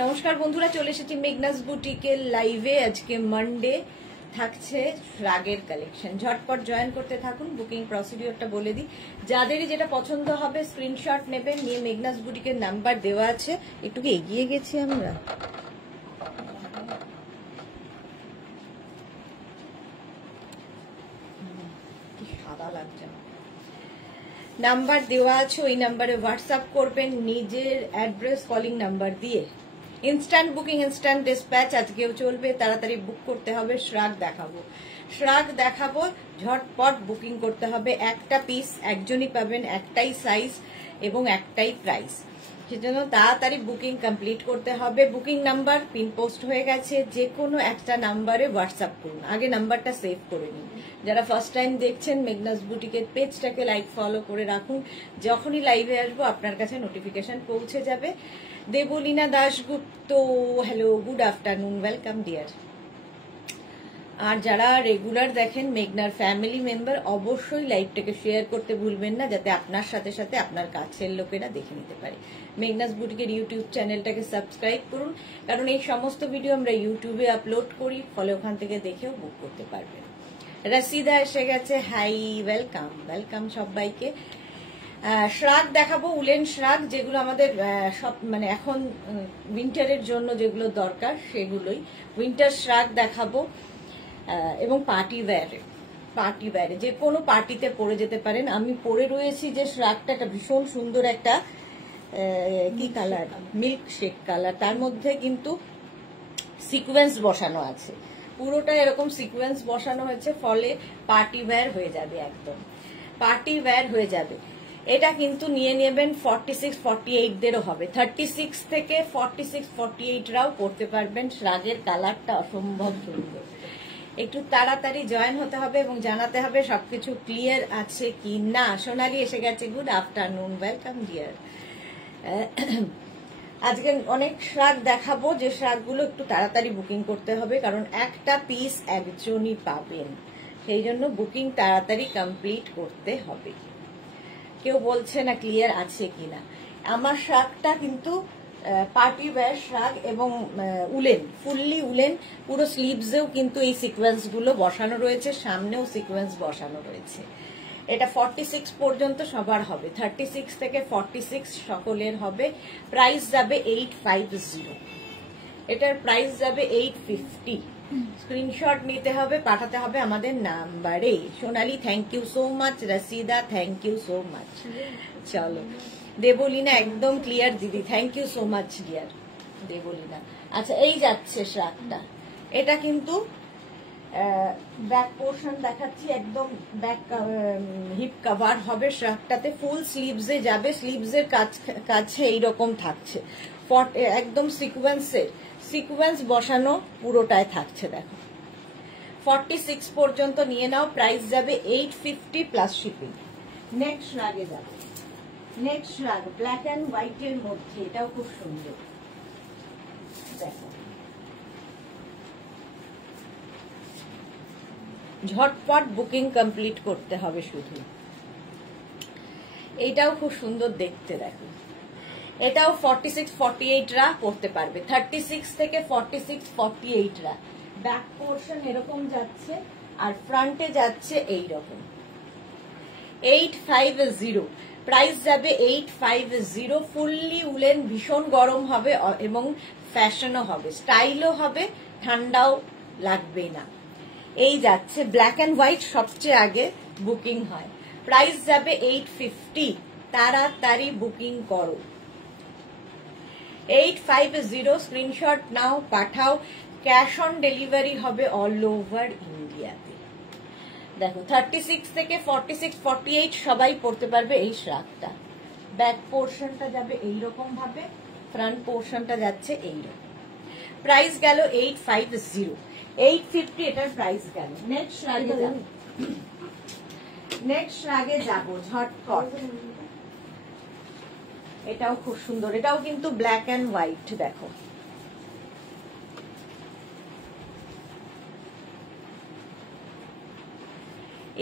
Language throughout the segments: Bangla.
নমস্কার বন্ধুরা, চলে এসেছি মেঘনাস বুটিকের লাইভে। আজকে মানডে, থাকছে শ্রাগের কালেকশন। ঝটপট জয়েন করতে থাকুন। বুকিং প্রসিডিওরটা বলে দিই, যাদেরই যেটা পছন্দ হবে স্ক্রিনশট নেবেন, নিয়ে মেঘনাস বুটিকের নাম্বার দেওয়া আছে। একটু কি এগিয়ে গেছি আমরা? কি সাদা লাগছে। নাম্বার দেওয়া আছে, ওই নাম্বারে হোয়াটসঅ্যাপ করবেন নিজের অ্যাড্রেস কলিং নাম্বার দিয়ে। ইনস্ট্যান্ট বুকিং, ইনস্ট্যান্ট ডিসপ্যাচ আজকেও চলবে। তাড়াতাড়ি বুক করতে হবে। শ্রাগ দেখাবো, ঝটপট বুকিং করতে হবে। একটা পিস একজনই পাবেন, একটাই সাইজ এবং একটাই প্রাইস। সেজন্য তাড়াতাড়ি বুকিং কমপ্লিট করতে হবে। বুকিং নাম্বার পিন পোস্ট হয়ে গেছে, যে কোনো একটা নাম্বারে হোয়াটসঅ্যাপ করুন। আগে নাম্বারটা সেভ করে নিন। যারা ফার্স্ট টাইম দেখছেন, মেঘনাস বুটিকের পেজটাকে লাইক ফলো করে রাখুন। যখনই লাইভে আসবো আপনার কাছে নোটিফিকেশন পৌঁছে যাবে। Debolina Dasgupta, hello, good afternoon, welcome dear. আর যারা রেগুলার দেখেন, মেঘনার ফ্যামিলি মেম্বার, অবশ্যই লাইভটাকে শেয়ার করতে ভুলবেন না, যাতে আপনার সাথে সাথে আপনার কাছের লোকেরা দেখে নিতে পারে। মেঘনাস বুটিকের ইউটিউব চ্যানেলটাকে সাবস্ক্রাইব করুন, কারণ এই সমস্ত ভিডিও আমরা ইউটিউবে আপলোড করি, ফলে ওখান থেকে দেখেও বুক করতে পারবেন। রাশিদা এসে গেছে, হাই, ওয়েলকাম ওয়েলকাম সবাইকে। শ্রাগ দেখাবো, উলেন শ্রাগ, যেগুলো আমাদের সব মানে এখন উইন্টারের জন্য যেগুলো দরকার সেগুলোই। উইন্টার শ্রাগ দেখাবো এবং পার্টি ওয়্যারে যে কোনো পার্টিতে পরে যেতে পারেন। আমি পরে রয়েছি যে শ্রাগটা, একটা ভীষণ সুন্দর একটা কি কালার, মিল্ক শেক কালার, তার মধ্যে কিন্তু সিকোয়েন্স বসানো আছে। পুরোটা এরকম সিকোয়েন্স বসানো হয়েছে, ফলে পার্টি ওয়্যার হয়ে যাবে, একদম পার্টি ওয়্যার হয়ে যাবে। এটা কিন্তু নিয়ে নেবেন 46-48 দেরও হবে, 36 থেকে 46-48 রাও পড়তে পারবেন। শ্রাগের কালারটা অসম্ভব সুন্দর। একটু তাড়াতাড়ি জয়েন হতে হবে এবং জানাতে হবে সবকিছু ক্লিয়ার আছে কি না। সোনালি এসে গেছে, গুড আফটারনুন, ওয়েলকাম ডিয়ার। আজকে অনেক শ্রাগ দেখাবো, যে শ্রাগগুলো একটু তাড়াতাড়ি বুকিং করতে হবে, কারণ একটা পিস একজনই পাবেন, সেই জন্য বুকিং তাড়াতাড়ি কমপ্লিট করতে হবে। কেউ বলছে না ক্লিয়ার আছে কিনা। আমার শ্রাগটা কিন্তু পার্টি ওয়্যার শ্রাগ এবং উলেন, ফুললি উলেন। পুরো স্লিভসেও কিন্তু এই সিকোয়েন্স গুলো বসানো রয়েছে, সামনেও সিকোয়েন্স বসানো রয়েছে। এটা 46 পর্যন্ত সবার হবে, 36 থেকে 46 সকলের হবে। প্রাইস যাবে 850, এটার প্রাইস যাবে 850। স্ক্রিনশট নিতে হবে, পাঠাতে হবে আমাদের নাম্বারে। Sonali thank you so much, Rashida thank you so much. চলো, দেবলীনা একদম ক্লিয়ার দিদি, thank you so much dear Debolina. আচ্ছা, এই যাচ্ছে শ্রাগটা। এটা কিন্তু ব্যাক পোর্শন দেখাচ্ছি, একদম ব্যাক হিপ কভার হবে শ্রাগটাতে। ফুল স্লিভসে যাবে, স্লিভসের কাছে এইরকম থাকছে, একদম সিকোয়েন্স বসানো পুরোটায় থাকছে। দেখো 46 পর্যন্ত নিয়ে নাও। প্রাইস যাবে 850 প্লাস শিপিং। নেক্সট শ্রাগে যাবে, নেক্সট শ্রাগ ব্ল্যাক অ্যান্ড হোয়াইটের মধ্যে, এটাও খুব সুন্দর। দেখো, ঝটপট বুকিং কমপ্লিট করতে হবে শুধু। এটাও খুব সুন্দর দেখতে। দেখো, এটাও 46-48 রা পড়তে পারবে, 36 থেকে 46-48 রা। ব্যাক পোর্শন এরকম যাচ্ছে আর ফ্রন্টে যাচ্ছে এইরকম। 850, প্রাইস যাবে 850। ফুললি উলেন, ভীষণ গরম হবে এবং ফ্যাশনও হবে, স্টাইলও হবে, ঠান্ডাও লাগবে না। এই যাচ্ছে ব্ল্যাক অ্যান্ড হোয়াইট, সবচেয়ে আগে বুকিং হয়। প্রাইস যাবে 850, তাড়াতাড়ি বুকিং করো। 850 স্ক্রিনশট নাও, পাঠাও। ক্যাশ অন ডেলিভারি হবে অল ওভার ইন্ডিয়াতে। দেখো 36 থেকে 46-48 সবাই পড়তে পারবে এই শ্রাগটা। ব্যাক পোর্শনটা যাবে এইরকম ভাবে, ফ্রন্ট পোর্শনটা যাচ্ছে এইরকম। প্রাইস গেল 850, 850 এটার প্রাইস গেল। নেক্সট শ্রাগে যাবো ঝটপট। এটাও খুব সুন্দর, এটাও কিন্তু ব্ল্যাক অ্যান্ড হোয়াইট। দেখো,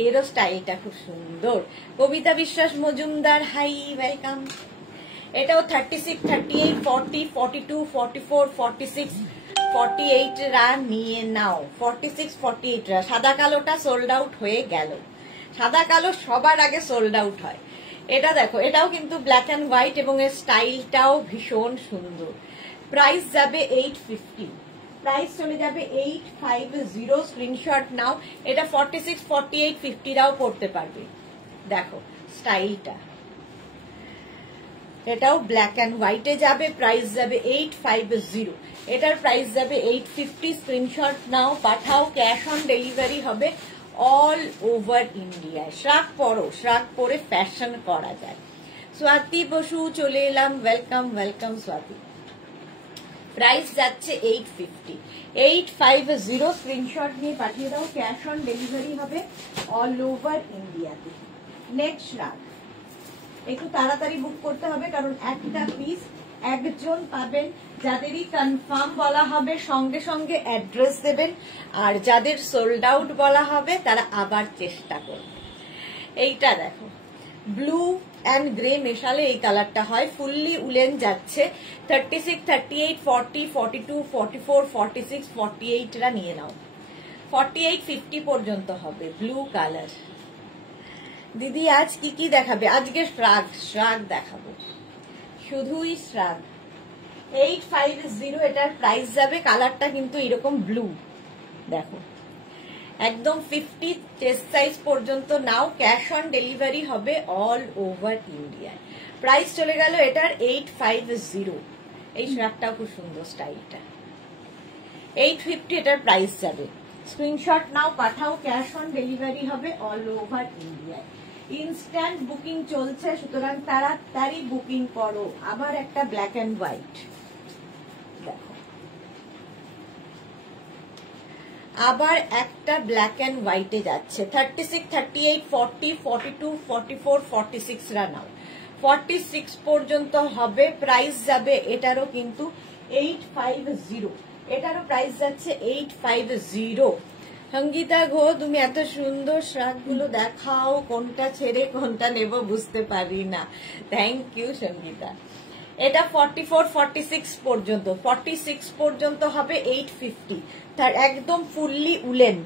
এরও স্টাইলটা খুব সুন্দর। কবিতা বিশ্বাস মজুমদার, হাই, ওয়েলকাম। এটাও 36, 38, 40, 42, 44, 46, 48 রা নিয়ে নাও। 46, 48 রা। সাদা কালোটা সোল্ড আউট হয়ে গেল। সাদা কালো সবার আগে সোল্ড আউট হয়। এটা দেখো, এটাও কিন্তু ব্ল্যাক অ্যান্ড হোয়াইট এবং এর স্টাইলটাও ভীষণ সুন্দর। প্রাইস যাবে 850, প্রাইস চলে যাবে 850। স্ক্রিনশট নাও। এটা 46, 48, 50 রাও পড়তে পারবে। দেখো স্টাইলটা, এটাও ব্ল্যাক অ্যান্ড হোয়াইটে যাবে। প্রাইস যাবে 850, এটার প্রাইস যাবে 850। স্ক্রিনশট নাও, পাঠাও। ক্যাশ অন ডেলিভারি হবে অল ওভার ইন্ডিয়ায়। শ্রাগ পরো, শ্রাগ পরে ফ্যাশন করা যায়। স্বাতি বসু চলে এলাম, ওয়েলকাম ওয়েলকাম স্বাতি। প্রাইস যাচ্ছে 850, 850। স্ক্রিনশট নিয়ে পাঠিয়ে দাও। ক্যাশ অন ডেলিভারি হবে অল ওভার ইন্ডিয়াতে। নেক্সট শ্রাগ একটু তাড়াতাড়ি বুক করতে হবে, কারণ একটা পিস একজন পাবেন। যাদেরই কনফার্ম বলা হবে সঙ্গে সঙ্গে অ্যাড্রেস দেবেন, আর যাদের সোল্ড আউট বলা হবে তারা আবার চেষ্টা করবে। এইটা দেখো, ব্লু অ্যান্ড গ্রে মেশালে এই কালারটা হয়। ফুললি উলেন যাচ্ছে। 36, 38, 40, 42, 44, 46, 48 রা নিয়ে নাও। 48, 50 পর্যন্ত হবে। Blue colour. দিদি আজ কি কি দেখাবে? আজকে শ্রাগ, শ্রাগ দেখাবো, শুধুই শ্রাগ। 850 এটার প্রাইস যাবে। কালারটা কিন্তু এরকম ব্লু, দেখো একদম 50 চেস্ট সাইজ পর্যন্ত নাও। ক্যাশ অন ডেলিভারি হবে অল ওভার ইন্ডিয়ায়। প্রাইস চলে গেল এটার 850। এই শ্রাগটাও খুব সুন্দর স্টাইলটা। 850 এটার প্রাইস যাবে। স্ক্রিনশট নাও, পাঠাও। ক্যাশ অন ডেলিভারি হবে অল ওভার ইন্ডিয়ায়। ইনস্ট্যান্ট বুকিং চলছে, সুতরাং তাড়াতাড়ি বুকিং করো। আবার একটা ব্ল্যাক অ্যান্ড হোয়াইট, দেখো আবার একটা ব্ল্যাক অ্যান্ড হোয়াইটে যাচ্ছে। 36, 38, 40, 42, 44, 46 রা নাও। 46 পর্যন্ত হবে। প্রাইস যাবে এটারও কিন্তু 850, এটারও প্রাইস যাচ্ছে 850। সঙ্গীতা ঘো, তুমি এত সুন্দর শ্রাগগুলো দেখাও, কোনটা ছেড়ে কোনটা নেব বুঝতে পারি না। Thank you Sangeeta. এটা 44, 46 পর্যন্ত, 46 পর্যন্ত হবে 850। তার একদম ফুললি উলেন,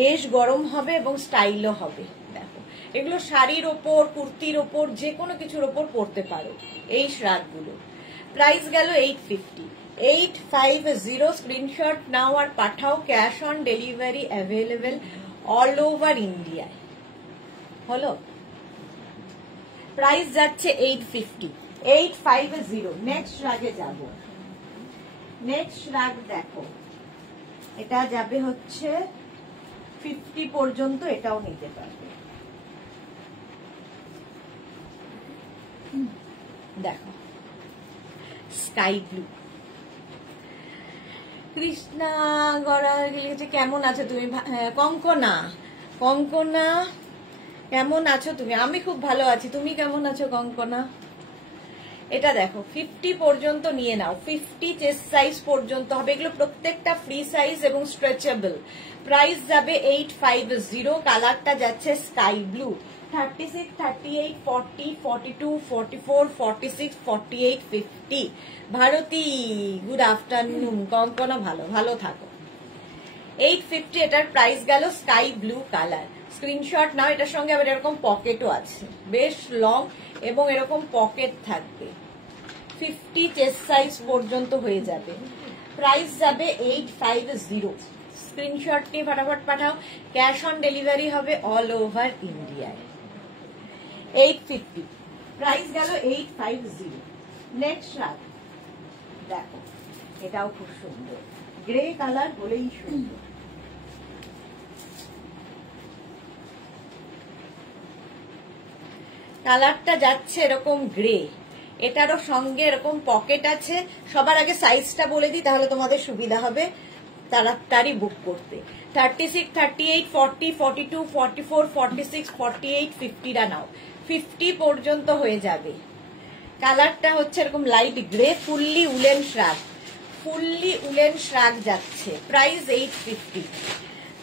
বেশ গরম হবে এবং স্টাইলও হবে। দেখো এগুলো শাড়ির ওপর, কুর্তির ওপর, যে কোনো কিছুর ওপর পরতে পারো এই শ্রাগগুলো। প্রাইস গেল 850, 850। স্ক্রিনশট নাও আর পাঠাও। Cash on delivery available all over ইন্ডিয়ায়। হলো, প্রাইস যাচ্ছে 850, 850। নেক্সট রাগে যাব। নেক্সট রাগ দেখো, এটা যাবে হচ্ছে 50 পর্যন্ত, এটাও নিতে পারবে। দেখো স্কাই ব্লু। কৃষ্ণা গড়া লিখেছে কেমন আছো তুমি? কঙ্কনা, কঙ্কনা কেমন আছো তুমি? আমি খুব ভালো আছি, তুমি কেমন আছো কঙ্কনা? এটা দেখো 50 পর্যন্ত নিয়ে নাও। 50 চেস্ট সাইজ পর্যন্ত হবে। এগুলো প্রত্যেকটা ফ্রি সাইজ এবং স্ট্রেচেবল। প্রাইস যাবে 850। কালারটা যাচ্ছে sky blue. 36, 38, 40, 42, 44, 46, 48, 50। Bharati good afternoon. Kankana ভালো, ভালো থাকো। 850 এটার প্রাইস গেল। Sky blue colour. স্ক্রিনশট নাও। এটার সঙ্গে আবার এরকম পকেটও আছে, বেশ লং এবং এরকম পকেট থাকবে। 50 চেস্ট সাইজ পর্যন্ত হয়ে যাবে। প্রাইস যাবে 850। স্ক্রিনশট নিয়ে ফটাফট পাঠাও। ক্যাশ অন ডেলিভারি হবে অল ওভার ইন্ডিয়ায়। 850, প্রাইস গেল 850। নেক্সট রাগ দেখো, এটাও খুব সুন্দর, গ্রে কালার বলেই সুন্দর। কালারটা যাচ্ছে এরকম গ্রে, এটারও সঙ্গে এরকম পকেট আছে। সবার আগে সাইজটা বলে দিই, তাহলে তোমাদের সুবিধা হবে তাড়াতাড়ি বুক করতে। 36, 38, 40, 42, 44, 46, 48, 50 রা নাও। 50 পর্যন্ত হয়ে যাবে। কালারটা হচ্ছে এরকম light grey. Fully woollen শ্রাগ, fully woollen শ্রাগ যাচ্ছে। প্রাইস 850।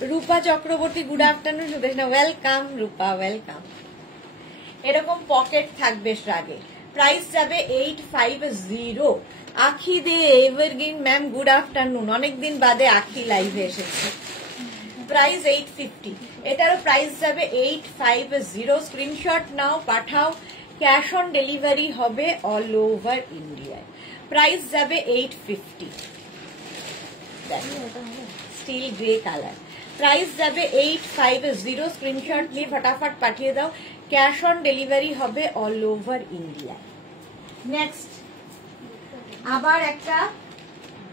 রূপা চক্রবর্তী গুড আফটারনুন। ওয়েলকাম রূপা, ওয়েলকাম। এরকম পকেট থাকবে শ্রাগে। প্রাইস যাবে 850। আখি দে এভারগ্রিন ম্যাম গুড আফটারনুন, অনেকদিন বাদে আখি লাইভে এসেছে। প্রাইস 850, এটারও প্রাইস যাবে 850। স্ক্রিনশট নাও, পাঠাও, ক্যাশ অন ডেলিভারি হবে অল ওভার ইন্ডিয়ায়। প্রাইস যাবে 850, স্টিল গ্রে কালার। প্রাইস যাবে 850। স্ক্রিনশট নিয়ে ফটাফট পাঠিয়ে দাও, ক্যাশ অন ডেলিভারি হবে অল ওভার ইন্ডিয়া। নেক্সট আবার একটা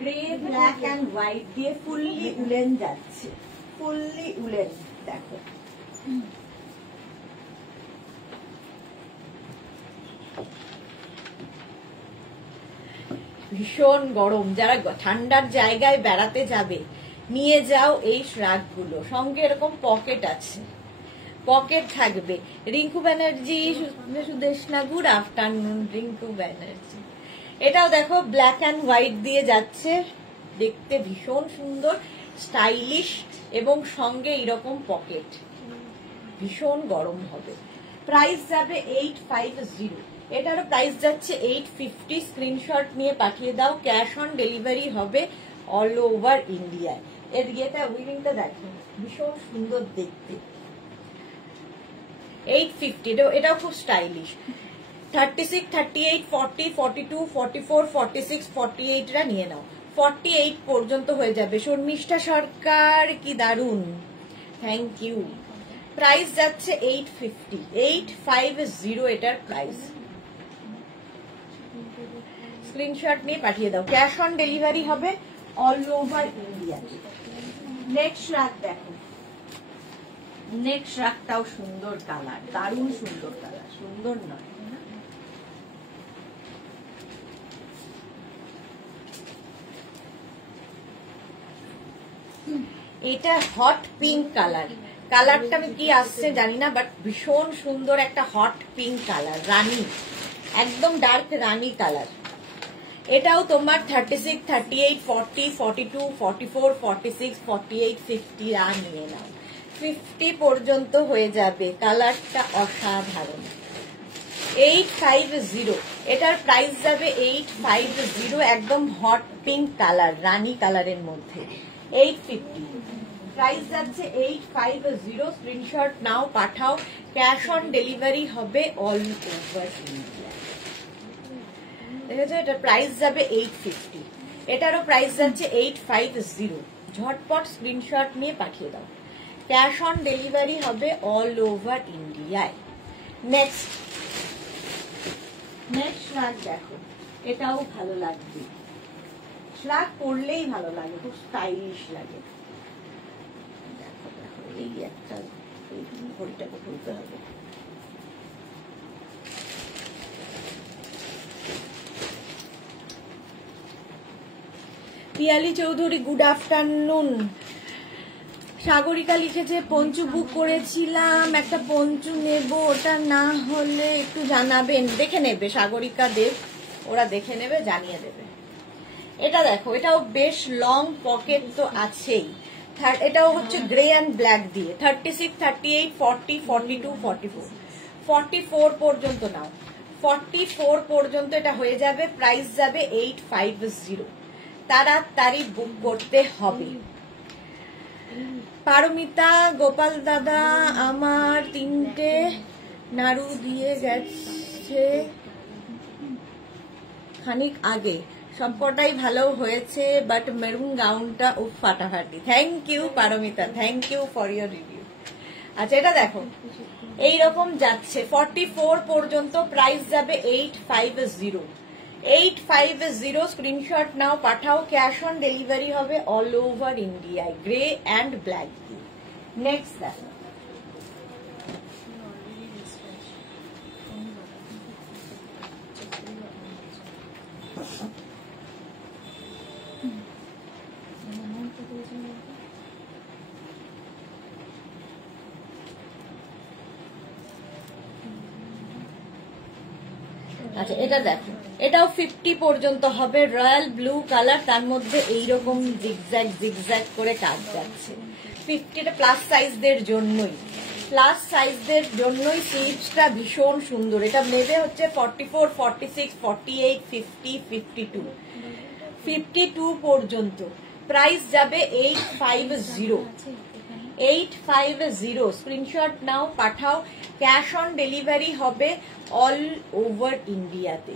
গ্রে ব্ল্যাক অ্যান্ড হোয়াইট দিয়ে ফুললি উলেন যাচ্ছে, ফুললি উলেন। দেখো ভীষণ গরম, যারা ঠান্ডার জায়গায় বেড়াতে যাবে নিয়ে যাও এই শ্রাগগুলো। সঙ্গে এরকম পকেট আছে, পকেট থাকবে। Rinku Banerjee, Sudeshna good afternoon Rinku Banerjee. এটাও দেখো ব্ল্যাক অ্যান্ড হোয়াইট দিয়ে যাচ্ছে, দেখতে ভীষণ সুন্দর, স্টাইলিশ, এবং সঙ্গে এরকম পকেট, ভীষণ গরম হবে। প্রাইস যাবে 850। এটারও প্রাইস যাচ্ছে 850। স্ক্রিনশট নিয়ে পাঠিয়ে দাও, ক্যাশ অন ডেলিভারি হবে অল ওভার ইন্ডিয়ায়। এর ইয়েটা উইভিংটা দেখো ভীষণ সুন্দর দেখতে। 850, এটাও খুব স্টাইলিশ। 36, 38, 40, 42, 44, 46, 48রা নিয়ে নাও। 48 পর্যন্ত হয়ে যাবে। শর্মিষ্ঠা সরকার কি দারুন, থ্যাংক ইউ। প্রাইস যাচ্ছে 850, 850 এটার প্রাইস। স্ক্রিনশট নিয়ে পাঠিয়ে দাও, ক্যাশ অন ডেলিভারি হবে অল ওভার ইন্ডিয়া। নেক্সট রাত দেখো, নেক্সট রাতটাও সুন্দর কালার, দারুণ সুন্দর কালার, সুন্দর নয়? এটা হট পিঙ্ক কালার, কালারটা আমি কি আসছে জানি না, বাট ভীষণ সুন্দর একটা হট পিঙ্ক কালার, রানী, একদম ডার্ক রানী কালার। এটাও তোমার 36, 38, 40, 42, 44, 46, 48, 50 নিয়ে নাও। 50 পর্যন্ত হয়ে যাবে। কালারটা অসাধারণ। 850, এটার প্রাইস যাবে 850। একদম হট পিঙ্ক কালার, রানী কালারের মধ্যে। 850 প্রাইস যাচ্ছে 850। স্ক্রিনশট নাও, পাঠাও, ক্যাশ অন ডেলিভারি হবে অল ওভার ইন্ডিয়া। দেখেছো, এটার প্রাইস যাবে 850। এটারও প্রাইস যাচ্ছে 850। ঝটপট স্ক্রিনশট নিয়ে পাঠিয়ে দাও, ক্যাশ অন ডেলিভারি হবে অল ওভার ইন্ডিয়ায়। নেক্সট শ্রাগ দেখো, এটাও ভালো লাগবে। শ্রাগ পরলেই ভালো লাগে, খুব স্টাইলিশ লাগে। দেখো দেখো, এই একটা ঘড়িটাকে খুলতে হবে। Piyali Chowdhury good afternoon. সাগরিকা লিখেছে পঞ্চু বুক করেছিলাম, একটা পঞ্চু নেব, ওটা না হলে একটু জানাবেন। দেখে নেবে সাগরিকা দেব, ওরা দেখে নেবে, জানিয়ে দেবে। এটা দেখো, এটাও বেশ লং পকেট তো আছেই। এটাও হচ্ছে গ্রে অ্যান্ড ব্ল্যাক দিয়ে। 36, 38, 40, 42, 44, 44 পর্যন্ত নাও। 44 পর্যন্ত এটা হয়ে যাবে। প্রাইস যাবে 850। তাড়াতাড়ি বুক করতে হবে। পারমিতা, গোপাল দাদা আমার 3টে নাড়ু দিয়ে গেছে খানিক আগে, সবকটাই ভালো হয়েছে, বাট মেরুন গাউনটা ও ফাটাফাটি। Thank you Paromita, thank you for your review. আচ্ছা, এটা দেখো এইরকম যাচ্ছে 44 পর্যন্ত। প্রাইস যাবে 850। 850 স্ক্রিনশট নাও, পাঠাও, ক্যাশ অন ডেলিভারি হবে অল ওভার ইন্ডিয়ায়। গ্রে অ্যান্ড ব্ল্যাক দিয়ে। নেক্সট দেখো, আচ্ছা এটা দেখো, এটাও 50 পর্যন্ত হবে। রয়্যাল ব্লু কালার, তার মধ্যে এইরকম জিগজ্যাগ জিগজ্যাগ করে কাজ যাচ্ছে। 50টা প্লাস সাইজদের জন্যই। প্লাস সাইজদের জন্যই স্লিভসটা ভীষণ সুন্দর। এটা নেবে হচ্ছে 44, 46, 48, 50, 52, 52 পর্যন্ত। প্রাইস যাবে 850, 850। স্ক্রিনশট নাও, পাঠাও। ক্যাশ অন ডেলিভারি হবে অল ওভার ইন্ডিয়াতে।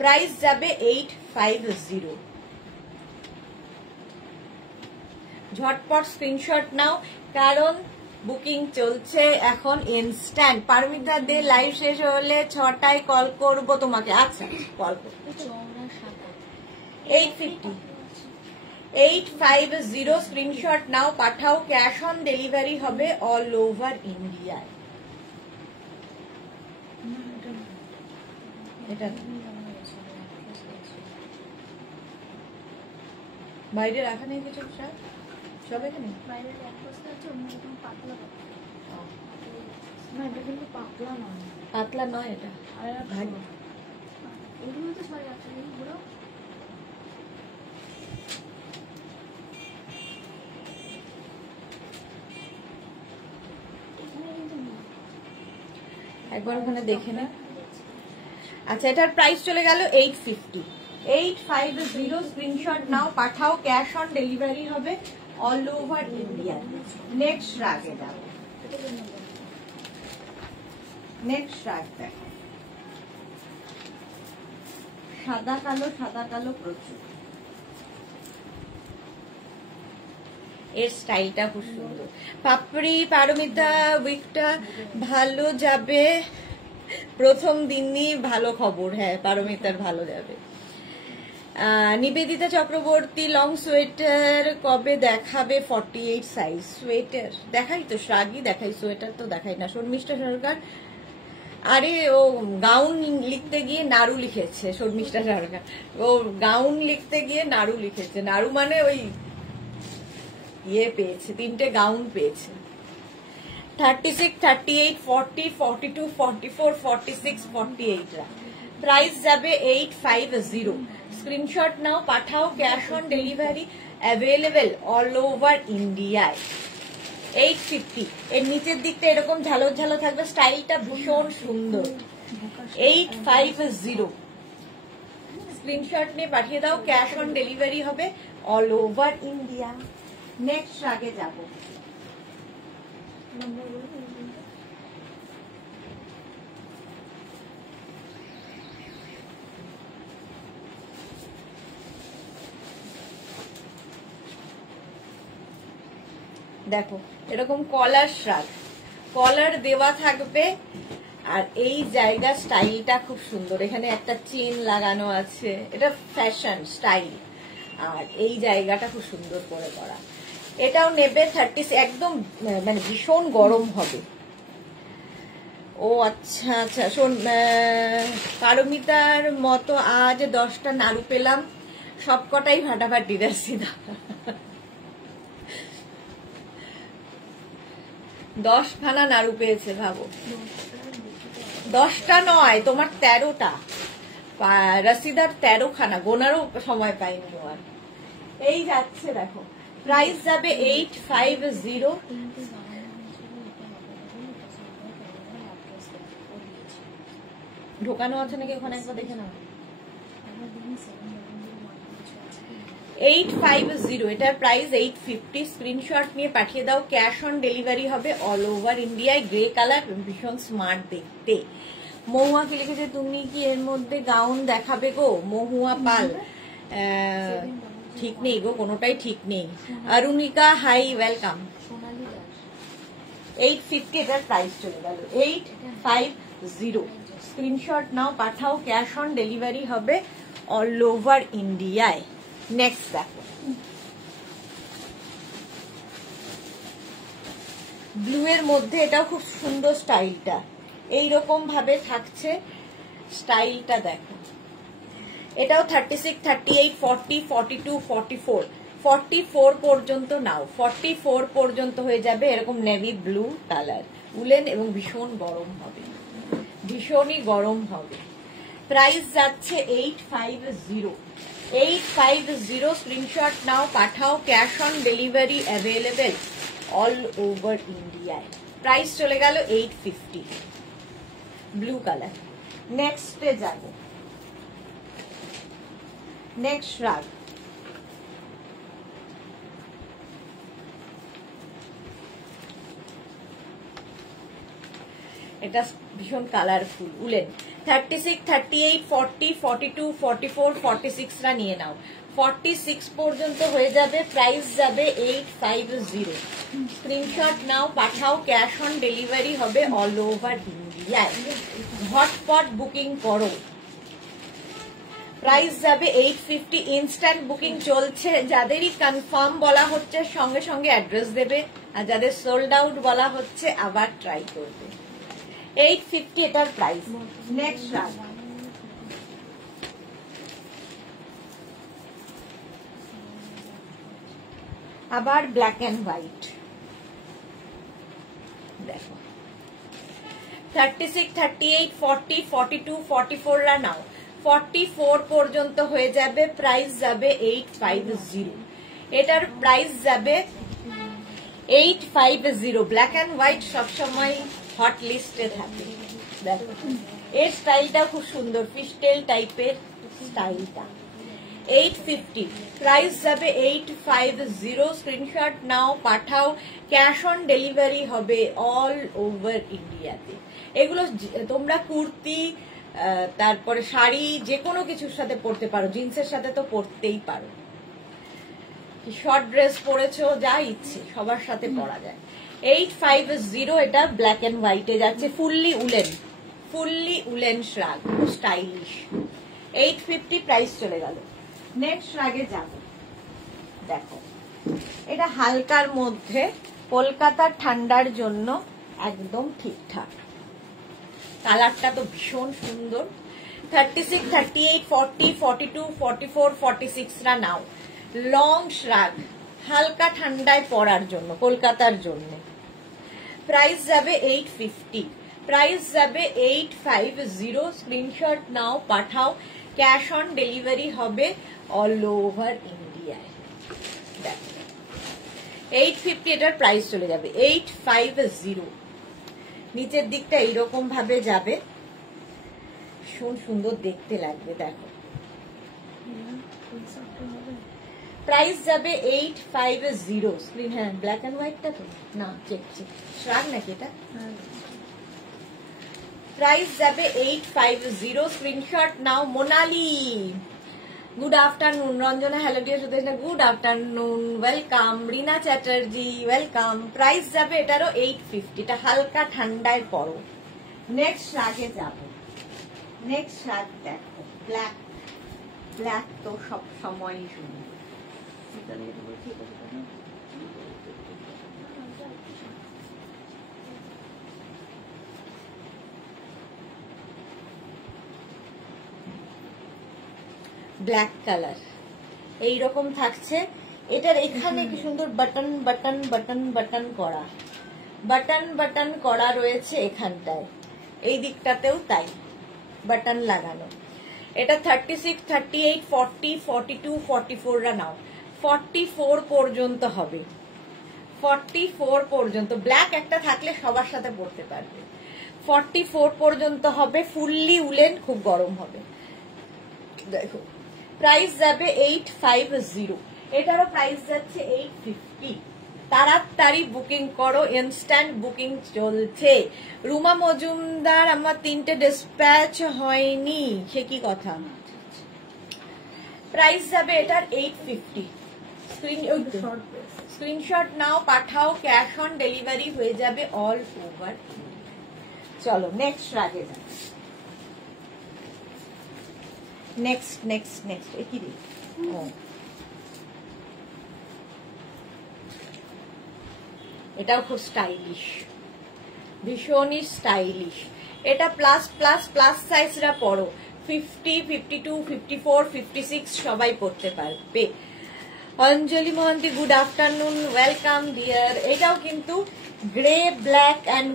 প্রাইস যাবে 850। ঝটপট স্ক্রিনশট নাও, কারণ বুকিং চলছে এখন ইনস্ট্যান্ট। পারমিতা দে লাইভ শেষ হলে 6টায় কল করব তোমাকে। আচ্ছা, কল করব। 850, 850। স্ক্রিনশট নাও, পাঠাও। ক্যাশ অন ডেলিভারি হবে অল ওভার ইন্ডিয়ায়। এটা বাইরে রাখা নেই কিছু, সব এখানে বাইরে এক বস্তা আছে, অন্য একদম পাতলা না, এটা কিন্তু পাতলা নয়, পাতলা নয় এটা, ভারী। এগুলো তো সবাই আছে এগুলো। একবার ওখানে দেখে না। আচ্ছা, এটার প্রাইস চলে গেল 850, 850। স্ক্রিনশট নাও, পাঠাও। ক্যাশ অন ডেলিভারি হবে অল ওভার ইন্ডিয়া। নেক্সট রাগে যাও, নেক্সট রাগ দেখো। সাদা কালো, সাদা কালো প্রচুর। এর স্টাইলটা খুব সুন্দর। পাপড়ি, পারমিতা উইকটা ভালো যাবে, প্রথম দিনই ভালো খবর। হ্যাঁ, পারমিতার ভালো যাবে। নিবেদিতা চক্রবর্তী, লং সোয়েটার কবে দেখাবে? 48 সাইজ সোয়েটার দেখাই তো, শ্রাগই দেখাই, সোয়েটার তো দেখাই না। শর্মিষ্ঠা সরকার, আরে ও গাউন লিখতে গিয়ে নাড়ু লিখেছে। শর্মিষ্ঠা সরকার ও গাউন লিখতে গিয়ে নাড়ু লিখেছে। নাড়ু মানে ওই ইয়ে পেয়েছে, 3টে গাউন পেয়েছে। 36, 38, 40, 42, 44, 46, 48 রা। প্রাইস যাবে 850। স্ক্রিনশট নাও, পাঠাও। Cash on delivery available all over ইন্ডিয়ায়। 850। এর নিচের দিকটা এরকম ঝালো ঝালো থাকবে, স্টাইলটা ভীষণ সুন্দর। 850। স্ক্রিনশট নিয়ে পাঠিয়ে দাও। ক্যাশ অন ডেলিভারি হবে অল ওভার ইন্ডিয়া। নেক্সট আগে যাব। দেখো, এরকম কলার শ্রাগ, কলার দেওয়া থাকবে। আর এই জায়গা স্টাইলটা খুব সুন্দর। এখানে একটা চেন লাগানো আছে, এটা ফ্যাশন স্টাইল। আর এই জায়গাটা খুব সুন্দর করে করা। এটাও নেবে 30, একদম মানে ভীষণ গরম হবে। ও আচ্ছা আচ্ছা, শোন, পারমিতার মতো আজ 10টা নাড়ু পেলাম, সবকটাই ফাটাফাটি। রাশিদা 10খানা নাড়ু পেয়েছে, ভাবো। 10টা নয়, তোমার 13টা। রাশিদার 13খানা, গোনারও সময় পাইনি আর। এই যাচ্ছে, দেখো। প্রাইস যাবে 850। ঢোকানো আছে নাকি ওখানে, একবার দেখে নাও। 850। এটার প্রাইস 850। স্ক্রিনশট নিয়ে পাঠিয়ে দাও। ক্যাশ অন ডেলিভারি হবে অল ওভার ইন্ডিয়ায়। গ্রে কালার, ভীষণ স্মার্ট দেখতে। মহুয়া কি লিখেছে, তুমি কি এর মধ্যে গাউন দেখাবে গো? মহুয়া পাল, ঠিক নেই গো, কোনোটাই ঠিক নেই। Arunika, high, welcome. 850 এটার প্রাইস চলে গেল। 850। স্ক্রিনশট নাও, পাঠাও। ক্যাশ অন ডেলিভারি হবে অল ওভার ইন্ডিয়ায়। নেক্সট দেখো, ব্লু এর মধ্যে এটাও খুব সুন্দর স্টাইলটা। এইরকম ভাবে থাকছে স্টাইলটা, দেখো। এটাও 36, 38, 40, 42, 44, 44 পর্যন্ত নাও। 44 পর্যন্ত হয়ে যাবে। এরকম নেভি ব্লু কালার, উলেন, এবং ভীষণ গরম হবে, ভীষণই গরম হবে। প্রাইস যাচ্ছে 850। 850। স্ক্রিনশট নাও, পাঠাও। Cash on delivery available all over ইন্ডিয়ায়। প্রাইস চলে গেল 850 ব্লু কালার। নেক্সটে যাব, নেক্সট শ্রাগ। এটা ভীষণ কালারফুল উলেন। 36, 38, 40, 42, 44, 46 রা নিয়ে নাও। 46 পর্যন্ত হয়ে যাবে, প্রাইস যাবে 850। স্ক্রিনশট নাও, পাঠাও, ক্যাশ অন ডেলিভারি হবে অল ওভার ইন্ডিয়ায়। হটপট বুকিং করো, প্রাইস যাবে 850। ইনস্ট্যান্ট বুকিং চলছে, যাদেরই কনফার্ম বলা হচ্ছে সঙ্গে সঙ্গে অ্যাড্রেস দেবে, আর যাদের সোল্ড আউট বলা হচ্ছে আবার ট্রাই করবে। 850 এটার প্রাইস। নেক্সট রাগ, আবার ব্ল্যাক এন্ড হোয়াইট। দেখো 36, 38, 40, 42, 44 রা নাও। 44 পর্যন্ত হয়ে যাবে, প্রাইস যাবে 850। এটার প্রাইস যাবে 850। ব্ল্যাক এন্ড হোয়াইট সবসময় হট লিস্টে থাকে। দেখো এর স্টাইলটা খুব সুন্দর, ফিশটেল টাইপের স্টাইলটা। 850 প্রাইস যাবে 850। স্ক্রিনশট নাও, পাঠাও, ক্যাশ অন ডেলিভারি হবে অল ওভার ইন্ডিয়াতে। এগুলো তোমরা কুর্তি, তারপরে শাড়ি, যে কোনো কিছুর সাথে পরতে পারো, জিন্সের সাথে তো পরতেই পারো, শর্ট ড্রেস পরেছো, যা ইচ্ছে সবার সাথে পরা যায়। 850 এটা ব্ল্যাক এন্ড হোয়াইটে যাচ্ছে, ফুললি উলেন শ্রাগ, খুব স্টাইলিশ। 850 প্রাইস চলে গেল। নেক্সট শ্রাগে যাব। দেখো এটা হালকার মধ্যে, কলকাতার ঠান্ডার জন্য একদম ঠিকঠাক। কালারটা তো ভীষণ সুন্দর। 36, 38, 40, 42, 44, 46 রা নাও। লং শ্রাগ, হালকা ঠান্ডায় পরার জন্য, কলকাতার জন্য। প্রাইস যাবে 850। প্রাইস যাবে 850। স্ক্রিনশট নাও, পাঠাও, ক্যাশ অন ডেলিভারি হবে অল ওভার ইন্ডিয়ায়। 850 এটার প্রাইস চলে যাবে 850। নিচের দিকটা এইরকম ভাবে যাবে, ভীষণ সুন্দর দেখতে লাগবে। দেখো প্রাইস যাবে 850। স্ক্রিন, হ্যাঁ ব্ল্যাক এন্ড হোয়াইটটা তো না, চেক শ্রাগ নাকি এটা। প্রাইস যাবে 850। স্ক্রিনশট নাও। Monali, good afternoon. Ranjana, hello dear Sudesh, good afternoon, welcome. Rina Chatterjee, welcome. Price যাবে এটারও 850। এটা হালকা ঠান্ডায় পরো। নেক্সট শ্রাগে যাব। নেক্সট শ্রাগ দেখো, ব্ল্যাক তো সব সময়ই শুনি। ব্ল্যাক কালার এইরকম থাকছে। এটার এখানে কি সুন্দর বাটন বাটন বাটন বাটন করা, বাটন করা রয়েছে এখানটায়, এই দিকটাতেও তাই বাটন লাগানো। এটা 36, 38, 40, 42, 44 রা নাও। 44 পর্যন্ত হবে, 44 পর্যন্ত। ব্ল্যাক একটা থাকলে সবার সাথে পরতে পারবে। 44 পর্যন্ত হবে, ফুললি উলেন, খুব গরম হবে। দেখো প্রাইস যাবে 850। এটারও প্রাইস যাচ্ছে 850। তাড়াতাড়ি বুকিং করো, ইনস্ট্যান্ট বুকিং চলছে। রুমা মজুমদার, আমার 3টে ডিসপ্যাচ হয়নি, সে কি কথা। প্রাইস যাবে এটার 850। স্ক্রিনশট নাও, পাঠাও, ক্যাশ অন ডেলিভারি হয়ে যাবে অল ওভার। চলো নেক্সট রাগে যাবে। নেক্সট কি রে, এটাও খুব স্টাইলিশ, ভীষণই স্টাইলিশ। এটা প্লাস সাইজরা পরো, 50, 52, 54, 56 সবাই পড়তে পারবে। Anjali Mohanty, good afternoon, welcome dear. এটাও কিন্তু গ্রে ব্ল্যাক অ্যান্ড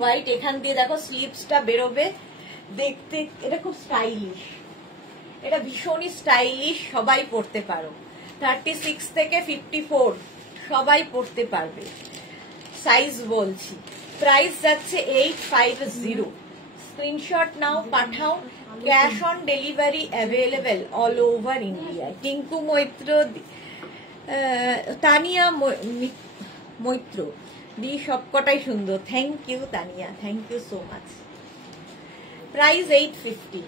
হোয়াইট, এখান দিয়ে দেখো স্লিভসটা বেরোবে, দেখতে এটা খুব স্টাইলিশ। এটা ভীষণই স্টাইলিশ, সবাই পরতে পারো। 36 থেকে 54 সবাই পরতে পারবে। সাইজ বলছি, প্রাইস যাচ্ছে 850। স্ক্রিনশট নাও, পাঠাও, cash on delivery available all over India. Tinku Maitra, Tania Maitra দি সবকটাই সুন্দর। Thank you Tania, thank you so much. Price 850,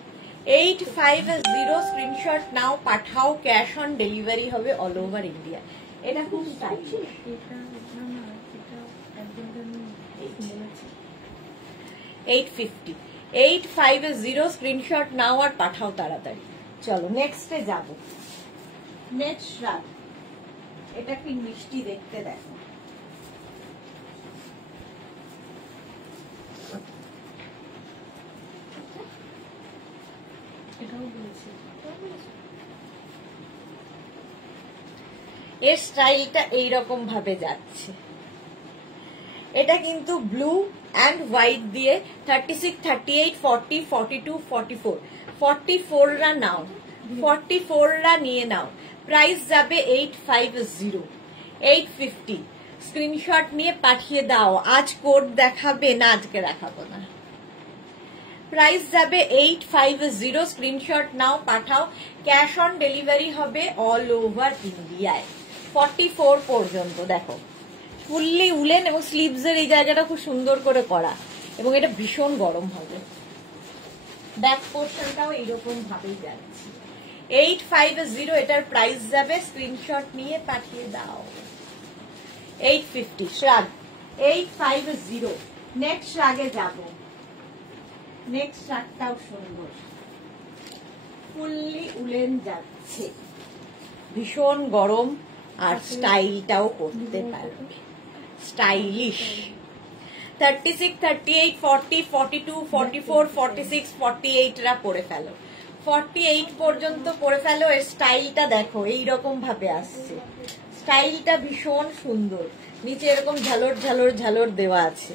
850। Screenshot নাও, পাঠাও, ক্যাশ অন ডেলিভারি হবে অল ওভার ইন্ডিয়া। এটা খুব স্টাইলিশ। 850, 850। স্ক্রিনশট নাও আর পাঠাও তাড়াতাড়ি। চলো নেক্সটে যাব। নেক্সট রাত, এটা কি মিষ্টি দেখতে, দেখো। এর স্টাইলটা এইরকম ভাবে যাচ্ছে। এটা কিন্তু ব্লু অ্যান্ড হোয়াইট দিয়ে 36, 38, 40, 42, 44, 44রা নাও, 44রা নিয়ে নাও। প্রাইস যাবে 850, 850। স্ক্রিনশট নিয়ে পাঠিয়ে দাও। আজ কোড দেখাবে না, আজকে দেখাবো না। প্রাইস যাবে 850। স্ক্রিনশট নাও, পাঠাও, ক্যাশ অন ডেলিভারি হবে অল ওভার ইন্ডিয়ায়। 44 পর্যন্ত। দেখো ফুললি উলেন এবং স্লিভস এর এই জায়গাটা খুব সুন্দর করে করা, এবং এটা ভীষণ গরম হবে। ব্যাক পোর্শনটাও এইরকম ভাবেই যাচ্ছে। 850 এটার প্রাইস যাবে। স্ক্রিনশট নিয়ে পাঠিয়ে দাও। 850 শ্রাগ, 850। নেক্সট রাগে যাব। নেক্সট রাগটাও সুন্দর, ফুললি উলেন যাচ্ছে, ভীষণ গরম, আর স্টাইলটাও করতে পারবে, স্টাইলিশ। 36, 38, 40, 42, 44, 46, 48রা পরে ফেলো। 48 পর্যন্ত পরে ফেলো। এর স্টাইলটা দেখো এইরকম ভাবে আসছে, স্টাইলটা ভীষণ সুন্দর। নিচে এরকম ঝালর ঝালর ঝালর দেওয়া আছে।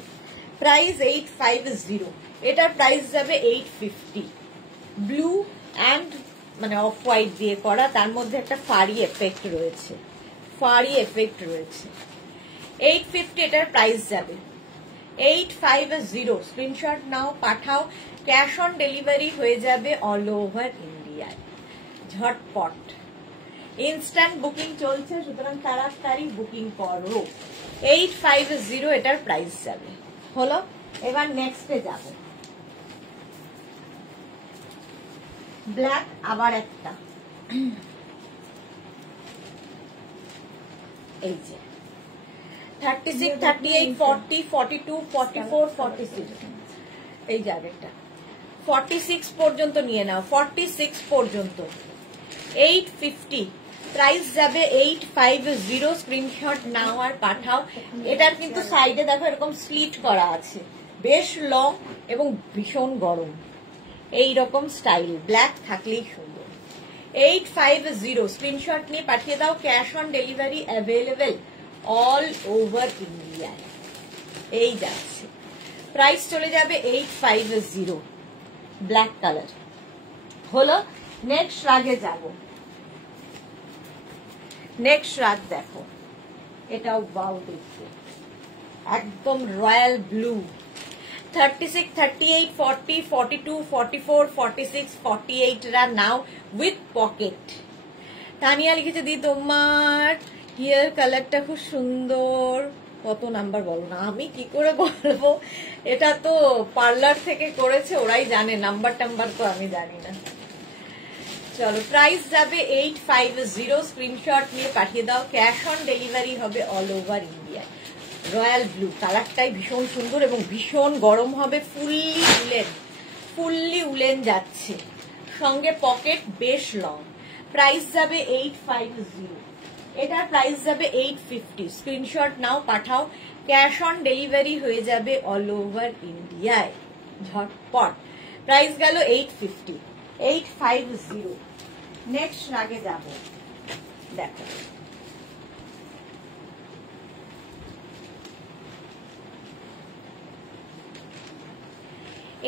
প্রাইস 850। এটার প্রাইস যাবে 850। ব্লু অ্যান্ড মানে অফ হোয়াইট দিয়ে করা, তার মধ্যে একটা ফারি এফেক্ট রয়েছে, ফারি এফেক্ট রয়েছে। 850 এটার প্রাইস যাবে। 850। স্ক্রিনশট নাও, পাঠাও, ক্যাশ অন ডেলিভারি হয়ে যাবে অল ওভার ইন্ডিয়ায়। ঝটপট ইনস্ট্যান্ট বুকিং চলছে, সুতরাং তাড়াতাড়ি বুকিং করো। 850 এটার প্রাইস যাবে। হলো, এবার নেক্সটে যাব। ব্ল্যাক, আবার একটা, এই যে 36, 38, 40, 42, 44, 46, এই জায়গাটা 46 পর্যন্ত নিয়ে নাও। 46 পর্যন্ত 850। প্রাইস যাবে 850। স্ক্রিনশট নাও আর পাঠাও। এটার কিন্তু সাইডে দেখো এরকম স্লিট করা আছে, বেশ লং এবং ভীষণ গরম। এই রকম স্টাইল ব্ল্যাক থাকলেই সুন্দর। 850। স্ক্রিনশট নিয়ে পাঠিয়ে দাও। Cash on delivery available all over ইন্ডিয়ায়। এই যাচ্ছে, প্রাইস চলে যাবে 850। Black colour. হলো, নেক্সট রাগে যাব। নেক্সট রাগ দেখো, এটাও বাউ দেখতে, একদম রয়্যাল ব্লু। 36, 38, 40, 42, 44, 46, 48রা নাও উইথ পকেট। তানিয়া লিখেছে দি তোমার হেয়ার কালারটা খুব সুন্দর। কত নাম্বার বলো না, আমি কি করে বলবো, এটা তো পার্লার থেকে করেছে, ওরাই জানে, নাম্বার টাম্বার তো আমি জানি না। চলো, প্রাইস যাবে 850। স্ক্রিনশট নিয়ে পাঠিয়ে দাও। ক্যাশ অন ডেলিভারি হবে অল ওভার ইন্ডিয়ায়। রয়্যাল ব্লু কালারটাই ভীষণ সুন্দর এবং ভীষণ গরম হবে। ফুললি উলেন যাচ্ছে, সঙ্গে পকেট বেশ লং। প্রাইস যাবে 850। এটার প্রাইস যাবে 850। স্ক্রিনশট নাও, পাঠাও, ক্যাশ অন ডেলিভারি হয়ে যাবে অল ওভার ইন্ডিয়ায়। ঝটপট। প্রাইস গেল 850, 850। নেক্সট রাগে যাব। দেখো,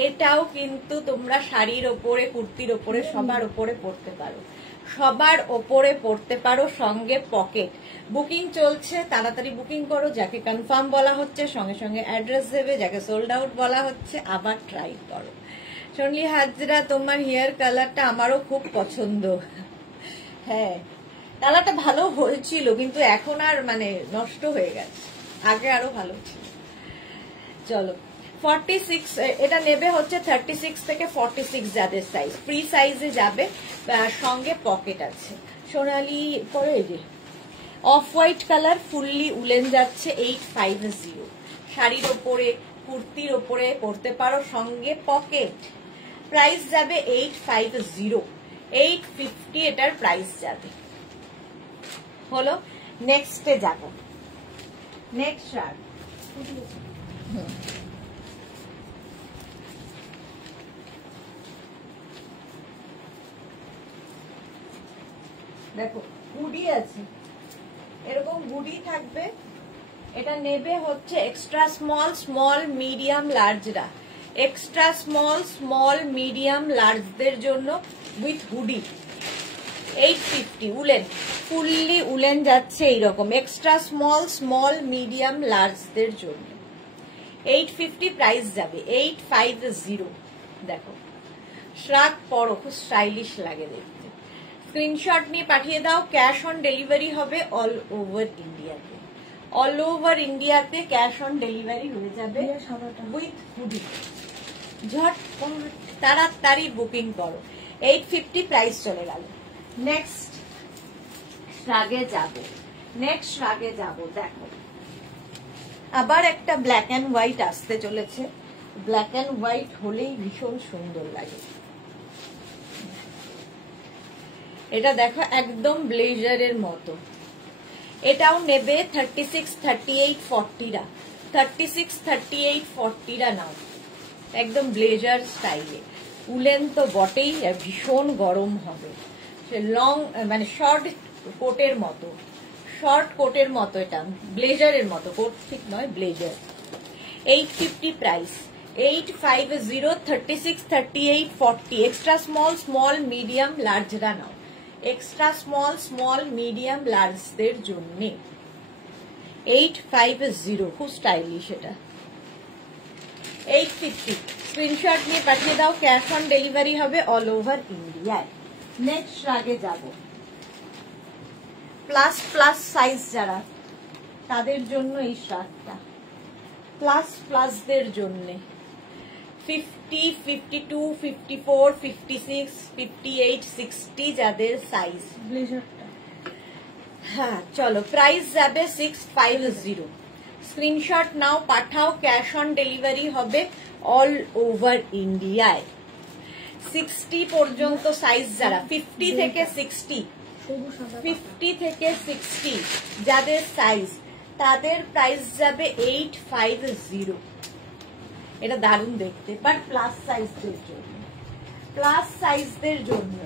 এটাও কিন্তু তোমরা শাড়ির ওপরে, কুর্তির ওপরে, সবার ওপরে পরতে পারো। সবার ওপরে পড়তে পারো, সঙ্গে পকেট। বুকিং চলছে, তাড়াতাড়ি বুকিং করো। যাকে কনফার্ম বলা হচ্ছে সঙ্গে সঙ্গে অ্যাড্রেস দেবে, যাকে সোল্ড আউট বলা হচ্ছে আবার ট্রাই করো। সোনলি হাজরা, তোমার হেয়ার কালারটা আমারও খুব পছন্দ। হ্যাঁ, কালারটা ভালো হয়েছিল, কিন্তু এখন আর মানে নষ্ট হয়ে গেছে, আগে আরো ভালো ছিল। চলো 46, এটা নেবে হচ্ছে 36 থেকে 46 যাদের সাইজ, ফ্রি সাইজে যাবে, সঙ্গে পকেট আছে। সোনালি পরে এই যে off white colour, fully woollen যাচ্ছে 850। শাড়ির ওপরে, কুর্তির ওপরে পরতে পারো, সঙ্গে পকেট। প্রাইস যাবে 850, 850 এটার প্রাইস যাবে। হলো, নেক্সটে যাব। নেক্সট শার্ট দেখো, গুডি আছে, এরকম গুডি থাকবে। এটা নেবে হচ্ছে এক্সট্রা স্মল, স্মল, মিডিয়াম, লার্জরা। এক্সট্রা স্মল, স্মল, মিডিয়াম, লার্জদের জন্য with hoodie 850 woollen, fully woollen যাচ্ছে এইরকম। এক্সট্রা স্মল, স্মল, মিডিয়াম, লার্জদের জন্য 850 প্রাইস যাবে, 850। দেখো, শ্রাগ পরো, খুব স্টাইলিশ লাগে দেখতে। স্ক্রিনশট নিয়ে পাঠিয়ে দাও, ক্যাশ অন ডেলিভারি হবে অল ওভার ইন্ডিয়াতে। অল ওভার ইন্ডিয়াতে ক্যাশ অন ডেলিভারি হয়ে যাবে উইথ হুডি। ঝটপট তাড়াতাড়ি বুকিং করো, 850 প্রাইস চলে গেল। নেক্সট রাগে যাব, নেক্সট রাগে যাব। দেখো, আবার একটা ব্ল্যাক অ্যান্ড হোয়াইট আসতে চলেছে। ব্ল্যাক অ্যান্ড হোয়াইট হলেই ভীষণ সুন্দর লাগে। এটা দেখো, একদম ব্লেজারের মতো। এটাও নেবে 36, 38, 40রা। 36, 38, 40রা নাও, একদম ব্লেজার স্টাইলে। উলেন তো বটেই, ভীষণ গরম হবে। লং মানে শর্ট কোটের মতো, শর্ট কোটের মতো, এটা ব্লেজারের মতো, কোট ঠিক নয়, blazer. 850 price, 850, 36, 38, 40। Extra small, small, medium, লার্জরা নাও। এক্সট্রা স্মল, স্মল, মিডিয়াম, লার্জদের জন্য 850, খুব স্টাইলিশ। এটা 850, স্ক্রিনশট নিয়ে পাঠিয়ে দাও, ক্যাশ অন ডেলিভারি হবে অল ওভার ইন্ডিয়ায়। নেক্সট আগে যাব, প্লাস প্লাস সাইজ যারা, তাদের জন্য এই শার্টটা। প্লাস প্লাসদের জন্য 50, 52, 54, 56, 58, 60 যাদের সাইজ। ব্লেজারটা হ্যাঁ, চলো, প্রাইস যাবে 650। স্ক্রিনশট নাও, পাঠাও, ক্যাশ অন ডেলিভারি হবে অল ওভার ইন্ডিয়ায়। 60 পর্যন্ত সাইজ যারা, 50 থেকে 60, 50 থেকে 60 যাদের সাইজ, তাদের প্রাইস যাবে 850। এটা দারুণ দেখতে, বাট প্লাস সাইজদের জন্য, প্লাস সাইজদের জন্য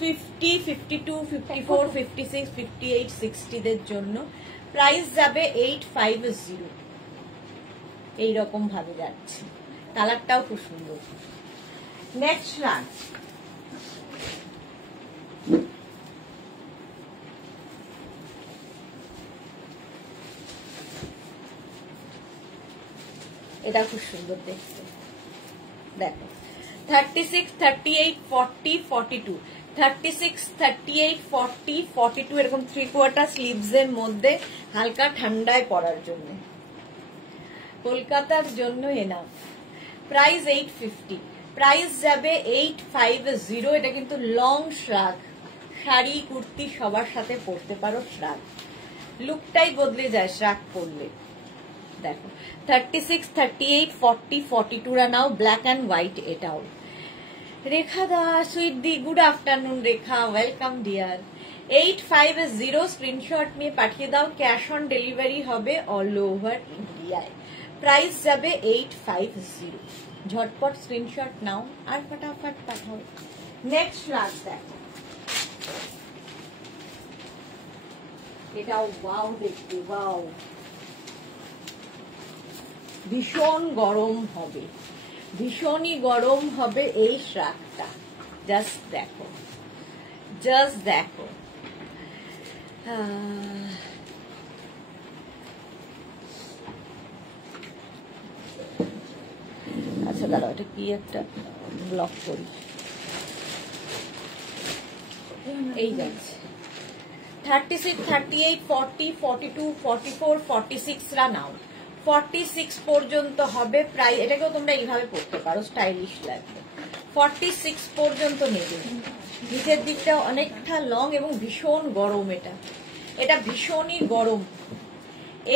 50, 52, 54, 56, 58, 60 দের জন্য প্রাইস যাবে 850। এইরকম ভাবে যাচ্ছে, কালারটাও খুব সুন্দর। নেক্সট রান, এটা খুব সুন্দর দেখতে। দেখো, 36, 38, 40, 42, 36, 38, 40, 42 এরকম 3/4 স্লিভস এর মধ্যে, হালকা ঠান্ডায় পরার জন্য, কলকাতার জন্য এনাফ। প্রাইস 850, প্রাইস যাবে 850। এটা কিন্তু লং শ্রাগ, শাড়ি কুর্তি সবার সাথে পরতে পারো। শ্রাগ লুকটাই বদলে যায় শ্রাগ পরলে। দেখো, 36, 38, 40, 42রা নাও, ব্ল্যাক অ্যান্ড হোয়াইট। এটাও রেখা দা, সুইট দি, গুড আফটারনুন রেখা, ওয়েলকাম ডিয়ার। 850, স্ক্রিনশট নিয়ে পাঠিয়ে দাও, ক্যাশ অন ডেলিভারি হবে অল ওভার ইন্ডিয়ায়। প্রাইস যাবে 850। ঝটপট স্ক্রিনশট নাও আর ফটাফট পাঠাও। নেক্সট রাত দেখো, এটাও ওয়াও দেখতে, ওয়াও, ভীষণ গরম হবে, ভীষণই গরম হবে এই শ্রাগটা। জাস্ট দেখো, জাস্ট দেখো, আচ্ছা দাঁড়াও, এটা কি একটা ব্লক করি। এই যাচ্ছে 36, 38, 40, 42, 44, 46 রা নাও। 46 পর্যন্ত হবে প্রায়, এটাকেও তোমরা এইভাবে পড়তে পারো, স্টাইলিশ লাগবে। 46 পর্যন্ত নেবে। নিচের দিকটা অনেকটা লং এবং ভীষণ গরম, এটা ভীষণই গরম।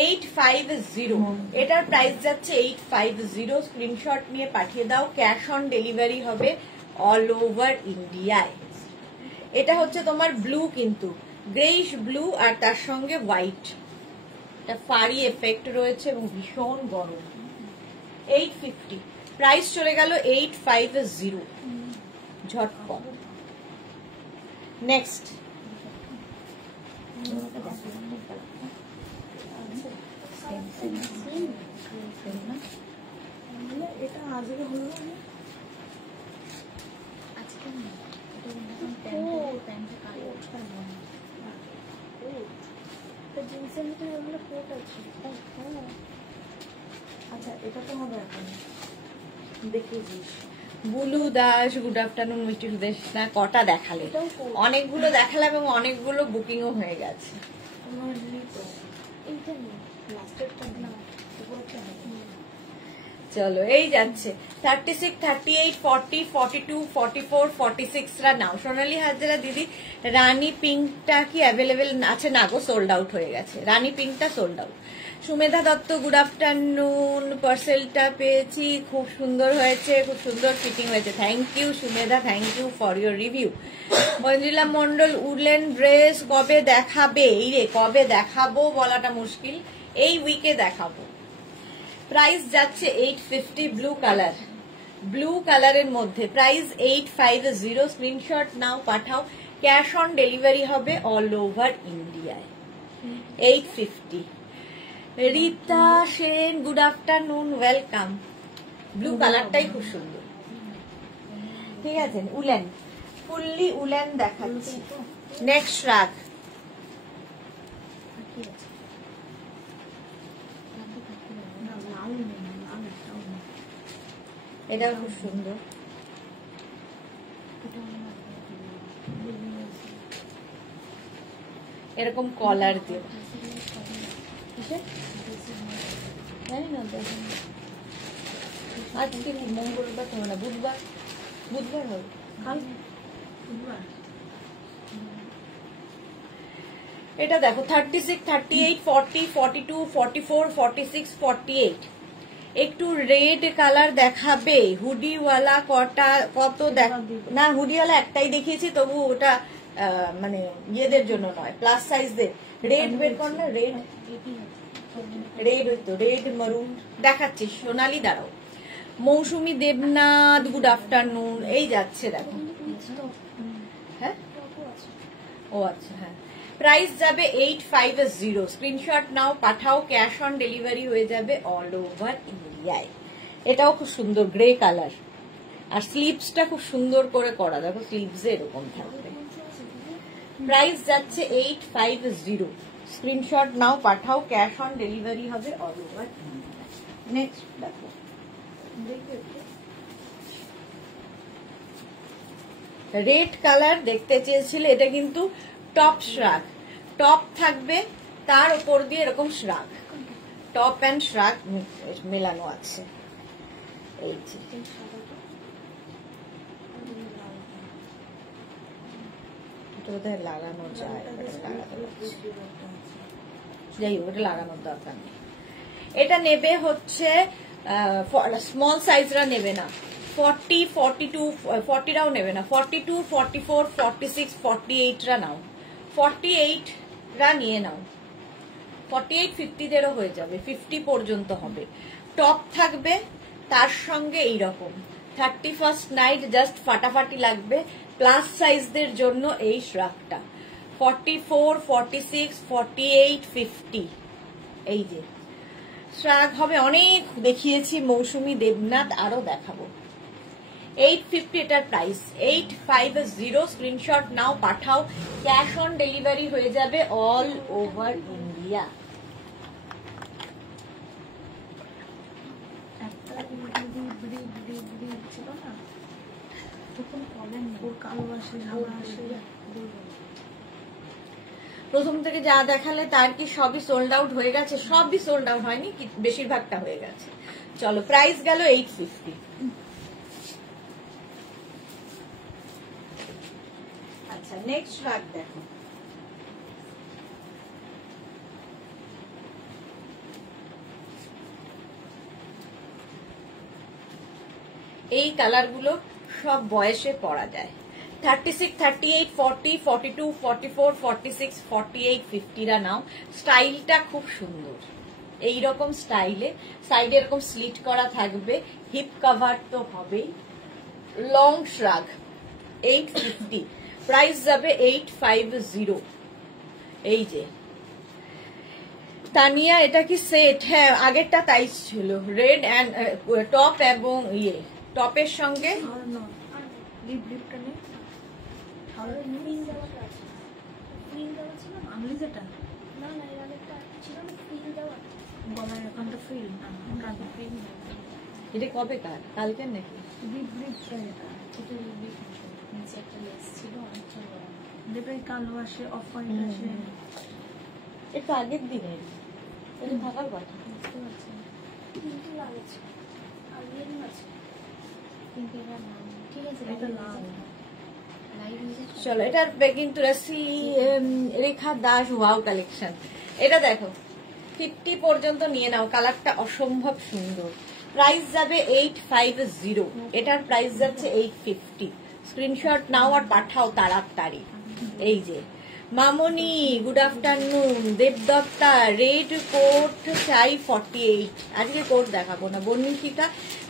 850, এটার প্রাইস যাচ্ছে 850। স্ক্রিনশট নিয়ে পাঠিয়ে দাও, ক্যাশ অন ডেলিভারি হবে অল ওভার ইন্ডিয়ায়। এটা হচ্ছে তোমার ব্লু, কিন্তু গ্রেইশ ব্লু আর তার সঙ্গে হোয়াইট, এটা ফারি এফেক্ট রয়েছে এবং ভীষণ গরম। 850, প্রাইস চলে গেল 850, ঝটপট। নেক্সট এটা আজকে হলো না, আজকে না, প্যান্টটা কালো জিন্সের ভিতরে ওগুলো কোট আছে। আচ্ছা এটা তো হবে এখন, দেখিয়েছিস। Bulu Das, good afternoon. মিষ্টি সুদেশ না, কটা দেখালে? অনেকগুলো দেখালাম এবং অনেকগুলো বুকিংও হয়ে গেছে। এইটা নেই, লাস্টেরটা না, চলো এই যাচ্ছে 36, 38, 40, 42, 44, 46 রা নাও। সোনালী হাজরা দিদি, রানী পিঙ্কটা কি অ্যাভেলেবেল আছে? না গো, সোল্ড আউট হয়ে গেছে, রানী পিঙ্কটা sold out. Sumedha Dutta, good afternoon. পার্সেলটা পেয়েছি, খুব সুন্দর হয়েছে, খুব সুন্দর ফিটিং হয়েছে। Thank you Sumedha, thank you for your review. Manjila Mondal, woollen dress কবে দেখাবে? এই রে, কবে দেখাবো বলাটা মুশকিল, এই উইকে দেখাবো। প্রাইস যাচ্ছে 850, ব্লু কালার, ব্লু কালারের মধ্যে প্রাইস 850। স্ক্রিনশট নাও, পাঠাও, ক্যাশ অন ডেলিভারি হবে অল ওভার ইন্ডিয়ায়। 850। Rita Sen, good afternoon, welcome. Blue কালারটাই খুব সুন্দর, ঠিক আছে। উলেন, ফুললি উলেন দেখাচ্ছি। নেক্সট রাগ, এটাও খুব সুন্দর। এরকম কলার দিয়ে, জানি না আজকে মঙ্গলবার তো না, বুধবার, বুধবার হবে। এটা দেখো 36, 38, 40, 42, 44, 46, 48। একটু রেড কালার দেখাবে? হুডিওয়ালা কটা, কত না, হুডিওয়ালা একটাই দেখিয়েছি, তবু ওটা মানে ইয়েদের জন্য নয়, প্লাস সাইজদের। রেড বের কর না, রেড, রেড ওই তো, রেড মারুন দেখাচ্ছি। সোনালি দাঁড়াও। মৌসুমী দেবনাথ, গুড আফটারনুন। এই যাচ্ছে দেখো, হ্যাঁ, ও আচ্ছা, হ্যাঁ। প্রাইস যাবে 850। স্ক্রিনশট নাও, পাঠাও, ক্যাশ অন ডেলিভারি হয়ে যাবে অল ওভার ইন্ডিয়ায়। এটাও খুব সুন্দর, গ্রে কালার, আর স্লিভসটা খুব সুন্দর করে করা, দেখো স্লিভস এরকম থাকবে। প্রাইস যাচ্ছে 850। স্ক্রিনশট নাও, পাঠাও, ক্যাশ অন ডেলিভারি হবে অল ওভার ইন্ডিয়া। নেক্সট দেখো, রেড কালার দেখতে চেয়েছিলে, এটা কিন্তু টপ শ্রাগ, টপ থাকবে, তার উপর দিয়ে এরকম শ্রাগ, টপ অ্যান্ড শ্রাগ মেলানো আছে। এই যে বোধহয় লাগানো যায়, যাই হোক, এটা লাগানোর দরকার নেই। এটা নেবে হচ্ছে স্মল সাইজরা নেবে না, 40, 42, 40রাও নেবে না, 42, 44, 46, 48 রা নাও, 48 রা নিয়ে নাও। 48, 50 দেরও হয়ে যাবে, 50 পর্যন্ত হবে। টপ থাকবে, তার সঙ্গে এইরকম 31st নাইট জাস্ট ফাটাফাটি লাগবে। প্লাস সাইজদের জন্য এই শ্রাগটা 44, 46, 48, 50। এই যে শ্রাগ হবে অনেক দেখিয়েছি, মৌসুমী দেবনাথ আরো দেখাবো। 850 এটার প্রাইস 850 স্ক্রিনশট নাও পাঠাও ক্যাশ অন ডেলিভারি হয়ে যাবে অল ওভার ইন্ডিয়া ছিল না তখন বলেন ওর কালো আসে সাদা আসে প্রথম থেকে যা দেখালে তার কি সবই সোল্ড আউট হয়ে গেছে সবই সোল্ড আউট হয়নি কি বেশিরভাগটা হয়ে গেছে চলো প্রাইস গেল 850 আচ্ছা নেক্সট রাগ দেখো এই কালারগুলো সব বয়সে পরা যায় 36, 38, 40, 42, 44, 46, 48, 50 রা নাও স্টাইলটা খুব সুন্দর এইরকম স্টাইলে সাইডে এরকম স্লিট করা থাকবে হিপ কভার তো হবেই লং শ্রাগ 850 প্রাইস যাবে 850 এই যে তানিয়া এটা কি সেট হ্যাঁ আগেরটা তাই ছিল রেড এন্ড টপ এবং ইয়ে টপের সঙ্গে আর না লিপটা নেই আর ফিল দেওয়া আছে ফিল দেওয়া ছিল না আমি যেটা না না এর আগেরটা ছিল না ফিল দেওয়া গলার এখানটা ফিল কাঁধে ফিল এটা কবে কালকে নাকি লিপটা এটা এটা নিচে একটা লেস ছিল অনেকটা বড় যেটা কালো আসে অফ হোয়াইট আসে একটু আগের দিনের এটা থাকার কথা বুঝতে পারছি কিন্তু লাগছে আর ইয়েরও আছে কিন্তু এটা নাম ঠিক আছে এটা লাল লাইট হয়ে চলো এটার কিন্তু রেখা দাস ওয়াও কালেকশন এটা দেখো 50 পর্যন্ত নিয়ে নাও কালারটা অসম্ভব সুন্দর প্রাইস যাবে 850 এটার প্রাইস যাচ্ছে 850 স্ক্রিনশট নাও আর পাঠাও তাড়াতাড়ি এই যে মামনি good afternoon Debdatta red coat চাই 48 আজকে কোট দেখাবো না বর্ণিকা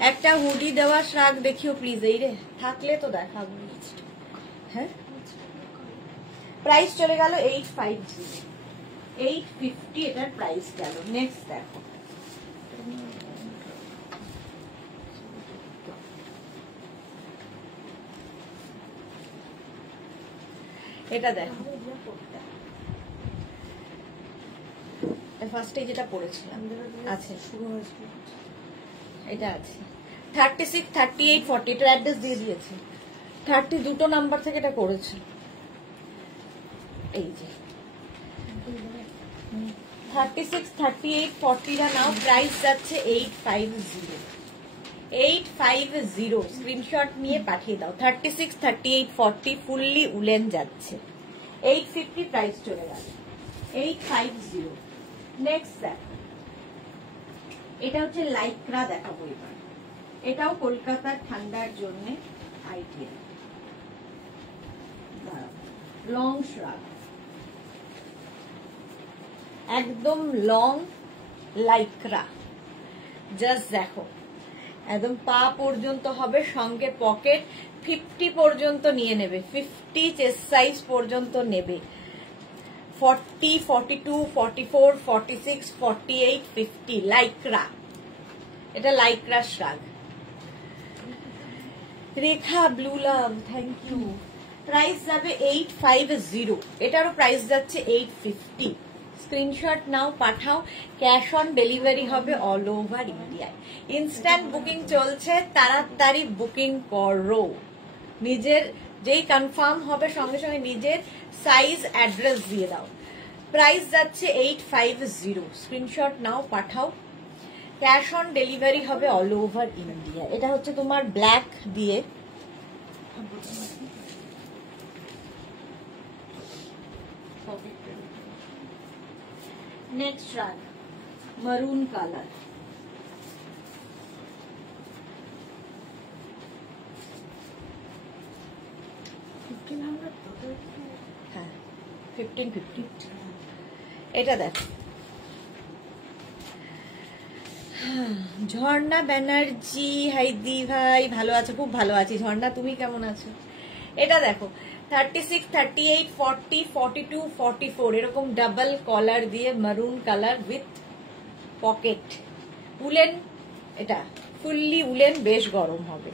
একটা হুডি দেওয়া শ্রাগ দেখিও প্লিজ এই রে থাকলে তো দেখাবো হ্যাঁ প্রাইস চলে গেল 850 850 এটার প্রাইস গেল নেক্সট দেখো এটা দেখো ফার্স্টে যেটা পড়েছিলাম আছে শুরু হয়েছে এটা আছে 36, 38, 40 এটার অ্যাড্রেস দিয়ে দিয়েছে 30 দুটো নাম্বার থেকে এটা করেছে এই যে 36, 38, 40 রা নাও প্রাইস যাচ্ছে 850 850 স্ক্রিনশট নিয়ে পাঠিয়ে দাও 36, 38, 40 ফুললি উলেন যাচ্ছে 850 প্রাইস চলে গেল 850 নেক্সট দেখো এটা হচ্ছে লাইক্রা দেখাবো এবার এটাও কলকাতার ঠান্ডার জন্য আইডিয়া লং শ্রাগ একদম লং লাইক্রা জাস্ট দেখো একদম পা পর্যন্ত হবে সঙ্গে পকেট 50 পর্যন্ত নিয়ে নেবে 50 চেস্ট সাইজ পর্যন্ত নেবে 40, 42, 44, 46, 48, 50 লাইক্রা এটা lycra shrug Rekha blue love thank you price যাবে 850 এটারও প্রাইস যাচ্ছে 850 স্ক্রিনশট নাও পাঠাও ক্যাশ অন ডেলিভারি হবে অল ওভার ইন্ডিয়ায় ইনস্ট্যান্ট বুকিং চলছে তাড়াতাড়ি বুকিং করো নিজের যেই কনফার্ম হবে সঙ্গে সঙ্গে নিজের সাইজ অ্যাড্রেস দিয়ে দাও প্রাইস যাচ্ছে 850 স্ক্রিনশট নাও পাঠাও ক্যাশ অন ডেলিভারি হবে অল ওভার ইন্ডিয়া এটা হচ্ছে তোমার ব্ল্যাক দিয়ে নেক্সট রাগ মারুন কালার হ্যাঁ 1550 এটা দেখো ঝর্ণা ব্যানার্জি হাইদি ভাই ভালো আছো খুব ভালো আছি ঝর্ণা তুমি কেমন আছো এটা দেখো 36, 38, 40, 42, 44 এরকম ডাবল কলার দিয়ে মারুন কালার উইথ পকেট উলেন এটা ফুললি উলেন বেশ গরম হবে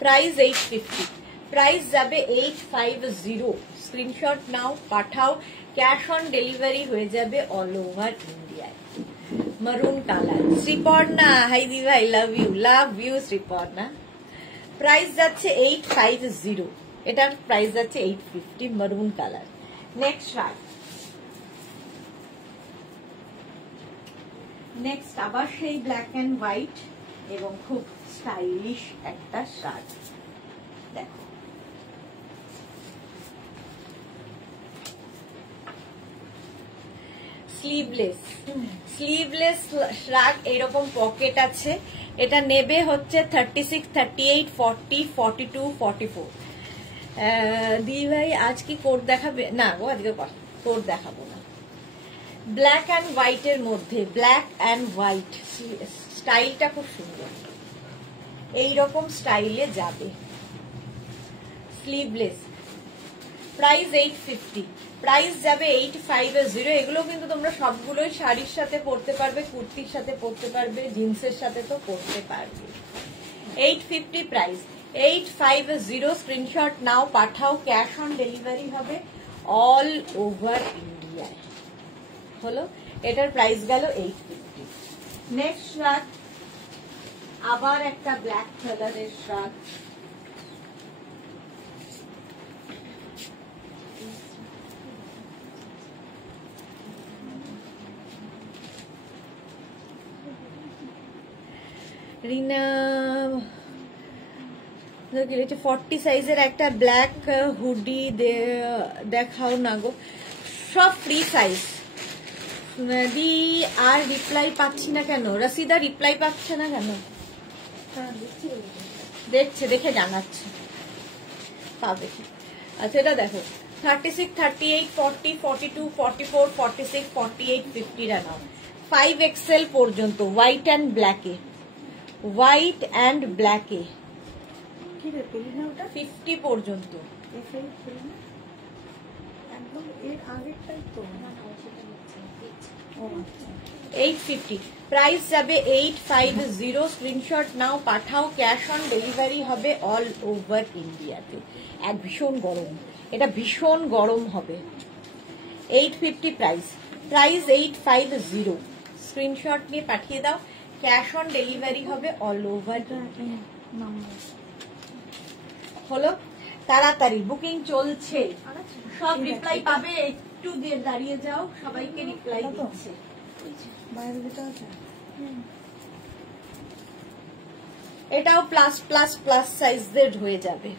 প্রাইস 850, প্রাইস যাবে 850। স্ক্রিনশট নাও, পাঠাও, ক্যাশ অন ডেলিভারি হয়ে যাবে অল ওভার ইন্ডিয়ায়। মারুন কালার, শ্রীপর্ণা, হাই দি ভাই, লাভ ইউ শ্রীপর্ণা। প্রাইস যাচ্ছে 850, এটার প্রাইস যাচ্ছে 850, মারুন কালার। নেক্সট শার্ট, নেক্সট আবার সেই ব্ল্যাক এন্ড হোয়াইট এবং খুব স্টাইলিশ একটা শার্ট। দেখো স্লিভলেস, স্লিভলেস শার্ট, এরকম পকেট আছে। এটা নেবে হচ্ছে 36, 38, 40, 42, 44। দি ভাই আজ কি কোড দেখাবে? না গো, আজকে কোড দেখাবো না। ব্ল্যাক অ্যান্ড হোয়াইটের মধ্যে, ব্ল্যাক অ্যান্ড হোয়াইট, স্টাইলটা খুব সুন্দর, এইরকম স্টাইলে যাবে। স্লিভলেস, প্রাইস 850, প্রাইস যাবে 850। এগুলো কিন্তু তোমরা সবগুলোই শাড়ির সাথে পরতে পারবে, কুর্তির সাথে পরতে পারবে, জিন্সের সাথে তো পরতে পারবে। 850 প্রাইস, 850। স্ক্রিনশট নাও, পাঠাও, ক্যাশ অন ডেলিভারি হবে অল ওভার ইন্ডিয়ায়। হলো, এটার প্রাইস গেল 850। নেক্সট শার্ট, আবার একটা ব্ল্যাক কালারের শার্ট। রিনা 40 সাইজের একটা ব্ল্যাক হুডি দেখাও না গো, সব ফ্রি সাইজ। দি আর রিপ্লাই পাচ্ছি না কেন? রসিদা রিপ্লাই পাচ্ছে না কেন? দেখছে, দেখে জানাচ্ছে, পাবে। আচ্ছা এটা দেখো 36, 38, 40, 42, 44, 46, 48, 50 নাও। 5XL পর্যন্ত, হোয়াইট অ্যান্ড ব্ল্যাকে, হোয়াইট অ্যান্ড ব্ল্যাকে 50 পর্যন্ত। একদম এর আগেরটাই তো। 850, প্রাইস যাবে 850। স্ক্রিনশট নাও, পাঠাও, ক্যাশ অন ডেলিভারি হবে অল ওভার ইন্ডিয়াতে। এক ভীষণ গরম, এটা ভীষণ গরম হবে। 850 প্রাইস, প্রাইস 850। স্ক্রিনশট নিয়ে পাঠিয়ে দাও, ক্যাশ অন ডেলিভারি হবে অল ওভার। হলো, তাড়াতাড়ি বুকিং চলছে, সব রিপ্লাই পাবে। একটু দাঁড়িয়ে যাও, সবাইকে রিপ্লাই দিচ্ছে। এটাও প্লাস প্লাস প্লাস সাইজের হয়ে যাবে।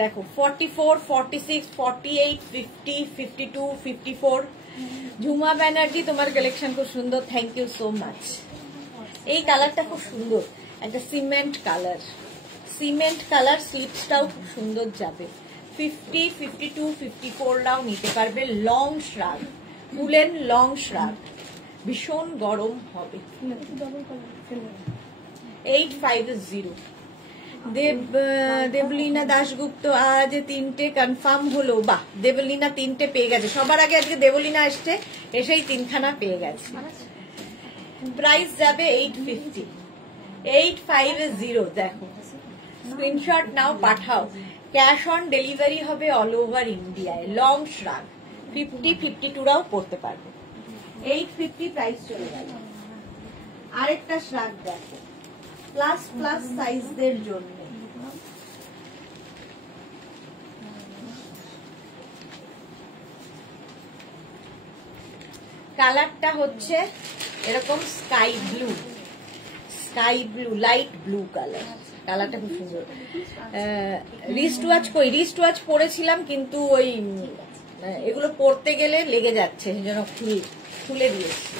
দেখো 44, 46, 48, 50, 52, 54। ঝুমা ব্যানার্জি, তোমার কালেকশন খুব সুন্দর, থ্যাংক ইউ সো মাচ। এই কালারটা খুব সুন্দর, একটা সিমেন্ট কালার, সিমেন্ট কালার। স্লিপসটাও খুব সুন্দর যাবে। 50, 52, 54রাও নিতে পারবে। লং শ্রাগ, উলেন লং শ্রাগ, ভীষণ গরম হবে। 850। দেবলীনা দাশগুপ্ত, আজ 3টে কনফার্ম হলো। বাহ, দেবলীনা 3টে পেয়ে গেছে। সবার আগে আজকে দেবলীনা আসছে, এসেই 3খানা পেয়ে গেছে। প্রাইস যাবে 850, 850। দেখো, স্ক্রিনশট নাও, পাঠাও, ক্যাশ অন ডেলিভারি হবে অল ওভার ইন্ডিয়ায়। লং শ্রাগ 50, 52রাও পড়তে পারবে। 850 প্রাইস চলে গেল। আরেকটা শ্রাগ দেখো, প্লাস প্লাস সাইজদের জন্য। কালারটা হচ্ছে এরকম sky blue, sky blue, light blue colour. কালারটা খুব সুন্দর। রিস্ট ওয়াচ কই? রিস্ট ওয়াচ পরেছিলাম, কিন্তু ওই এগুলো পরতে গেলে লেগে যাচ্ছে, সেজন্য খুলে দিয়েছি।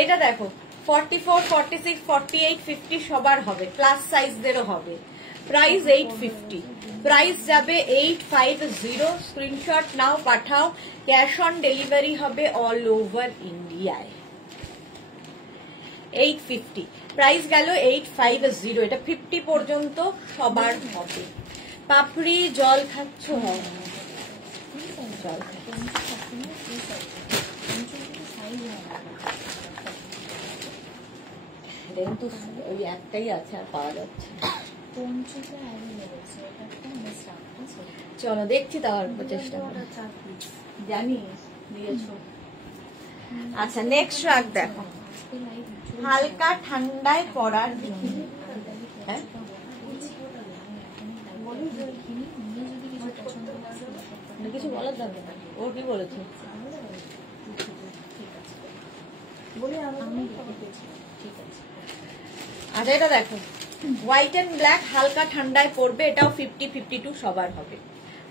এটা দেখো 44, 46, 48, 50 সবার হবে, প্লাস সাইজদেরও হবে। প্রাইস 850, প্রাইস যাবে 850। স্ক্রিনশট নাও, পাঠাও, ক্যাশ অন ডেলিভারি হবে অল ওভার ইন্ডিয়ায়। 850 প্রাইস গেল 850। এটা 50 পর্যন্ত সবার হবে। পাপড়ি জল খাচ্ছ? জল কিন্তু ওই একটাই আছে, আর পাওয়া যাচ্ছে। পঞ্চটা অ্যাভেলেবল এটা একটা বেশ রাখতে চলো দেখছি তার চেষ্টা করে। জানি দিয়েছো। আচ্ছা নেক্সট রাগ দেখো, হালকা ঠান্ডায় পড়ার জন্য। হ্যাঁ কিছু বলার দরকার নেই, ও কি বলেছে আচ্ছা এটা দেখো, হোয়াইট এন্ড ব্ল্যাক হালকা ঠান্ডায় পড়বে, এটাও 50-52 সবার হবে।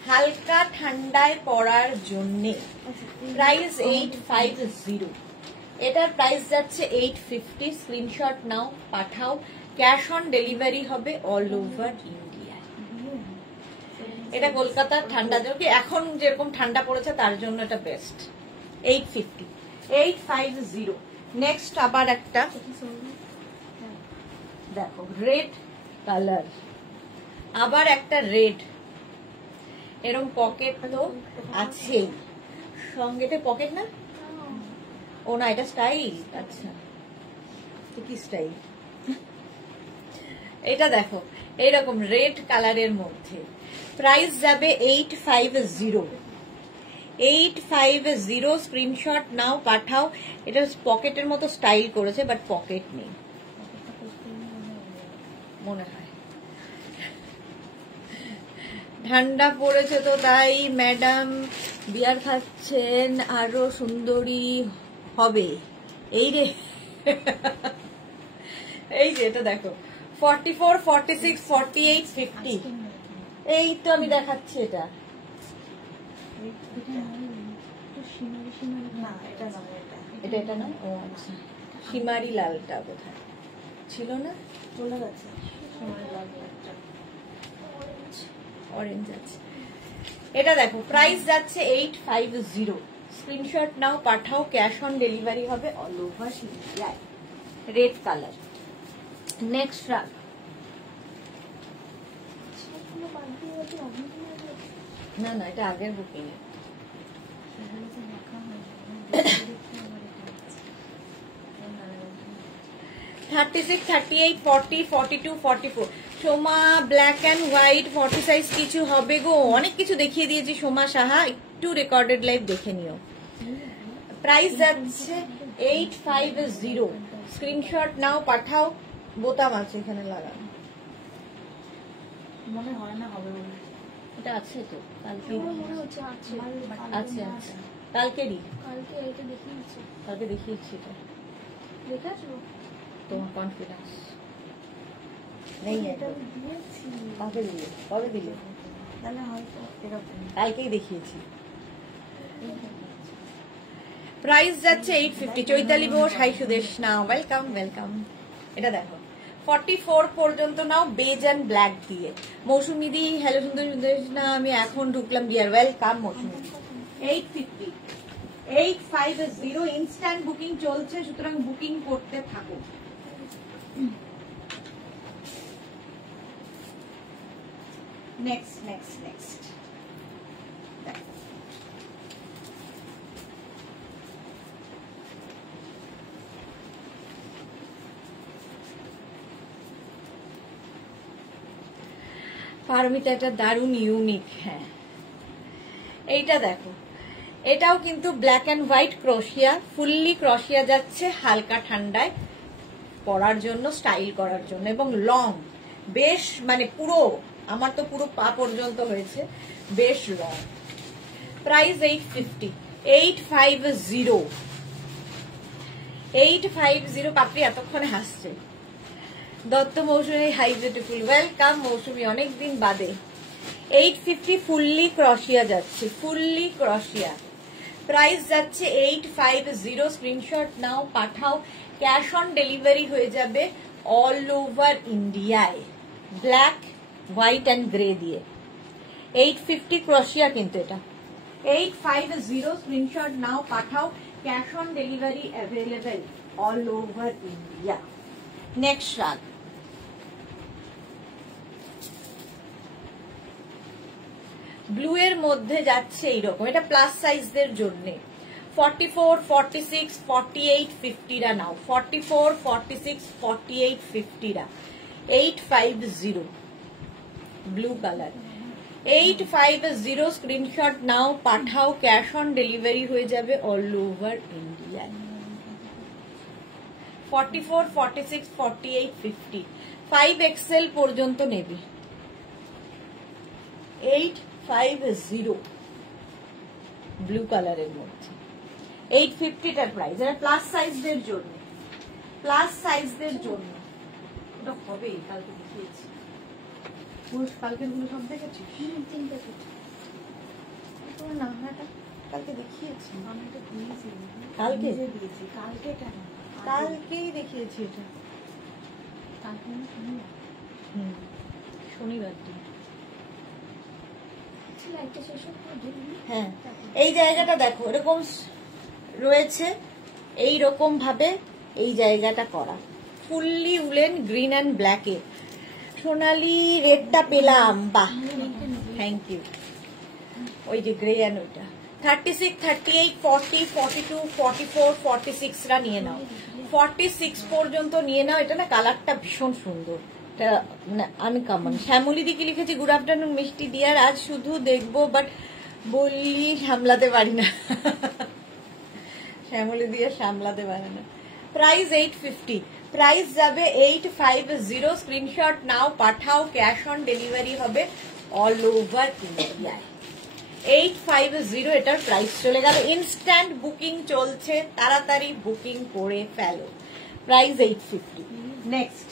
হালকা ঠান্ডায় পড়ার জন্যে প্রাইস 850, এটার প্রাইস যাচ্ছে 850। স্ক্রিনশট নাও, পাঠাও, ক্যাশ অন ডেলিভারি হবে অল ওভার ইন্ডিয়া। এটা কলকাতার ঠান্ডা জন্য, এখন যেরকম ঠান্ডা পড়েছে তার জন্য এটা বেস্ট। 850, 850। নেক্সট আবার একটা দেখো, রেড কালার, আবার একটা রেড, এরকম পকেট তো আছেই সঙ্গে, পকেট না, ও না এটা স্টাইল। আচ্ছা কি স্টাইল, এটা দেখো এইরকম রেড কালারের মধ্যে, প্রাইস যাবে 850, 850। স্ক্রিনশট নাও, পাঠাও। এটা পকেটের মতো স্টাইল করেছে, বাট পকেট নেই মনে হয়, ঠান্ডা পড়েছে তো তাই ম্যাডাম বিয়ার খাচ্ছেন, আরো সুন্দরী হবে। এই রে এই যে এটা দেখো, 44, 46, 48, 50, এই তো আমি দেখাচ্ছি। এটা এটা এটা না, ও আচ্ছা সীমারি লালটা বোধহয় ছিল না, চলে গেছে। অরেঞ্জ আছে, এটা দেখো প্রাইস যাচ্ছে 850। স্ক্রিনশট নাও, পাঠাও, ক্যাশ অন ডেলিভারি হবে অল ওভার ইন্ডিয়ায়। Red colour. নেক্সট রাগ, না না এটা আগের বুকিং এ। 36, 38, 40, 42, 44। Soma black and white 40 size কিছু হবে গো, অনেক কিছু দেখিয়ে দিয়েছি সোমা সাহা, একটু রেকর্ডেড লাইভ দেখে নিও। প্রাইস যাচ্ছে 850। স্ক্রিনশট নাও, পাঠাও, বোতাম আছে এখানে লাগানো, মনে হয় না হবে বলে। এটা আছে তো কালকে আছে আছে, কালকেরই, কালকে এটা দেখিয়েছি, কালকে দেখিয়েছি। এটা দেখে আসবো তোমার কনফিডেন্স নেই, এটা দিয়েছি। কবে দিলে, কবে দিলে? তাহলে হয়তো এরকম কালকেই দেখিয়েছি। প্রাইস যাচ্ছে 850। চৈতালি বোস, হাই সুদেশ নাও, ওয়েলকাম ওয়েলকাম। এটা দেখো 44 পর্যন্ত নাও, বেজ এন্ড ব্ল্যাক দিয়ে। মৌসুমি দি, হ্যালো সুন্দর সুন্দর না, আমি এখন ঢুকলাম ডিয়ার, ওয়েলকাম মৌসুমি। 850, 850। ইনস্ট্যান্ট বুকিং চলছে, সুতরাং বুকিং করতে থাকো। নেক্সট নেক্সট নেক্সট পারমিতা, এটা দারুণ ইউনিক। হ্যাঁ এইটা দেখো, এটাও কিন্তু ব্ল্যাক এন্ড হোয়াইট ক্রোশিয়া, ফুললি ক্রোশিয়া যাচ্ছে, হালকা ঠান্ডায় পরার জন্য, স্টাইল করার জন্য, এবং লং বেশ, মানে পুরো আমার তো পুরো পা পর্যন্ত হয়েছে, বেশ লং। প্রাইস 850, 850, 850। পাপড়ি এতক্ষণে হাসছে। দত্ত মৌসুমী, হাই বিউটিফুল, ওয়েলকাম মৌসুমী, অনেকদিন বাদে। 850 ফুললি ক্রোশিয়া যাচ্ছে, ফুললি ক্রোশিয়া। প্রাইস যাচ্ছে 850। স্ক্রিনশট নাও, পাঠাও, ক্যাশ অন ডেলিভারি হয়ে যাবে অল ওভার ইন্ডিয়ায়। ব্ল্যাক, হোয়াইট অ্যান্ড গ্রে দিয়ে 850 ক্রোশিয়া, কিন্তু এটা 850। স্ক্রিনশট নাও, পাঠাও, cash on delivery available all over India. Next রাগ, ব্লু এর মধ্যে যাচ্ছে এইরকম, এটা প্লাস সাইজদের জন্য। 44, 46, 48, 50 নাও, 44, 46, 48, 50 850। ব্লু কালার 850 স্ক্রিনশট নাও পাঠাও, ক্যাশ অন ডেলিভারি হয়ে যাবে অল ওভার ইন্ডিয়ায়। 44, 46, 48, 50 5XL পর্যন্ত নেবে। 850 ব্লু কালারের মধ্যে 850টার প্রাইস। এটা প্লাস সাইজদের জন্য, প্লাস সাইজদের জন্য ওটা হবে। কালকে দেখিয়েছি, কালকের গুলো সব দেখেছিস? চিন্তা করছি তোর নামটা কালকে দেখিয়েছি, আমি তো দিয়েছি, কালকে দিয়েছি। কালকে কেন? কালকেই দেখিয়েছি এটা। কালকে আমি শুনিলাম। শনিবার দিন। লাইটটা শেষ করে হ্যাঁ, এই জায়গাটা দেখো এরকম রয়েছে, এই রকম ভাবে এই জায়গাটা করা, ফুললি উলেন গ্রিন অ্যান্ড ব্ল্যাকে। সোনালি রেডটা পেলাম, বাহ থ্যাংক ইউ। ওই যে গ্রে অ্যান্ড ওইটা 36, 38, 40, 42, 44, 46 রা নিয়ে নাও। 46 পর্যন্ত নিয়ে নাও। এটা না কালারটা ভীষণ সুন্দর, এটা মানে আনকমন। শ্যামলী দিকে লিখেছি গুড আফটারনুন মিষ্টি দিয়ার, আজ শুধু দেখবো বাট বললি সামলাতে পারি না। শ্যামলী দিয়ে সামলাতে পারে না। প্রাইস 850, প্রাইস যাবে 850। স্ক্রিনশট নাও পাঠাও, ক্যাশ অন ডেলিভারি হবে অল ওভার ইন্ডিয়ায়। 850 এটার প্রাইস চলে গেল। ইনস্ট্যান্ট বুকিং চলছে, তাড়াতাড়ি বুকিং করে ফেলো। প্রাইস 850। নেক্সট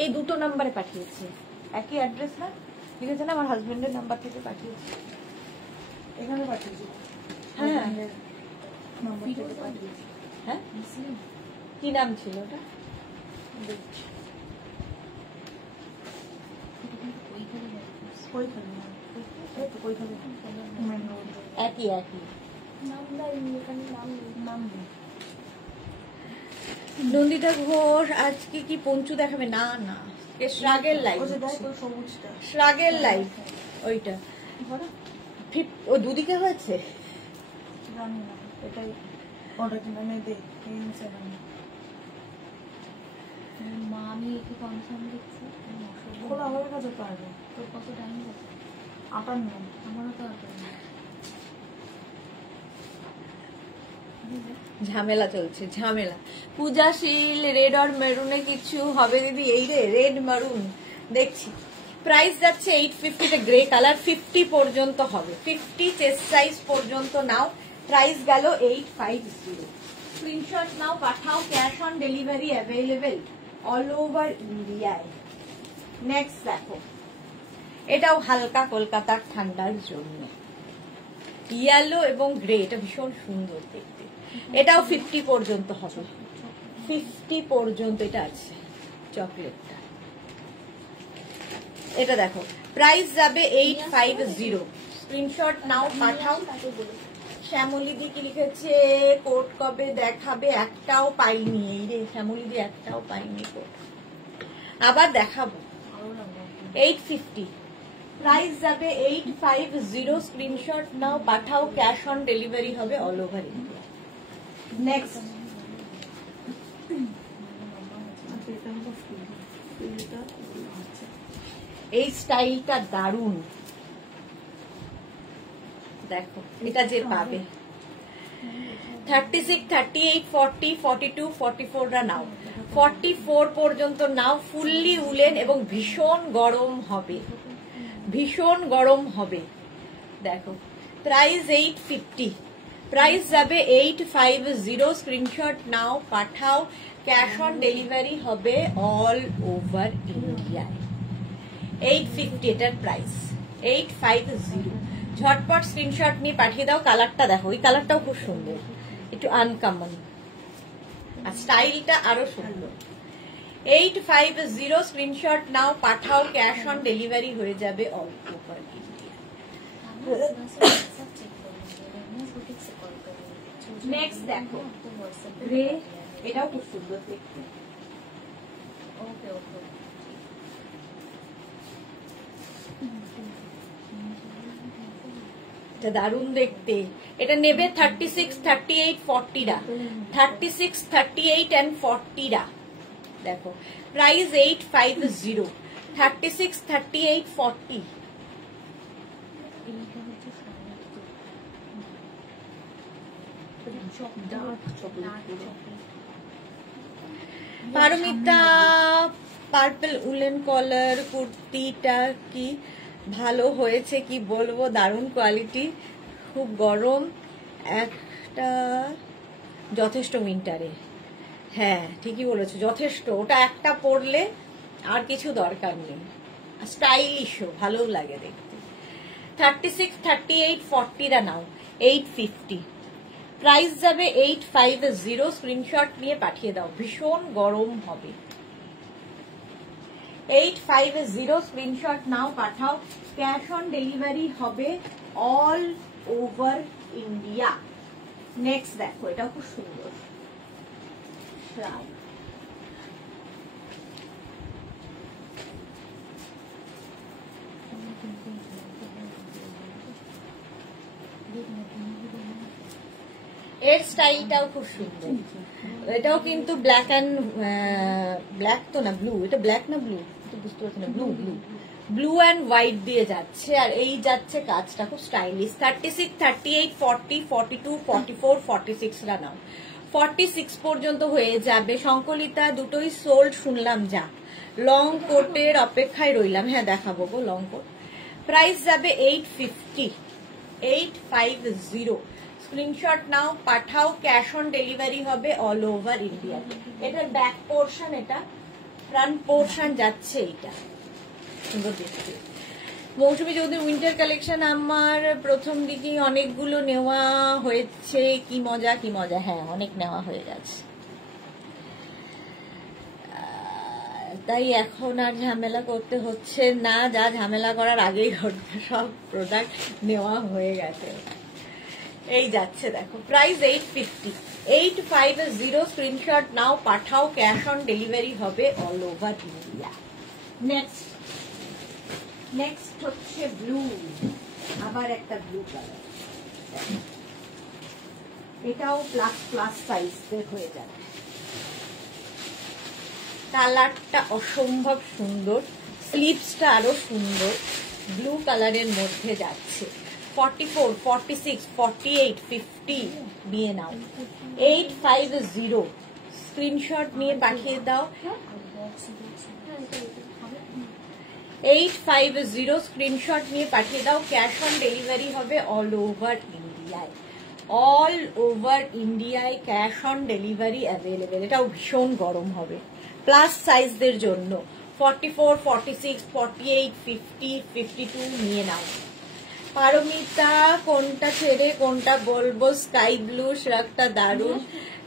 এই দুটো নাম্বারে পাঠিয়েছে, একই অ্যাড্রেস না লিখেছে না, আমার হাজবেন্ডের নাম্বার থেকে পাঠিয়েছে। এখানে পাঠিয়েছি। হ্যাঁ নম্বর থেকে পাঠিয়েছি। হ্যাঁ, কি নাম ছিল ওটা? একই একই নন্দিতা ঘোষ আজকে কি পঞ্চু দেখাবে? না না, শ্রাগের লাইভ, শ্রাগের লাইভ ওইটা। ও দুদিকে হয়েছে, জানি না, এটাই অর্ডার মানে মা আমি একে কনফার্ম দিচ্ছি। খোলা হয়ে গেছে তো আগে। তোর কত টাইম গেছে? 58। আমারও তো 58। ঝামেলা চলছে, ঝামেলা। পূজাশীল রেড আর মেরুনে কিছু হবে দিদি? এই রে রেড মারুন দেখছি। প্রাইস যাচ্ছে 850, টা গ্রে কালার 50 পর্যন্ত হবে, 50 চেস্ট সাইজ পর্যন্ত নাও। প্রাইস গেল 850। স্ক্রিনশট নাও পাঠাও, cash on delivery available all over ইন্ডিয়ায়। নেক্সট দেখো, এটাও হালকা কলকাতার ঠান্ডার জন্য, ইয়েলো এবং গ্রে, এটা ভীষণ সুন্দর দেখতে। এটাও 50 পর্যন্ত হবে, 50 পর্যন্ত এটা আছে চকলেটটা। এটা দেখো প্রাইস যাবে 850। স্ক্রিনশট নাও পাঠাও। শ্যামলী দি কি লিখেছে? কোট কবে দেখাবে? একটাও পাইনি। এই রে শ্যামলী দি, একটাও পাইনি কোট, আবার দেখাবো। 850 প্রাইস যাবে 850। স্ক্রিনশট নাও পাঠাও, ক্যাশ অন ডেলিভারি হবে অল ওভার ইন্ডিয়া। নেক্সট এই স্টাইলটা দারুন, দেখো এটা যে পাবে 36, 38, 40, 42, 44 রা নাও। 44 পর্যন্ত নাও। ফুললি উলেন এবং ভীষণ গরম হবে, ভীষণ গরম হবে। দেখো প্রাইস 850, প্রাইস যাবে 850। স্ক্রিনশট নাও পাঠাও, ক্যাশ অন ডেলিভারি হবে অল ওভার ইন্ডিয়া। 850 এটার প্রাইস 850। ঝটপট স্ক্রিনশট নিয়ে পাঠিয়ে দাও। কালারটা দেখো, এই কালারটাও খুব সুন্দর, একটু আনকমন, আর স্টাইলটা আরো সুন্দর। 850 স্ক্রিনশট নাও পাঠাও, ক্যাশ অন ডেলিভারি হয়ে যাবে অল ওভার ইন্ডিয়া। নেক্সট দেখো গ্রে, এটাও খুব সুন্দর দেখতে। ওকে ওকে দারুণ দেখতে। এটা নেবে 36, 38, 40 রা, 36, 38 and 40 রা। দেখো প্রাইস 850, 36, 38, 40। পারমিতা পার্পল উলেন কলার কুর্তিটা কি ভালো হয়েছে কি বলবো, দারুণ কোয়ালিটি, খুব গরম, একটা যথেষ্ট উইন্টারে। হ্যাঁ ঠিকই বলেছো, যথেষ্ট, ওটা একটা পরলে আর কিছু দরকার নেই, স্টাইলিশও ভালো লাগে দেখতে। 36, 38, 40রা নাও 850, প্রাইস যাবে 850, স্ক্রিনশট নিয়ে পাঠিয়ে দাও, ভীষণ গরম হবে। 850 স্ক্রিনশট নাও পাঠাও, ক্যাশ অন ডেলিভারি হবে অল ওভার ইন্ডিয়া। নেক্সট দেখো, এটা খুব সুন্দর, এর স্টাইলটাও খুব সুন্দর। এটাও কিন্তু ব্ল্যাক অ্যান্ড ব্ল্যাক তো না, ব্লু, এটা ব্ল্যাক না ব্লু বুঝতে পারছি না, blue blue blue and white দিয়ে যাচ্ছে, আর এই যাচ্ছে কাজটা খুব স্টাইলিশ। 36, 38, 40, 42, 44, 46রা নাও, 46 পর্যন্ত হয়ে যাবে। সংকলিতা দুটোই সোল্ড শুনলাম, যা লং কোটের অপেক্ষায় রইলাম। হ্যাঁ দেখাবো গো লং কোট। প্রাইস যাবে 850, 850, স্ক্রিনশট নাও পাঠাও, ক্যাশ অন ডেলিভারি হবে অল ওভার ইন্ডিয়া। এটার ব্যাক পোর্শন, এটা ফ্রন্ট পোর্শন যাচ্ছে, এইটা সুন্দর দেখতে। মৌসুমী চৌধুরী উইন্টার কালেকশন আমার প্রথম দিকেই অনেকগুলো নেওয়া হয়েছে, কি মজা কি মজা। হ্যাঁ অনেক নেওয়া হয়ে গেছে, তাই এখন আর ঝামেলা করতে হচ্ছে না, যা ঝামেলা করার আগেই সব প্রোডাক্ট নেওয়া হয়ে গেছে। এই যাচ্ছে দেখো, প্রাইস 850, 850, স্ক্রিনশট নাও পাঠাও, ক্যাশ অন ডেলিভারি হবে অল ওভার ইন্ডিয়া। নেক্সট হচ্ছে ব্লু, আবার একটা ব্লু কালার, এটাও প্লাস সাইজের হয়ে যাবে। কালারটা অসম্ভব সুন্দর, স্লিভসটা আরো সুন্দর, ব্লু কালারের মধ্যে যাচ্ছে। 44, 46, 48, 50 নিয়ে নাও, 850, স্ক্রিনশট নিয়ে পাঠিয়ে দাও, 850, স্ক্রিনশট নিয়ে পাঠিয়ে দাও, ক্যাশ অন ডেলিভারি হবে অল ওভার ইন্ডিয়ায়, অল ওভার ইন্ডিয়ায় ক্যাশ অন ডেলিভারি অ্যাভেলেবেল। এটাও ভীষণ গরম হবে, প্লাস সাইজদের জন্য। 44, 46, 48, 50, 52 নিয়ে নাও। পারমিতা কোনটা ছেড়ে কোনটা বলবো, স্কাই ব্লু শ্রাগটা দারুণ,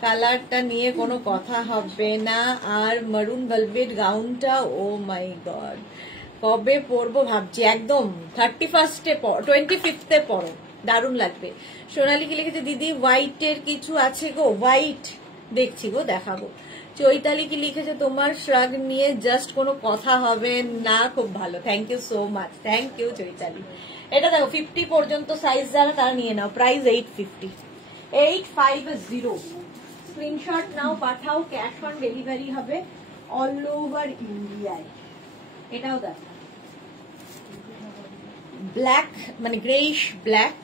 কালারটা নিয়ে কোনো কথা হবে না, আর মারুন ভেলভেট গাউনটা ও মাই গড কবে পরবো ভাবছি, একদম 31-এ 25-এ পরো, দারুণ লাগবে। সোনালি কি লিখেছে, দিদি হোয়াইটের কিছু আছে গো, হোয়াইট দেখছি গো, দেখাবো। চৈতালি কি লিখেছে, তোমার শ্রাগ নিয়ে জাস্ট কোনো কথা হবে না, খুব ভালো, thank you so much, thank you Chaitali. এটা দেখো 50 পর্যন্ত সাইজ যারা তারা নিয়ে নাও, প্রাইস 850, 850, স্ক্রিনশট নাও পাঠাও, ক্যাশ অন ডেলিভারি হবে অল ওভার ইন্ডিয়ায়। এটাও দেখো ব্ল্যাক, মানে গ্রেইশ ব্ল্যাক,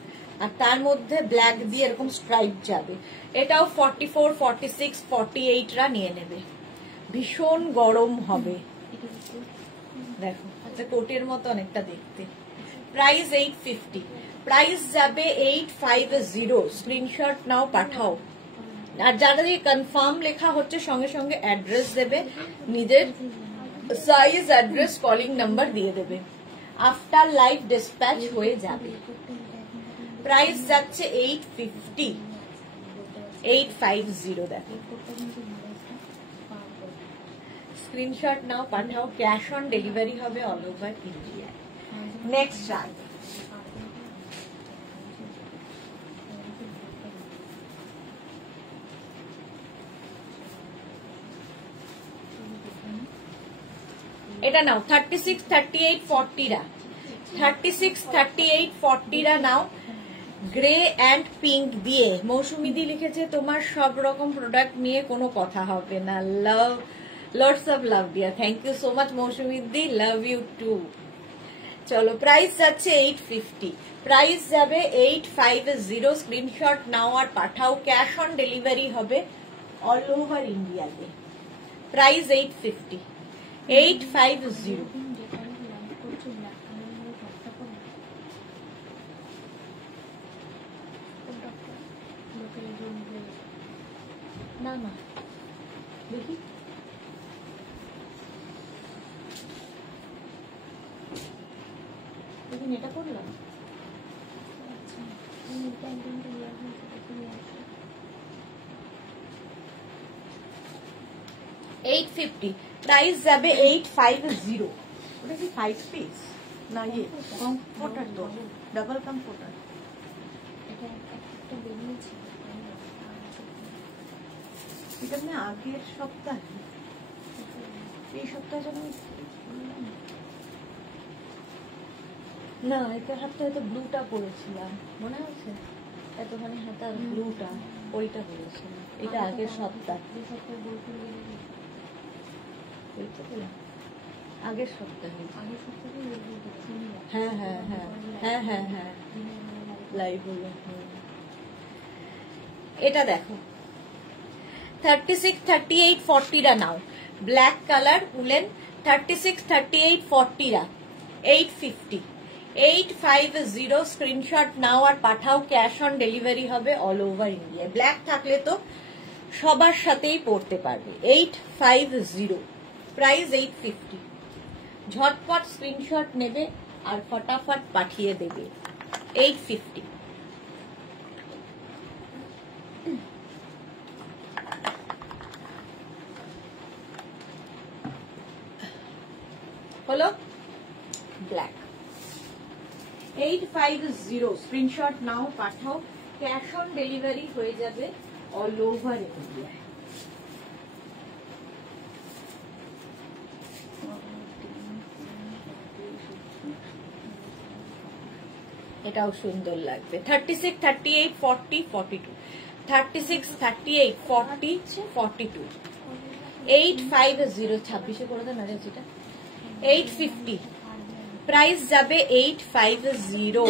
আর তার মধ্যে ব্ল্যাক দিয়ে এরকম স্ট্রাইপ যাবে। এটাও 44, 46, 48রা নিয়ে নেবে, ভীষণ গরম হবে। দেখো কোটের মতো অনেকটা দেখতে। প্রাইস 850, প্রাইস যাবে 850, স্ক্রিনশট নাও পাঠাও। আর যারা কনফার্ম লেখা হচ্ছে সঙ্গে সঙ্গে অ্যাড্রেস দেবে, নিজের সাইজ অ্যাড্রেস কলিং নাম্বার দিয়ে দেবে, আফটার লাইভ ডিসপ্যাচ হয়ে যাবে। প্রাইস যাচ্ছে 850, 850, দেখো স্ক্রিনশট নাও পাঠাও, ক্যাশ অন ডেলিভারি হবে all over India. Next shirt, এটা নাও 36, 38, 40রা, 36, 38, 40রা নাও, গ্রে অ্যান্ড পিঙ্ক দিয়ে। মৌসুমিদি লিখেছে, তোমার সব রকম প্রোডাক্ট নিয়ে কোনো কথা হবে না, love lots of love dear, thank you so much মৌসুমিদি, লাভ ইউ টু। চলো প্রাইস যাচ্ছে 850, প্রাইস যাবে 850, স্ক্রিনশট নাও আর পাঠাও, ক্যাশ অন ডেলিভারি হবে অল ওভার ইন্ডিয়াতে। প্রাইস 850, 850। না না দেখি দেখুন এটা করলাম। 850, প্রাইস যাবে 850। ওটা কি 5 পিস না ইয়ে কমফোর্টার? তো ডাবল কমফোর্টার। এটা আমি আগের সপ্তাহে, এই সপ্তাহে না, এটা সপ্তাহে তো ব্লুটা পরেছিলাম, মনে আছে? এতখানি হাতার ব্লুটা, ওইটা পরেছিলাম। এটা আগের সপ্তাহ, আগের সপ্তাহে। হ্যাঁ হ্যাঁ হ্যাঁ হ্যাঁ হ্যাঁ হ্যাঁ লাইভ হলো। এটা দেখো 36, 38, 40 নাও, ব্ল্যাক কালার উলেন, 36, 38, 40 850, 850, স্ক্রিনশট নাও আর পাঠাও, ক্যাশ অন ডেলিভারি হবে অল ওভার ইন্ডিয়া। ব্ল্যাক থাকলে তো সবার সাথেই পড়তে পারবে। 850, প্রাইস 850। ঝটপট স্ক্রিনশট নেবে আর ফটাফট পাঠিয়ে দেবে। 850। হলো ব্ল্যাক। 850, স্ক্রিনশট নাও পাঠাও, ক্যাশ অন ডেলিভারি হয়ে যাবে অল ওভার ইন্ডিয়া। এটাও সুন্দর লাগবে। 36, 38, 40, 42, 36, 38, 40, 42, 850, 26 করে দেন। আরে যেটা 850, প্রাইস যাবে 850।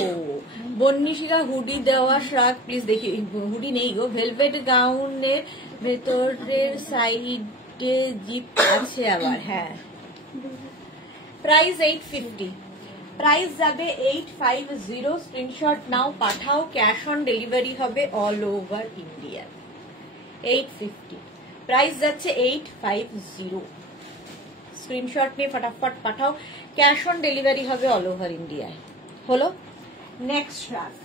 বন্নিশিকা হুডি দেওয়া শার্ট প্লিজ দেখি, হুডি নেই গো। ভেলভেট গাউনের ভেতরের সাইডে জিপ আছে আবার, হ্যাঁ। প্রাইস 850, প্রাইস যাবে 850, স্ক্রিনশট নাও পাঠাও, ক্যাশ অন ডেলিভারি হবে অল ওভার ইন্ডিয়া। 850, প্রাইস যাচ্ছে 850, স্ক্রিনশট নিয়ে ফটাফট পাঠাও, ক্যাশ অন ডেলিভারি হবে অল ওভার ইন্ডিয়ায়। হলো নেক্সট শার্ট।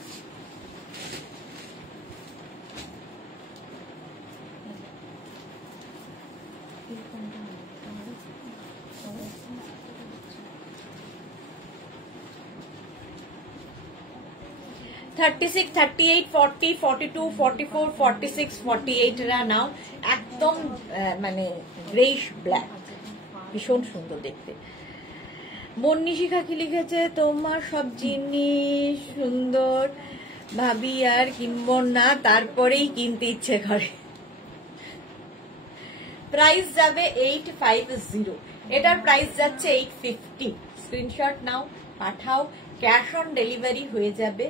$36, $38, $40, $42, $44, $46, $48 নাও। একদম মানে গ্রেইশ ব্ল্যাক, ভীষণ সুন্দর দেখতে। বন্নিশিখা কি লিখেছে, তোমার সব জিনিস সুন্দর ভাবি আর কিনবো না, তারপরেই কিনতে ইচ্ছে করে। প্রাইস যাবে 850, এটার প্রাইস যাচ্ছে 850, স্ক্রিনশট নাও পাঠাও, ক্যাশ অন ডেলিভারি হয়ে যাবে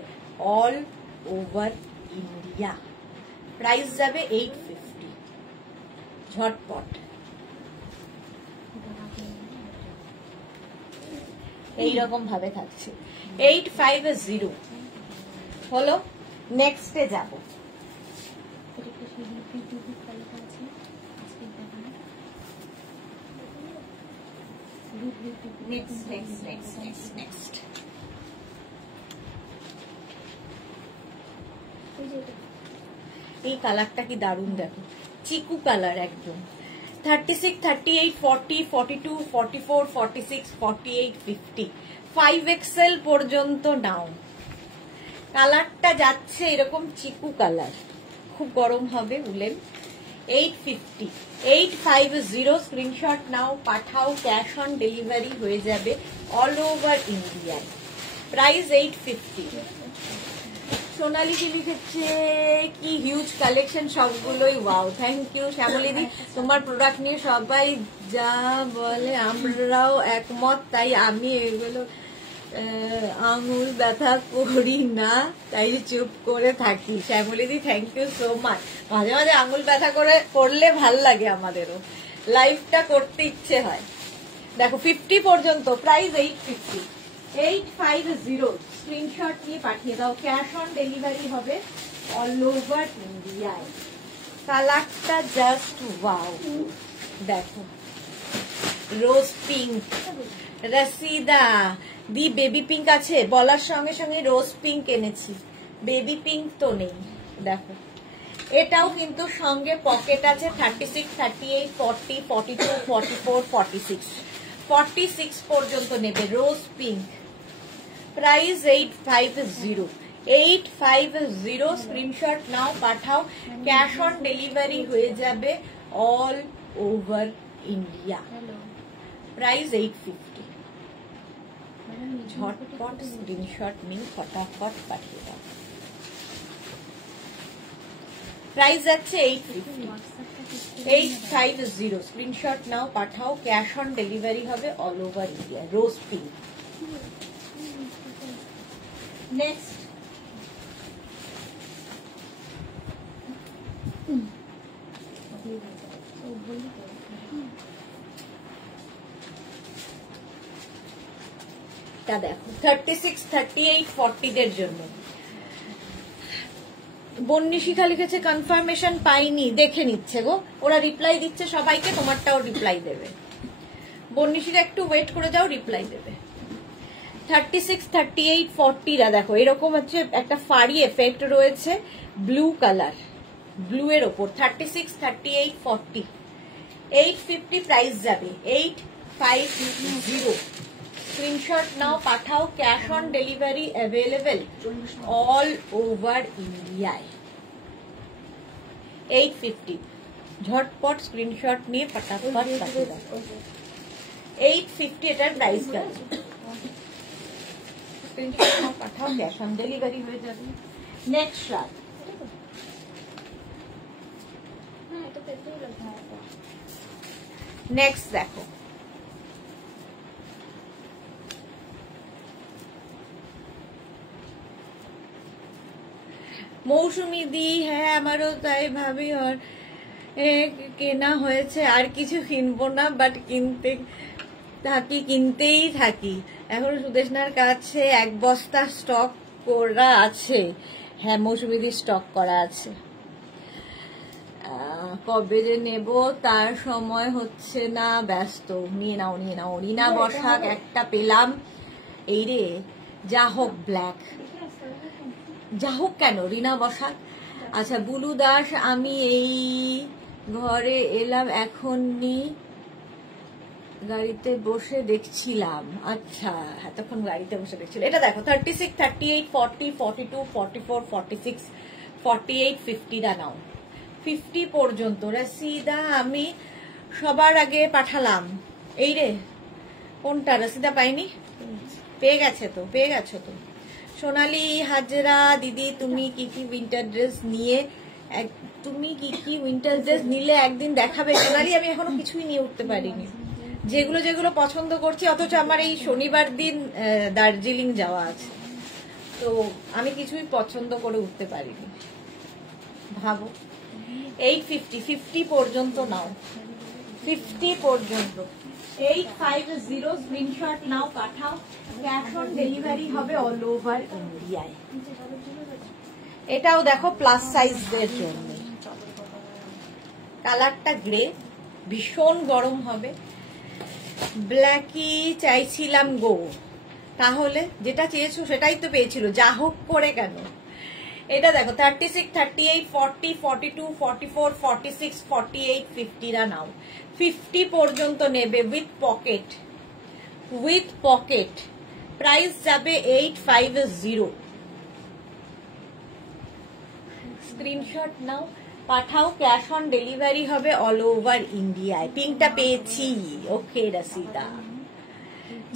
অল ওভার ইন্ডিয়া। প্রাইস যাবে 850, ঝটপট। এইরকম ভাবে থাকছে 850। হলো নেক্সটে যাব। নেক্সট এই কালারটা কি দারুণ, দেখো চিকু কালার একদম। 36, 38, 40, 42, 44, 46, 48, 50, 5XL পর্যন্ত নাও। কালারটা যাচ্ছে এরকম চিকু কালার, খুব গরম হবে উলেন। 850, 850, স্ক্রিনশট নাও পাঠাও, ক্যাশ অন ডেলিভারি হয়ে যাবে অল ওভার ইন্ডিয়া। প্রাইস 850, সোনালি কি লিখেছে, কি হিউজ কালেকশন, সবগুলোই ওয়াও। থ্যাংক ইউ শ্যামলী দি, তোমার প্রোডাক্ট নিয়ে সবাই যা বলে আমরাও একমত, তাই আমি এগুলো আঙুল ব্যথা করি না, তাই চুপ করে থাকি। শ্যামলী দি থ্যাংক ইউ সো মাচ। মাঝে মাঝে আঙুল ব্যথা করলে ভাল লাগে, আমাদেরও লাইভটা করতে ইচ্ছে হয়। দেখো 50 পর্যন্ত, প্রাইস 850, 850। স্ক্রিনশট নিয়ে পাঠিয়ে দাও, ক্যাশ অন ডেলিভারি হবে অল ওভার ইন্ডিয়ায়। কালারটা জাস্ট ওয়াও। দেখো রোজ পিঙ্ক, রসিদা দি বেবি পিঙ্ক আছে, বলার সঙ্গে সঙ্গে রোজ পিঙ্ক এনেছি, বেবি পিঙ্ক তো নেই। দেখো এটাও কিন্তু সঙ্গে পকেট আছে, 36, 38, 40, 42, 44, 46, 46 পর্যন্ত নেবে। রোজ পিঙ্ক, প্রাইস 850, 850। স্ক্রিনশট নাও, পাঠাও, ক্যাশ অন ডেলিভারি হয়ে যাবে অল ওভার ইন্ডিয়া। প্রাইস 850। ঝটপট স্ক্রিনশট নিয়ে ফটাফট পাঠিয়ে দাও। প্রাইস যাচ্ছে 850। স্ক্রিনশট নাও, পাঠাও, ক্যাশ অন ডেলিভারি হবে all over India. Rose pink. Next দেখো 36, 38, 40 দের জন্য। বন্নিশিখা লিখেছে কনফার্মেশন পাইনি, দেখে নিচ্ছে গো, ওরা রিপ্লাই দিচ্ছে সবাইকে, তোমারটাও রিপ্লাই দেবে। বন্নিশিখা একটু ওয়েট করে যাও, রিপ্লাই দেবে। 36, 38, 40 রা দেখো এরকম হচ্ছে, একটা ফাড়ি এফেক্ট রয়েছে, ব্লু কালার, ব্লু এর ওপর। 36, 38, 40, 850 প্রাইস যাবে, 850। স্ক্রিনশট নাও, পাঠাও, cash on delivery available all over ইন্ডিয়ায়। 850। ঝটপট স্ক্রিনশট নিয়ে ফটাফট পাঠিয়ে দাও। 850 এটার প্রাইস গেল। স্ক্রিনশট নাও, পাঠাও, ক্যাশ অন ডেলিভারি হয়ে যাবে। নেক্সট রাত, নেক্সট দেখো মৌসুমী দি, হ্যাঁ আমারও তাই ভাবি, আর কেনা হয়েছে, আর কিছু কিনবো না, বাট কিনতেই থাকি। এখন সুদেশনার কাছে 1 বস্তা স্টক করা আছে। হ্যাঁ মৌসুমী দি, স্টক করা আছে, কবে যে নেব তার সময় হচ্ছে না, ব্যস্ত। নিয়ে নাও, নিয়ে নাও। রিনা বসাক একটা পেলাম, এই রে, যা হোক ব্ল্যাক, যা হোক কেন রিনা বসাক। আচ্ছা বুলু দাস, আমি এই ঘরে এলাম এখনই, গাড়িতে বসে দেখছিলাম। আচ্ছা এতক্ষণ গাড়িতে বসে দেখছিল। এটা দেখো 36, 38, 40, 42, 44, 46, 48, 50 রা নাও। 50 পর্যন্ত। রসিদা আমি সবার আগে পাঠালাম, এই রে, কোনটা রসিদা পাইনি? পেয়ে গেছে তো, পেয়ে গেছো তো। সোনালি হাজরা দিদি, তুমি কি কি উইন্টার ড্রেস নিলে একদিন দেখাবে? সোনালি আমি এখনো কিছুই নিয়ে উঠতে পারিনি, যেগুলো যেগুলো পছন্দ করছি, অথচ আমার এই শনিবার দিন দার্জিলিং যাওয়া আছে, তো আমি কিছুই পছন্দ করে উঠতে পারিনি। ভাবো 850, 50 পর্যন্ত নাও, 50 পর্যন্ত। 850। স্ক্রিনশট নাও, পাঠাও, ক্যাশ অন ডেলিভারি হবে অল ওভার ইন্ডিয়ায়। এটাও দেখো প্লাস সাইজদের জন্য। কালারটা গ্রে, ভীষণ গরম হবে। ব্ল্যাকই চাইছিলাম গো, তাহলে যেটা চেয়েছো সেটাই তো পেয়েছিল, যা হোক করে কেন। এটা দেখো 36, 38, 40, 42, 44, 46, 48, 50 রা নাও। 50 পর্যন্ত নেবে with pocket, with pocket. Price যাবে 850। স্ক্রিনশট নাও, পাঠাও, ক্যাশ অন ডেলিভারি হবে অল ওভার ইন্ডিয়ায়। পিঙ্কটা পেয়েছি, ওকে রসিদা।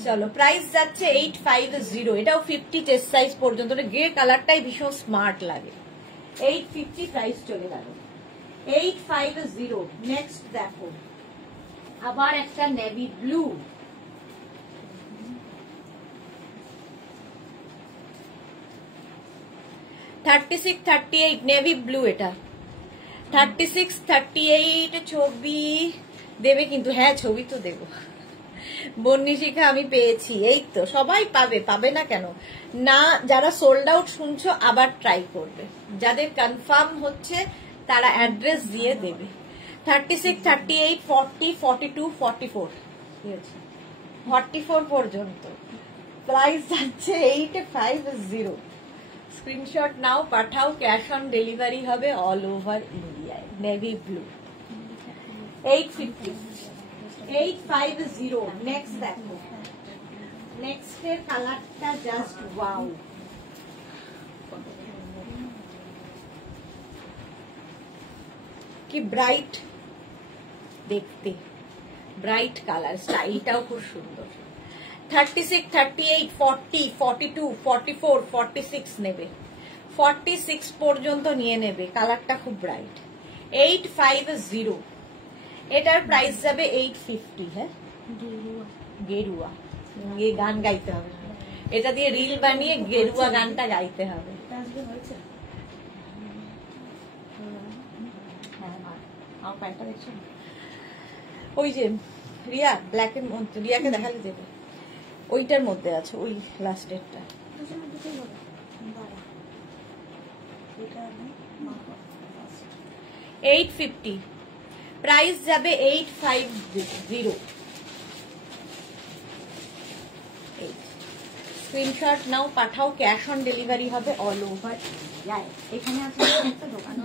চলো প্রাইস যাচ্ছে 850, এটাও 50 চেস্ট সাইজ পর্যন্ত। গ্রে কালারটাই ভীষণ স্মার্ট লাগে। 850 প্রাইস চলে গেল। 850। নেক্সট দেখো আবার একটা নেভি ব্লু, $36, $38 নেভি ব্লু। এটা 36, $38 ছবি দেবে কিন্তু? হ্যাঁ ছবি তো দেবো। বন্নিশিখা আমি পেয়েছি, এই তো সবাই পাবে, পাবে না কেন? না যারা সোল্ড আউট শুনছো আবার ট্রাই করবে, যাদের কনফার্ম হচ্ছে তারা অ্যাড্রেস দিয়ে দেবে। 36, 38, 40, 42, 44 44 পর্যন্ত প্রাইস যাচ্ছে 850। স্ক্রিনশট নাও, পাঠাও, ক্যাশ অন ডেলিভারি হবে অল ওভার ইন্ডিয়ায়। Navy blue 850, 850। নেক্সট দেখো, নেক্সট এর কালারটা জাস্ট ওয়াও। কি ব্রাইট দেখতে, ব্রাইট কালার, স্টাইলটাও খুব সুন্দর। 36, 38, 40, 42, 44, 46 নেবে, 46 পর্যন্ত নিয়ে নেবে। কালারটা খুব ব্রাইট। 850। এটার প্রাইস যাবে 850। হ্যাঁ গেরুয়া, গান গাইতে হবে, এটা দিয়ে রিল বানিয়ে গেরুয়া গানটা গাইতে হবে। ওই যে রিয়া ব্ল্যাক এর মধ্যে, রিয়াকে দেখালে দেবে, ওইটার মধ্যে আছে, ওই লাস্ট ডেটটা। 850 প্রাইস যাবে। 850। স্ক্রিনশট নাও, পাঠাও, ক্যাশ অন ডেলিভারি হবে অল ওভার। এখানে আছে একটা দোকান।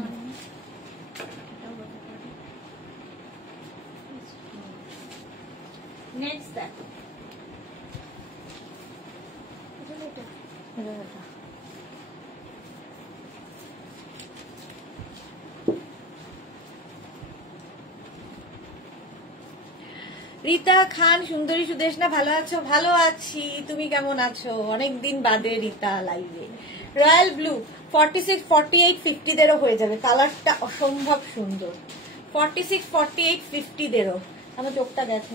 নেক্সট দেখো রীতা খান, সুন্দরী সুদেশনা, ভালো আছো? ভালো আছি, তুমি কেমন আছো? অনেকদিন বাদে রীতা লাইভে। রয়্যাল ব্লু 46, 48, 50 দেরও হয়ে যাবে। কালারটা অসম্ভব সুন্দর। 46, 48, 50 দেরও। আমার চোখটা গেছে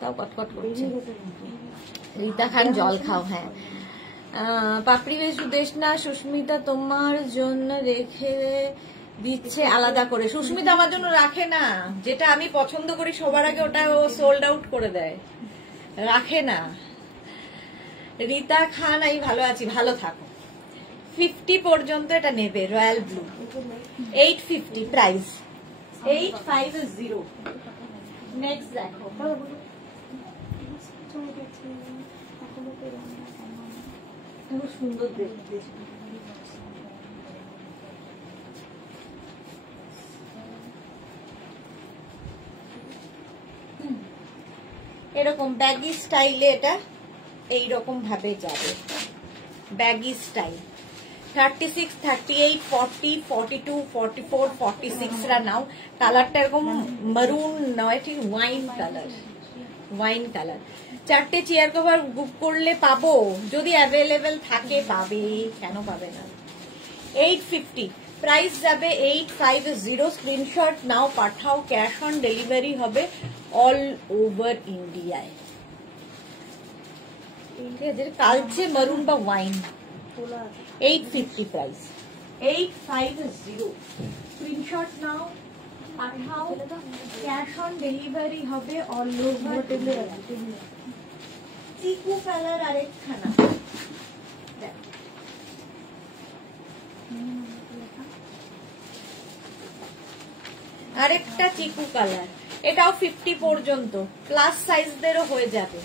তাও কটকট করছে। রীতা খান জল খাও। হ্যাঁ পাপড়ি বেশ সুদেশনা, সুস্মিতা তোমার জন্য রেখে দিচ্ছে আলাদা করে। সুস্মিতা আমার জন্য রাখে না, যেটা আমি পছন্দ করি সবার আগে ওটা ও সোল্ড আউট করে দেয়, রাখে না। রীতা খান, আমি ভালো আছি, ভালো থাকো। 50 পর্যন্ত এটা নেবে। Royal blue 850 price. 850। নেক্সট দেখো সুন্দর দেখতে, এরকম ব্যাগি স্টাইলে এটা এইরকম ভাবে যাবে, ব্যাগি স্টাইল। 36, 38, 40, 42, 44, 46 রা নাও। কালারটা এরকম মারুন নয়, ঠিক ওয়াইন কালার, ওয়াইন কালার। 4টে চেয়ার কভার বুক করলে পাবো, যদি অ্যাভেলেবেল থাকে পাবে, কেন পাবে না। 850 প্রাইস যাবে। 850। স্ক্রিনশট নাও, পাঠাও, ক্যাশ অন ডেলিভারি হবে অল ওভার ইন্ডিয়ায়। কালচে মারুন বা ওয়াইন 850 প্রাইস। 850 স্ক্রিনশট নাও, পাঠাও, ক্যাশ অন ডেলিভারি হবে অল ওভার। চিকু কালার আরেকখানা, আরেকটা চিকু কালার, এটাও 50 পর্যন্ত, প্লাস সাইজদেরও হয়ে যাবে।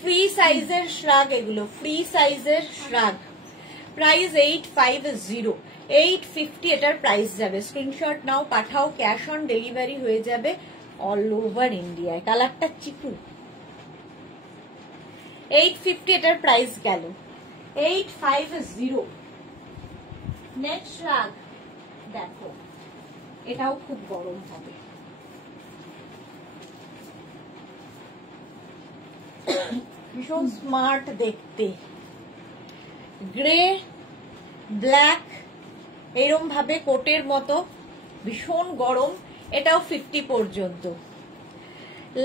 ফ্রি সাইজের শ্রাগ, এগুলো ফ্রি সাইজের শ্রাগ। প্রাইস 850। 850 এটার প্রাইস যাবে। স্ক্রিনশট নাও, পাঠাও, ক্যাশ অন ডেলিভারি হয়ে যাবে অল ওভার ইন্ডিয়ায়। কালারটা চিকু। 850 এটার প্রাইস গেল। 850। নেক্সট রাগ দেখো, এটাও খুব গরম হবে। ভীষণ স্মার্ট দেখতে, গ্রে ব্ল্যাক এরম ভাবে কোটের মতো, ভীষণ গরম। এটাও 50 পর্যন্ত।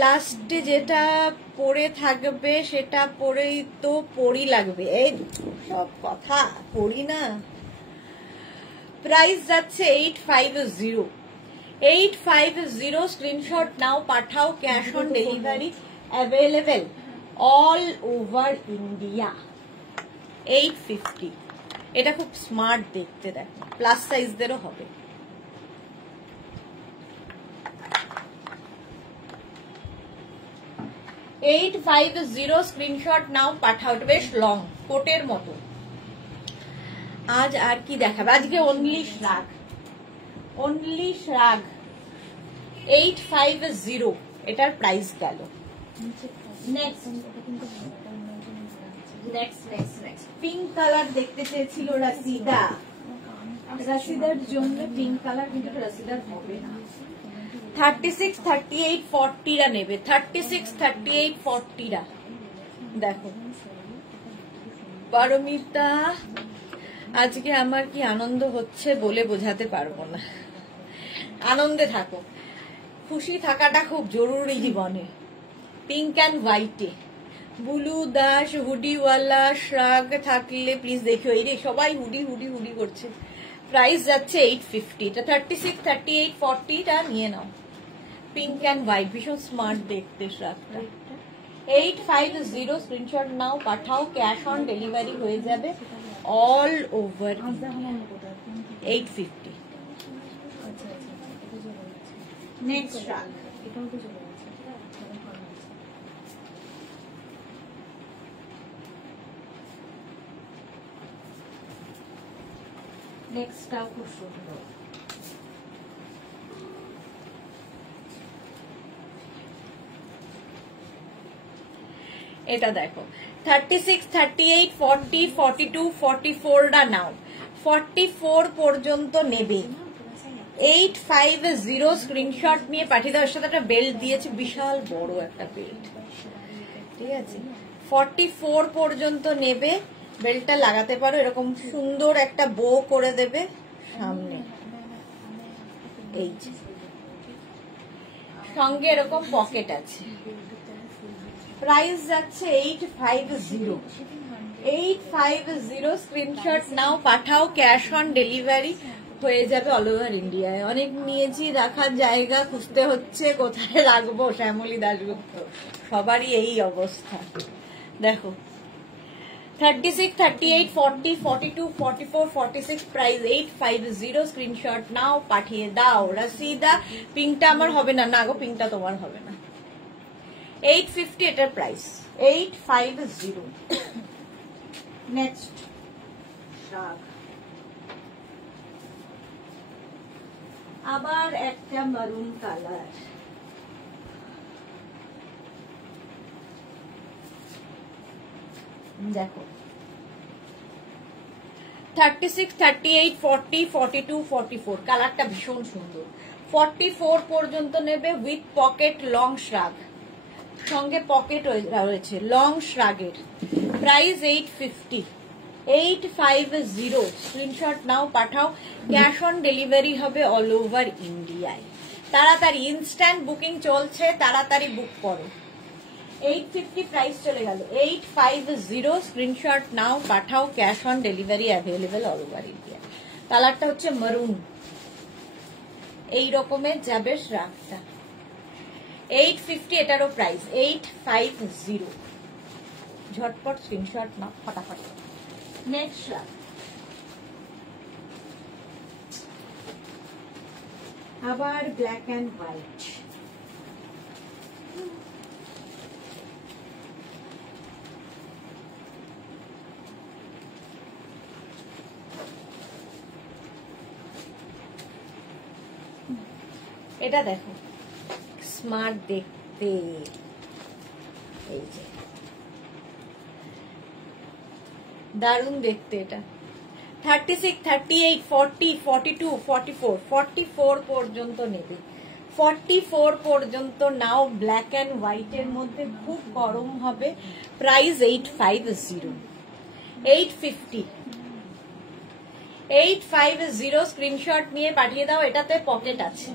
লাস্টে যেটা পরে থাকবে সেটা পরেই তো পরি লাগবে, এই সব কথা পরি না। প্রাইস যাচ্ছে 850। 850 স্ক্রিনশট নাও, পাঠাও, cash on delivery available all over India. 850। এটা খুব স্মার্ট দেখতে, দেখো প্লাস সাইজদেরও হবে। এইট 850 স্ক্রিনশট নাও, পাঠাও। বেশ লং কোটের মতো। আজ আর কি দেখাবে, আজকে অনলি শ্রাগ, অনলি শ্রাগ। 850 এটার প্রাইস গেল। নেক্সট পিঙ্ক কালার দেখতে চেয়েছিল রাসিদা। রাসিদার জন্য পিঙ্ক কালার, কিন্তু রাসিদার হবে না। 36, 38, 40 নেবে। 36, 38, 40 দেখো। পারমিতা, আজকে আমার কি আনন্দ হচ্ছে বলে বোঝাতে পারবো না। আনন্দে থাকো, খুশি থাকাটা খুব জরুরি জীবনে। পিঙ্ক অ্যান্ড হোয়াইটে বুলু দাস হুডিওয়ালা শ্রাগ থাকলে প্লিজ দেখো। এই রে সবাই হুডি হুডি হুডি করছে। প্রাইস যাচ্ছে 850। এটা 36, 38, 40টা নিয়ে নাও। পিঙ্ক অ্যান্ড হোয়াইট, ভীষণ স্মার্ট দেখতে শ্রাগটা। 850 স্ক্রিনশট নাও, পাঠাও, ক্যাশ অন ডেলিভারি হয়ে যাবে অল ওভার। 850। নেক্সট শ্রাগ নেক্সটটাও খুব সুন্দর। এটা দেখো 36, 38, 40, 42, 44টা নাও। 44 পর্যন্ত নেবে। 850 স্ক্রিনশট নিয়ে পাঠিয়ে দাও। এর সাথে একটা বেল্ট দিয়েছে, বিশাল বড় একটা বেল্ট, ঠিক আছে। 44 পর্যন্ত নেবে। বেল্টটা লাগাতে পারো, এরকম সুন্দর একটা বো করে দেবে সামনে। এই যে সঙ্গে এরকম পকেট আছে। প্রাইস যাচ্ছে 850। 850 স্ক্রিনশট নাও, পাঠাও, ক্যাশ অন ডেলিভারি হয়ে যাবে অল ওভার ইন্ডিয়ায়। অনেক নিয়েছি, রাখার জায়গা খুঁজতে হচ্ছে, কোথায় রাখবো। শ্যামলী দাশগুপ্ত, সবারই এই অবস্থা। দেখো 36, 38, 40, 42, 44, 46 প্রাইস 850। স্ক্রিনশট নাও, পাঠিয়ে দাও। রাসিদা, পিঙ্কটা আমার হবে না। না গো, পিঙ্কটা তোমার হবে না। 850 এটার প্রাইস। 850। নেক্সট শ্রাগ, আবার একটা মারুন কালার। দেখো 36, 38, 40, 42, 44 কালারটা ভীষণ সুন্দর। 44 পর্যন্ত নেবে উইথ পকেট, লং শ্রাগ, সঙ্গে পকেট রয়েছে লং শ্রাগের। প্রাইস 850। 850 স্ক্রিনশট নাও, পাঠাও, ক্যাশ অন ডেলিভারি হবে অল ওভার ইন্ডিয়ায়। তাড়াতাড়ি ইনস্ট্যান্ট বুকিং চলছে, তাড়াতাড়ি বুক করো। 850 প্রাইস চলে গেল। 850 স্ক্রিনশট নাও, পাঠাও, cash on delivery available all over India. কালারটা হচ্ছে মারুন, এই রকমের যাবে শ্রাগটা। 850 এটারও প্রাইস। 850 ঝটপট স্ক্রিনশট নাও ফটাফট। নেক্সট শ্রাগ, আবার ব্ল্যাক অ্যান্ড হোয়াইট। এটা দেখো স্মার্ট দেখতে, এই যে দারুণ দেখতে। এটা 36, 38, 40, 42, 44, 44 পর্যন্ত নেবে। 44 পর্যন্ত নাও। ব্ল্যাক অ্যান্ড হোয়াইট এর মধ্যে খুব গরম হবে। প্রাইস 850, 850, 850। স্ক্রিনশট নিয়ে পাঠিয়ে দাও। এটাতে পকেট আছে,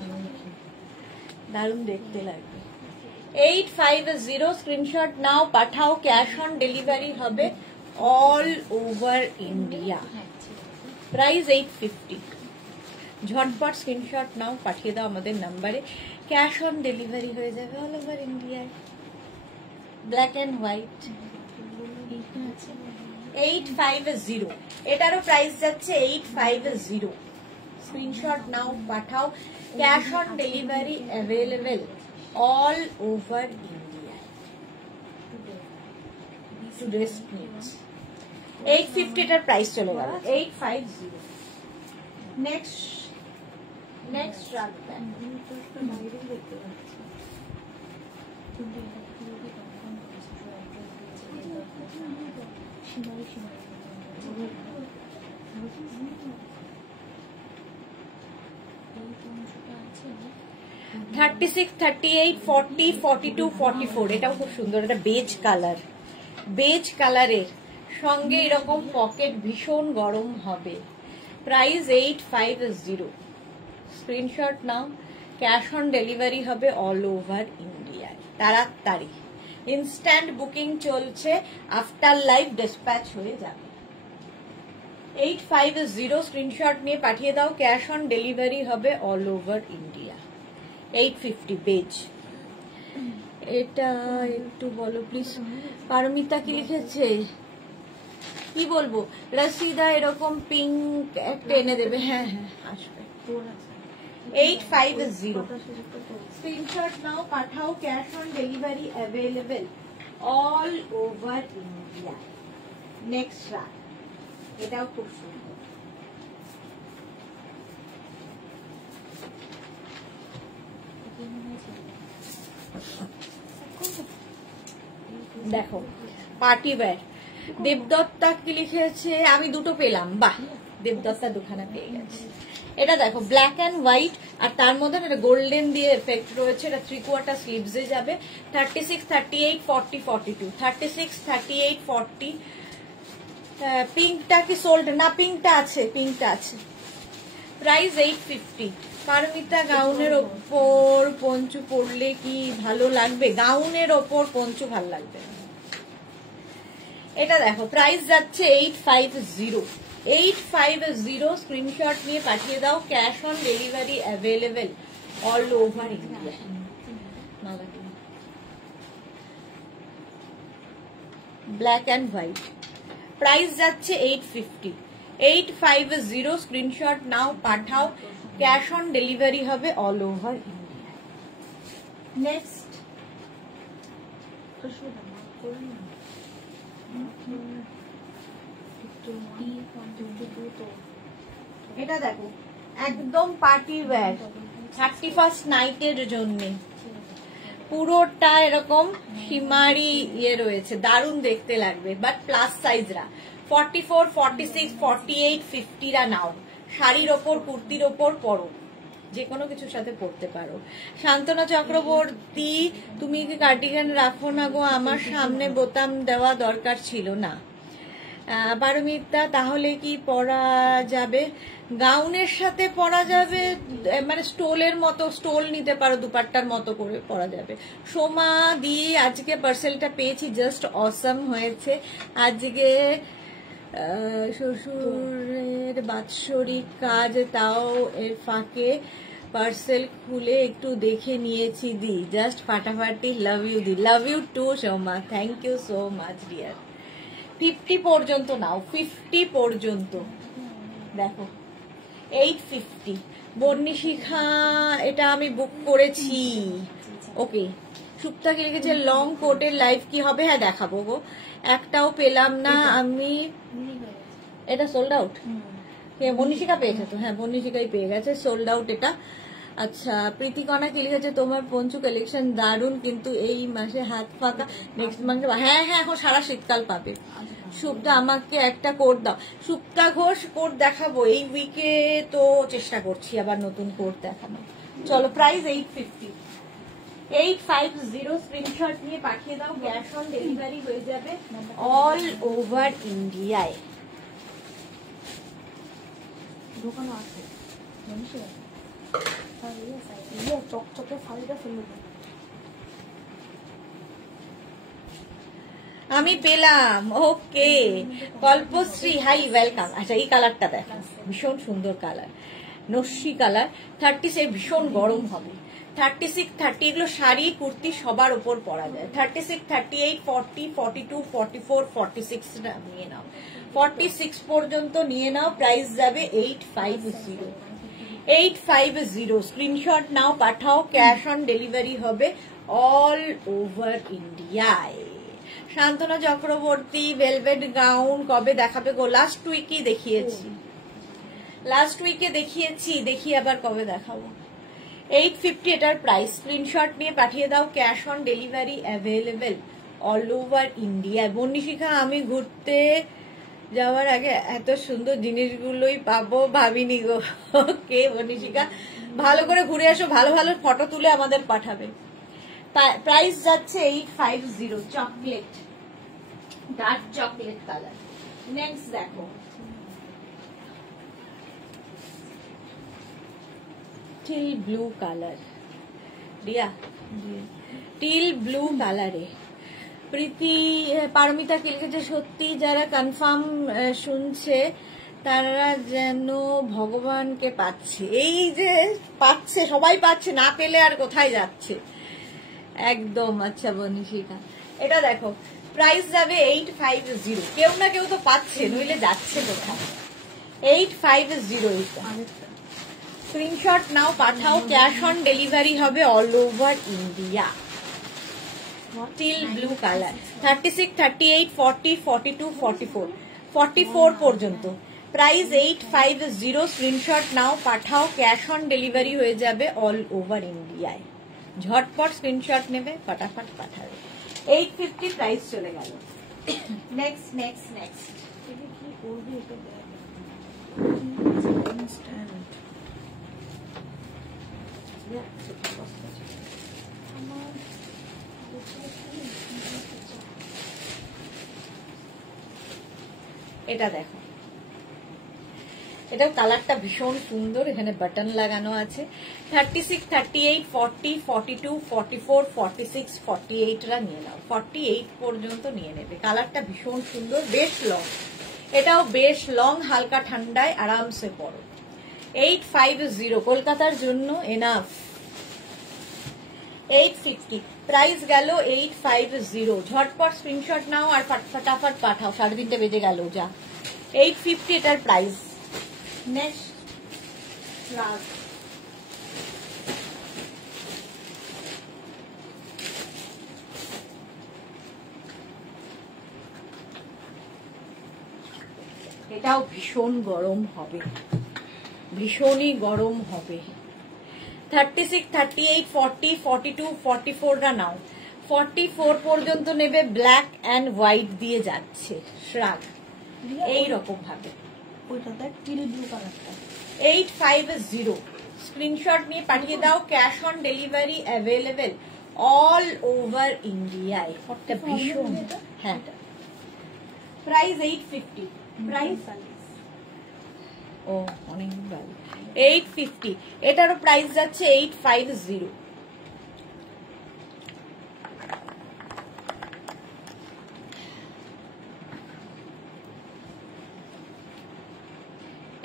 দারুণ দেখতে লাগবে। 850 স্ক্রিনশট নাও, পাঠাও। ক্যাশ অন ডেলিভারি হবে অল ওভার ইন্ডিয়া। প্রাইস 850। ঝটপট স্ক্রিনশট নাও, পাঠিয়ে দাও আমাদের নাম্বারে। ক্যাশ অন ডেলিভারি হয়ে যাবে অল ওভার ইন্ডিয়ায়। Black and white 850। এটারও প্রাইস যাচ্ছে 850। স্ক্রিনশট নাও, পাঠাও। Cash on delivery available all over India. Today's news 850 এটার প্রাইস চলে গেল 850। নেক্সট রাখবেন। আছে 36, 38, 40, 42, 44। এটাও খুব সুন্দর। এটা বেজ কালার, বেজ কালারের সঙ্গে এরকম পকেট, ভীষণ গরম হবে। Price 850। Screenshot now. Cash on delivery হবে অল ওভার ইন্ডিয়ায়। তাড়াতাড়ি ইনস্ট্যান্ট বুকিং চলছে, আফটার লাইভ ডিসপ্যাচ হয়ে যাবে। 850 স্ক্রিনশট নিয়ে পাঠিয়ে দাও। ক্যাশ অন ডেলিভারি হবে অল ওভার ইন্ডিয়া। 850 বেজ। এটা একটু বলো প্লিজ। পারমিতা কি লিখেছে? কি বলবো? রসিদা এরকম পিঙ্ক একটা এনে দেবে। হ্যাঁ হ্যাঁ আসবে। 850 স্ক্রিনশট নাও, পাঠাও। Cash on delivery available all over India. Next রাত, এটাও খুব সুন্দর। দেখো পার্টি ওয়্যার। দেবদত্তা কি লিখেছে? আমি দুটো পেলাম। বাহ, দেবদত্তা দুখানা পেয়ে গেছে। এটা দেখো ব্ল্যাক অ্যান্ড হোয়াইট, আর তার মধ্যে একটা গোল্ডেন দিয়ে এফেক্ট রয়েছে। এটা 3/4 স্লিভসে যাবে। 36, 38, 40, 42, 36, 38, 40। পিঙ্কটা কি সোল্ড? না, পিঙ্কটা আছে, পিঙ্কটা আছে। প্রাইস 850। পারমিতা গাউনের ওপর পঞ্চু পরলে কি ভালো লাগবে? গাউনের ওপর পঞ্চু ভালো লাগবে। এটা দেখো প্রাইস যাচ্ছে 850। 850 স্ক্রিনশট নিয়ে পাঠিয়ে দাও। Cash on delivery available all over India. Black and white price যাচ্ছে 850। 850 স্ক্রিনশট নাও, পাঠাও। ক্যাশ অন ডেলিভারি হবে অল ওভার ইন্ডিয়া। নেক্সট এটা দেখো একদম পার্টি ওয়্যার 31st নাইটের জন্য। পুরোটা এরকম শিমারি ইয়ে রয়েছে, দারুণ দেখতে লাগবে। বাট প্লাস সাইজরা 44, 46, 48, 50রা নাও। শাড়ির ওপর, কুর্তির ওপর পরো, যে কোনো কিছুর সাথে পরতে পারো। শান্তনা চক্রবর্তী, তুমি কি কার্ডিগান রাখো না গো? আমার সামনে বোতাম দেওয়া দরকার ছিল না। পারমিতা, তাহলে কি পরা যাবে? গাউনের সাথে পরা যাবে, মানে স্টোলের মতো, স্টোল নিতে পারো, দুপাট্টার মতো করে পরা যাবে। সোমা দি, আজকে পার্সেলটা পেয়েছি, জাস্ট অসম হয়েছে। আজকে শ্বশুরের বাৎসরিক কাজ, তাও এর ফাঁকে পার্সেল খুলে একটু দেখে নিয়েছি দি, জাস্ট ফাটাফাটি। লাভ ইউ দি। Love you too Soma, thank you so much dear. 50 পর্যন্ত নাও, 50 পর্যন্ত। দেখো 850। বর্ণি শিখা, এটা আমি বুক করেছি। ওকে, সুপ্তা কি লিখেছে? লং কোটের লাইভ কি হবে? হ্যাঁ দেখাবো গো। একটাও পেলাম না আমি। এটা সোল্ড আউট। বর্ণিশিকা পেয়েছে তো? হ্যাঁ বর্ণিশিকাই পেয়ে গেছে। সোল্ড আউট এটা। আচ্ছা, প্রীতিকণা কি লিখেছে, তোমার পঞ্চু কালেকশন দারুন, কিন্তু এই মাসে হাত ফাঁকা, নেক্সট মান্থে। হ্যাঁ হ্যাঁ, এখন সারা শীতকাল পাবে। সুপ্তা আমাকে একটা কোড দাও। সুপ্তা ঘোষ কোড দেখাবো এই উইকে, তো চেষ্টা করছি আবার নতুন কোড দেখানো। চলো, প্রাইস 850, 850, স্ক্রিনশট নিয়ে পাঠিয়ে দাও, ক্যাশ অন ডেলিভারি হয়ে যাবে অল ওভার ইন্ডিয়ায়। দোকানও আছে মানুষের, চকচকে শাড়িটা ফেলে দেয়। আমি পেলাম, ওকে। কল্পশ্রী, হাই, ওয়েলকাম। আচ্ছা, এই কালারটা দেখো, ভীষণ সুন্দর কালার, নস্যি কালার। 36 ভীষণ গরম হবে। 36, 30 এগুলো শাড়ি কুর্তি সবার ওপর পরা যায়। 36, 38, 40, 42, 44, 46 নিয়ে নাও, 46 পর্যন্ত নিয়ে নাও। প্রাইস যাবে 850, 850। স্ক্রিনশট নাও, পাঠাও, ক্যাশ অন ডেলিভারি হবে অল ওভার ইন্ডিয়ায়। শান্তনা চক্রবর্তী, ভেলভেট গাউন কবে দেখাবে গো? লাস্ট উইকেই দেখিয়েছি, লাস্ট উইকে দেখিয়েছি, দেখি আবার কবে দেখাবো। 850 এটার প্রাইস। স্ক্রিনশট নিয়ে পাঠিয়ে দাও, cash on delivery available all over India. Bonnishikha, আমি ঘুরতে যাওয়ার আগে এত সুন্দর জিনিসগুলোই পাবো ভাবিনি গো। ওকে বন্নিশিখা, ভালো করে ঘুরে আসো, ভালো ভালো ফটো তুলে আমাদের পাঠাবে। প্রাইস যাচ্ছে 850, chocolate, dark chocolate colour. Next দেখো, teal blue colour, Riya, teal blue কালারে। প্রীতি, পারমিতা কি লিখেছে, সত্যি যারা কনফার্ম শুনছে তারা যেন ভগবানকে পাচ্ছে। এই যে পাচ্ছে, সবাই পাচ্ছে, না পেলে আর কোথায় যাচ্ছে, একদম। আচ্ছা বনিশিকা, এটা দেখো, প্রাইস যাবে 850। কেউ না কেউ তো পাচ্ছে, নইলে যাচ্ছে কোথায়। 850 এটা। স্ক্রিনশট নাও, পাঠাও, ক্যাশ অন ডেলিভারি হবে all over India. Teal blue colour. 36, 38, 40, 42, 44, 44 পর্যন্ত। প্রাইস 850। স্ক্রিনশট নাও, পাঠাও, ক্যাশ অন ডেলিভারি হয়ে যাবে অল ওভার ইন্ডিয়ায়। ঝটপট স্ক্রিনশট নেবে, ফটাফট পাঠাবে। 850 প্রাইস চলে গেল। নেক্সট নেক্সট নেক্সট, কি করবি এটা দেখ। এটা দেখো, এটার কালারটা ভীষণ সুন্দর, এখানে বাটন লাগানো আছে। 36, 38, 40, 42, 44, 46, 48 রা নিয়ে নাও, 48 পর্যন্ত নিয়ে নেবে। কালারটা ভীষণ সুন্দর, বেশ লং, এটাও বেশ লং, হালকা ঠান্ডায় আরামসে পরো। 850 কলকাতার জন্য এনাফ। 850 প্রাইস গেল 850। ঝটপট স্ক্রিনশট নাও আর ফটাফট পাঠাও, 3:30 বেজে গেল যা। 850 এটার প্রাইস। নেক্সট ফ্লাগ, এটাও ভীষণ গরম হবে, ভীষণই গরম হবে। 36, 38, 40, 42, 44 রা নাও, 44 পর্যন্ত নেবে। ব্ল্যাক অ্যান্ড হোয়াইট দিয়ে যাচ্ছে শ্রাগ, এইরকম ভাবে। ওইটা দেখ, টিল ব্লু কালারটা। 850 স্ক্রিনশট নিয়ে পাঠিয়ে দাও, cash on delivery available all over ইন্ডিয়ায়। ভীষণ, হ্যাঁ। প্রাইস 850, প্রাইস ও অনেক ভালো। 850 এটারও প্রাইস যাচ্ছে 850।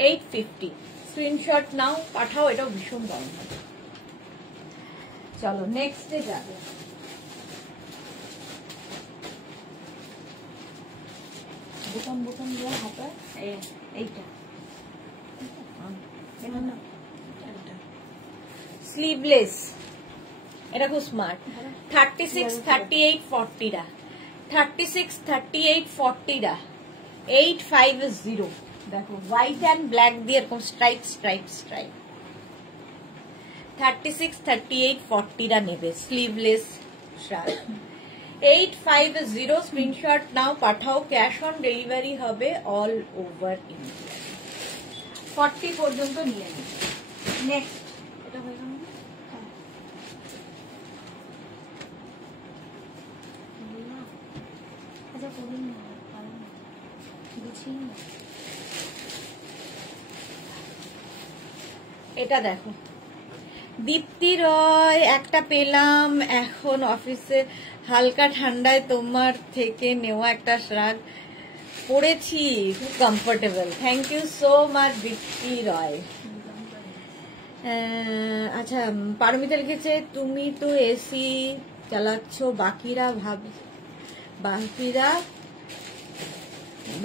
850 স্ক্রিনশট নাও, পাঠাও, এটাও ভীষণ দারুণ হবে। চলো নেক্সটে যাবে। বোতাম বোতাম দেওয়া হাতে, এইটা স্লিভলেস, এটা খুব স্মার্ট। 36, 38, 40 রা, 36, 38, 40 রা 850। দেখো হোয়াইট অ্যান্ড ব্ল্যাক দিয়ে এরকম স্ট্রাইপ স্ট্রাইপ স্ট্রাইপ। 36, 38, 40 নেবে স্লিভলেস শার্ট। 850 স্ক্রিনশট নাও পাঠাও, ক্যাশ অন ডেলিভারি হবে অল ওভার ইন্ডিয়া। 40 পর্যন্ত নিয়ে নিন। নেক্সট এটা হয়ে গেল না? হ্যাঁ না আচ্ছা করিন না পারো না গুছিয়ে না এটা দেখো, দীপ্তি রয় একটা পেলাম এখন অফিসে, হালকা ঠান্ডায় তোমার থেকে নেওয়া একটা শ্রাগ পরেছি, খুব comfortable. Thank you so much Dipti Roy. আচ্ছা, পারমিতা লিখেছে তুমি তো এসি চালাচ্ছ,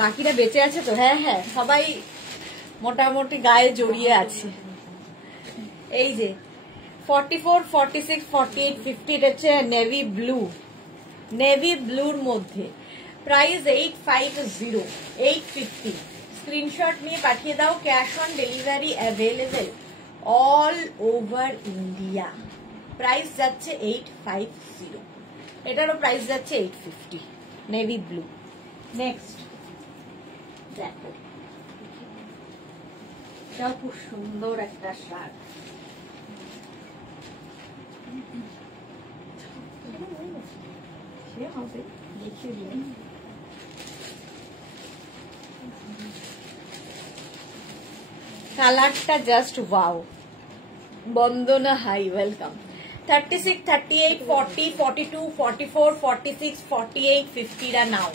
বাকিরা বেঁচে আছে তো? হ্যাঁ হ্যাঁ, সবাই মোটামুটি গায়ে জড়িয়ে আছে। এই যে 44, 46, 48, 50 এটা হচ্ছে নেভি ব্লুর মধ্যে, প্রাইস 850, 850। স্ক্রিনশট নিয়ে পাঠিয়ে দাও, cash on delivery available all over India. Price যাচ্ছে 850, এটারও প্রাইস যাচ্ছে 850, নেভি ব্লু। নেক্সট দেখো, এটাও খুব সুন্দর একটা শার্ট। সে হবে, দেখিয়ে দিন। কালারটা জাস্ট ওয়াও। বন্দনা হাই, ওয়েলকাম। 36, 38, 40, 42, 44, 46, 48, 50 নাও।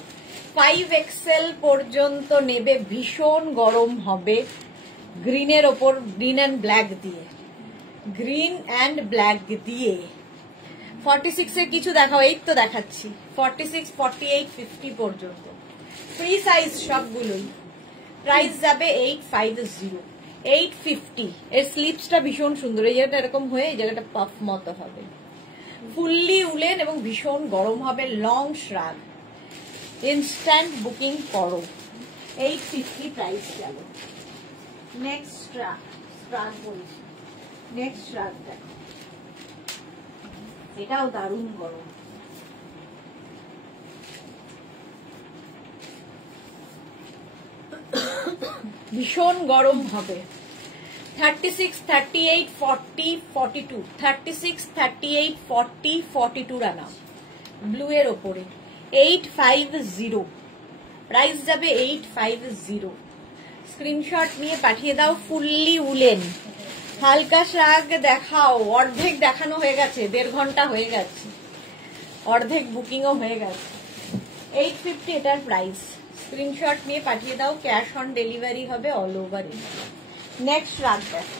5XL পর্যন্ত নেবে, ভীষণ গরম হবে। গ্রিনের ওপর গ্রিন অ্যান্ড ব্ল্যাক দিয়ে 46 এর কিছু দেখাও, এই তো দেখাচ্ছি। 46, 48, 50 পর্যন্ত ফ্রি সাইজ সবগুলোই। প্রাইস যাবে 850, 850। এর স্লিপসটা ভীষণ সুন্দর, এই জায়গাটা এরকম হয়ে এই জায়গাটা পাফ মতো হবে, ফুললি উলেন এবং ভীষণ গরম হবে। লং শ্রাগ, ইনস্ট্যান্ট বুকিং করো। 850 প্রাইস গেল। নেক্সট শ্রাগ বলছি, নেক্সট শ্রাগ দেখো, এটাও দারুণ গরম। ভীষণ গরম হবে। 36, 38, 40, 42, 36, 38, 40, 42 রানা ব্লু এর ওপরে 850, প্রাইস যাবে 850। স্ক্রিনশট নিয়ে পাঠিয়ে দাও, ফুললি উলেন। হালকা শ্রাগ দেখাও, অর্ধেক দেখানো হয়ে গেছে, 1.5 ঘন্টা হয়ে গেছে, অর্ধেক বুকিংও হয়ে গেছে। 850 এটার প্রাইস। স্ক্রিনশট নিয়ে পাঠিয়ে দাও, ক্যাশ অন ডেলিভারি হবে অল ওভার ইন্ডিয়া। নেক্সট শ্রাগ দেখো,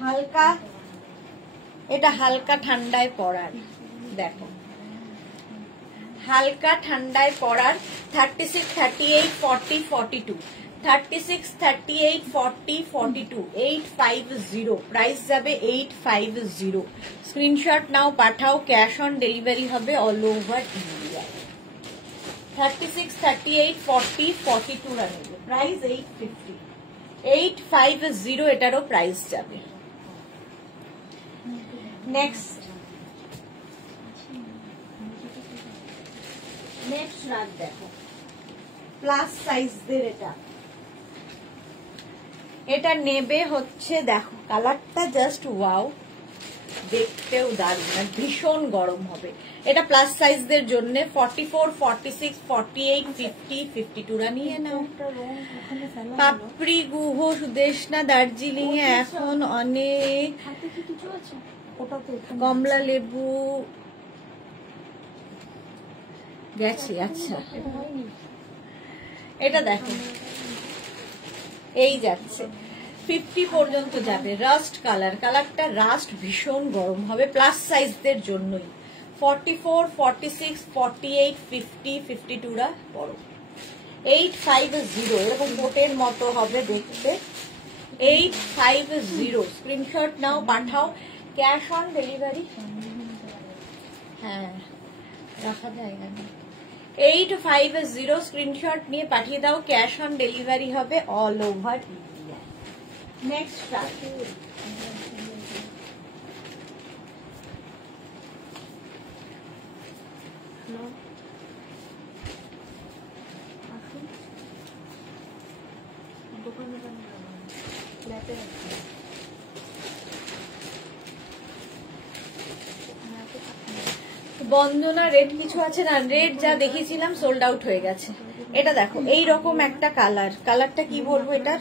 হালকা, এটা হালকা ঠান্ডায় পরার, দেখো হালকা ঠান্ডায় পরার। 36, 38, 40, 42, 36, 38, 40, 42, 850, প্রাইস যাবে 850। স্ক্রিনশট নাও পাঠাও, ক্যাশ অন ডেলিভারি হবে অল ওভার ইন্ডিয়া। 36, 38, 40, 42 রাখবে, প্রাইস 850, 850 এটারও প্রাইস যাবে। নেক্সট রাখ দেখো, প্লাস সাইজদের এটা নেবে হচ্ছে, দেখো কালারটা জাস্ট ওয়াও, দেখতেও দারুণ, ভীষণ গরম হবে। এটা প্লাস সাইজদের জন্য 44, 46, 48, 50, 52 নিয়ে নাও। পাপড়ি গুহ সুদেশনা দার্জিলিং এ এখন অনেক কমলা লেবু গেছে। আচ্ছা, এটা দেখো, এই যাচ্ছে 50 পর্যন্ত যাবে। রাস্ট কালার, কালারটা রাস্ট, ভীষণ গরম হবে, প্লাস সাইজদের জন্যই। 44, 46, 48, 50, 52 বড়। 850, এরকম কোটের মতো হবে দেখতে। 850, স্ক্রিনশট নাও পাঠাও, ক্যাশ অন ডেলিভারি। হ্যাঁ, রাখা জায়গা নেই। 850 স্ক্রিনশট নিয়ে পাঠিয়ে দাও, ক্যাশ অন ডেলিভারি হবে অল ওভার ইন্ডিয়া। নেক্সট বন্দনা রেড কিছু আছে না? রেড যা দেখেছিলাম সোল্ড আউট হয়ে গেছে। এটা দেখো এই রকম একটা কালার, কালারটা কি বলবো এটার?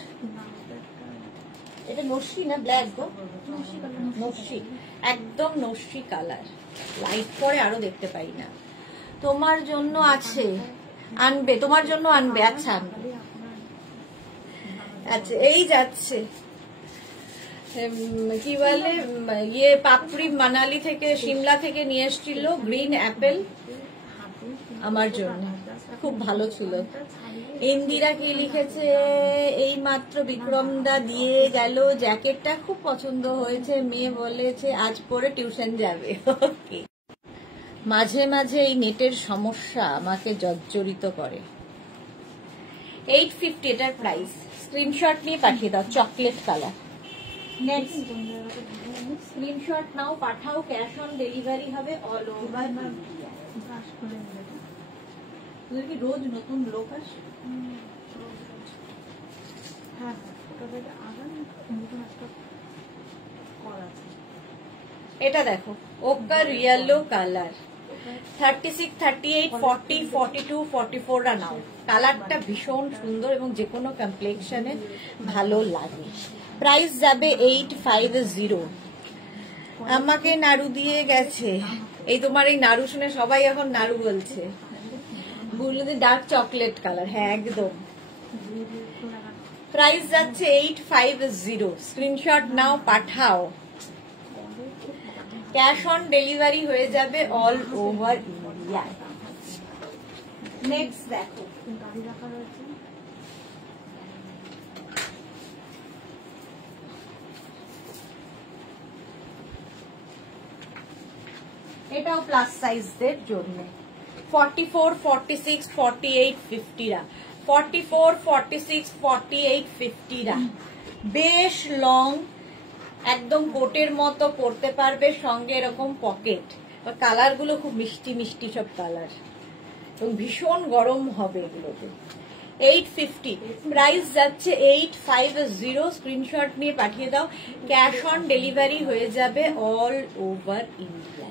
এটা নস্যি না ব্ল্যাক গো? নস্যি, একদম নস্যি কালার। লাইট পরে আরো দেখতে পাই না। তোমার জন্য আছে, আনবে তোমার জন্য আনবে। আচ্ছা আনবে। আচ্ছা এই যাচ্ছে কি বলে ইয়ে পাপড়ি মানালি থেকে সিমলা থেকে নিয়ে এসেছিল গ্রিন অ্যাপেল আমার জন্য, খুব ভালো ছিল। ইন্দিরা কি লিখেছে, এই মাত্র বিক্রম দা দিয়ে গেল, জ্যাকেটটা খুব পছন্দ হয়েছে, মেয়ে বলেছে আজ পরে টিউশন যাবে। ওকে, মাঝে মাঝে এই নেটের সমস্যা আমাকে জর্জরিত করে। 850 এটার প্রাইস, স্ক্রিনশট নিয়ে পাঠিয়ে দাও, চকলেট কালার। নেক্সট স্ক্রিনশট নাও, পাঠাও, ক্যাশ অন ডেলিভারি হবে অল ওভার ইন্ডিয়া। তুই কি রোজ নতুন লোক আসে? এটা দেখো ওকা রিয়েলো কালার, 36, 38, 40, 42, 44 রা নাও। কালারটা ভীষণ সুন্দর এবং যে কোনো কমপ্লেক্সনে ভালো লাগে। প্রাইস যাবে 850। আমাকে নাড়ু দিয়ে গেছে। এই তোমার এই নাড়ু শুনে সবাই এখন নাড়ু বলছে। বললো যে ডার্ক চকলেট কালার, হ্যাঁ একদম। প্রাইস যাচ্ছে 850, স্ক্রিনশট নাও, পাঠাও, ক্যাশ অন ডেলিভারি হয়ে যাবে অল ওভার ইন্ডিয়া। নেক্সট দেখো এটাও প্লাস সাইজদের জন্য। 44, 46, 48, 50 রা, 44, 46, 48, 50 রা বেশ লং, একদম কোটের মতো পরতে পারবে, সঙ্গে এরকম পকেট। কালার গুলো খুব মিষ্টি মিষ্টি সব কালার এবং ভীষণ গরম হবে এগুলোতে। 850, প্রাইস যাচ্ছে 850, স্ক্রিনশট নিয়ে পাঠিয়ে দাও, ক্যাশ অন ডেলিভারি হয়ে যাবে অল ওভার ইন্ডিয়া।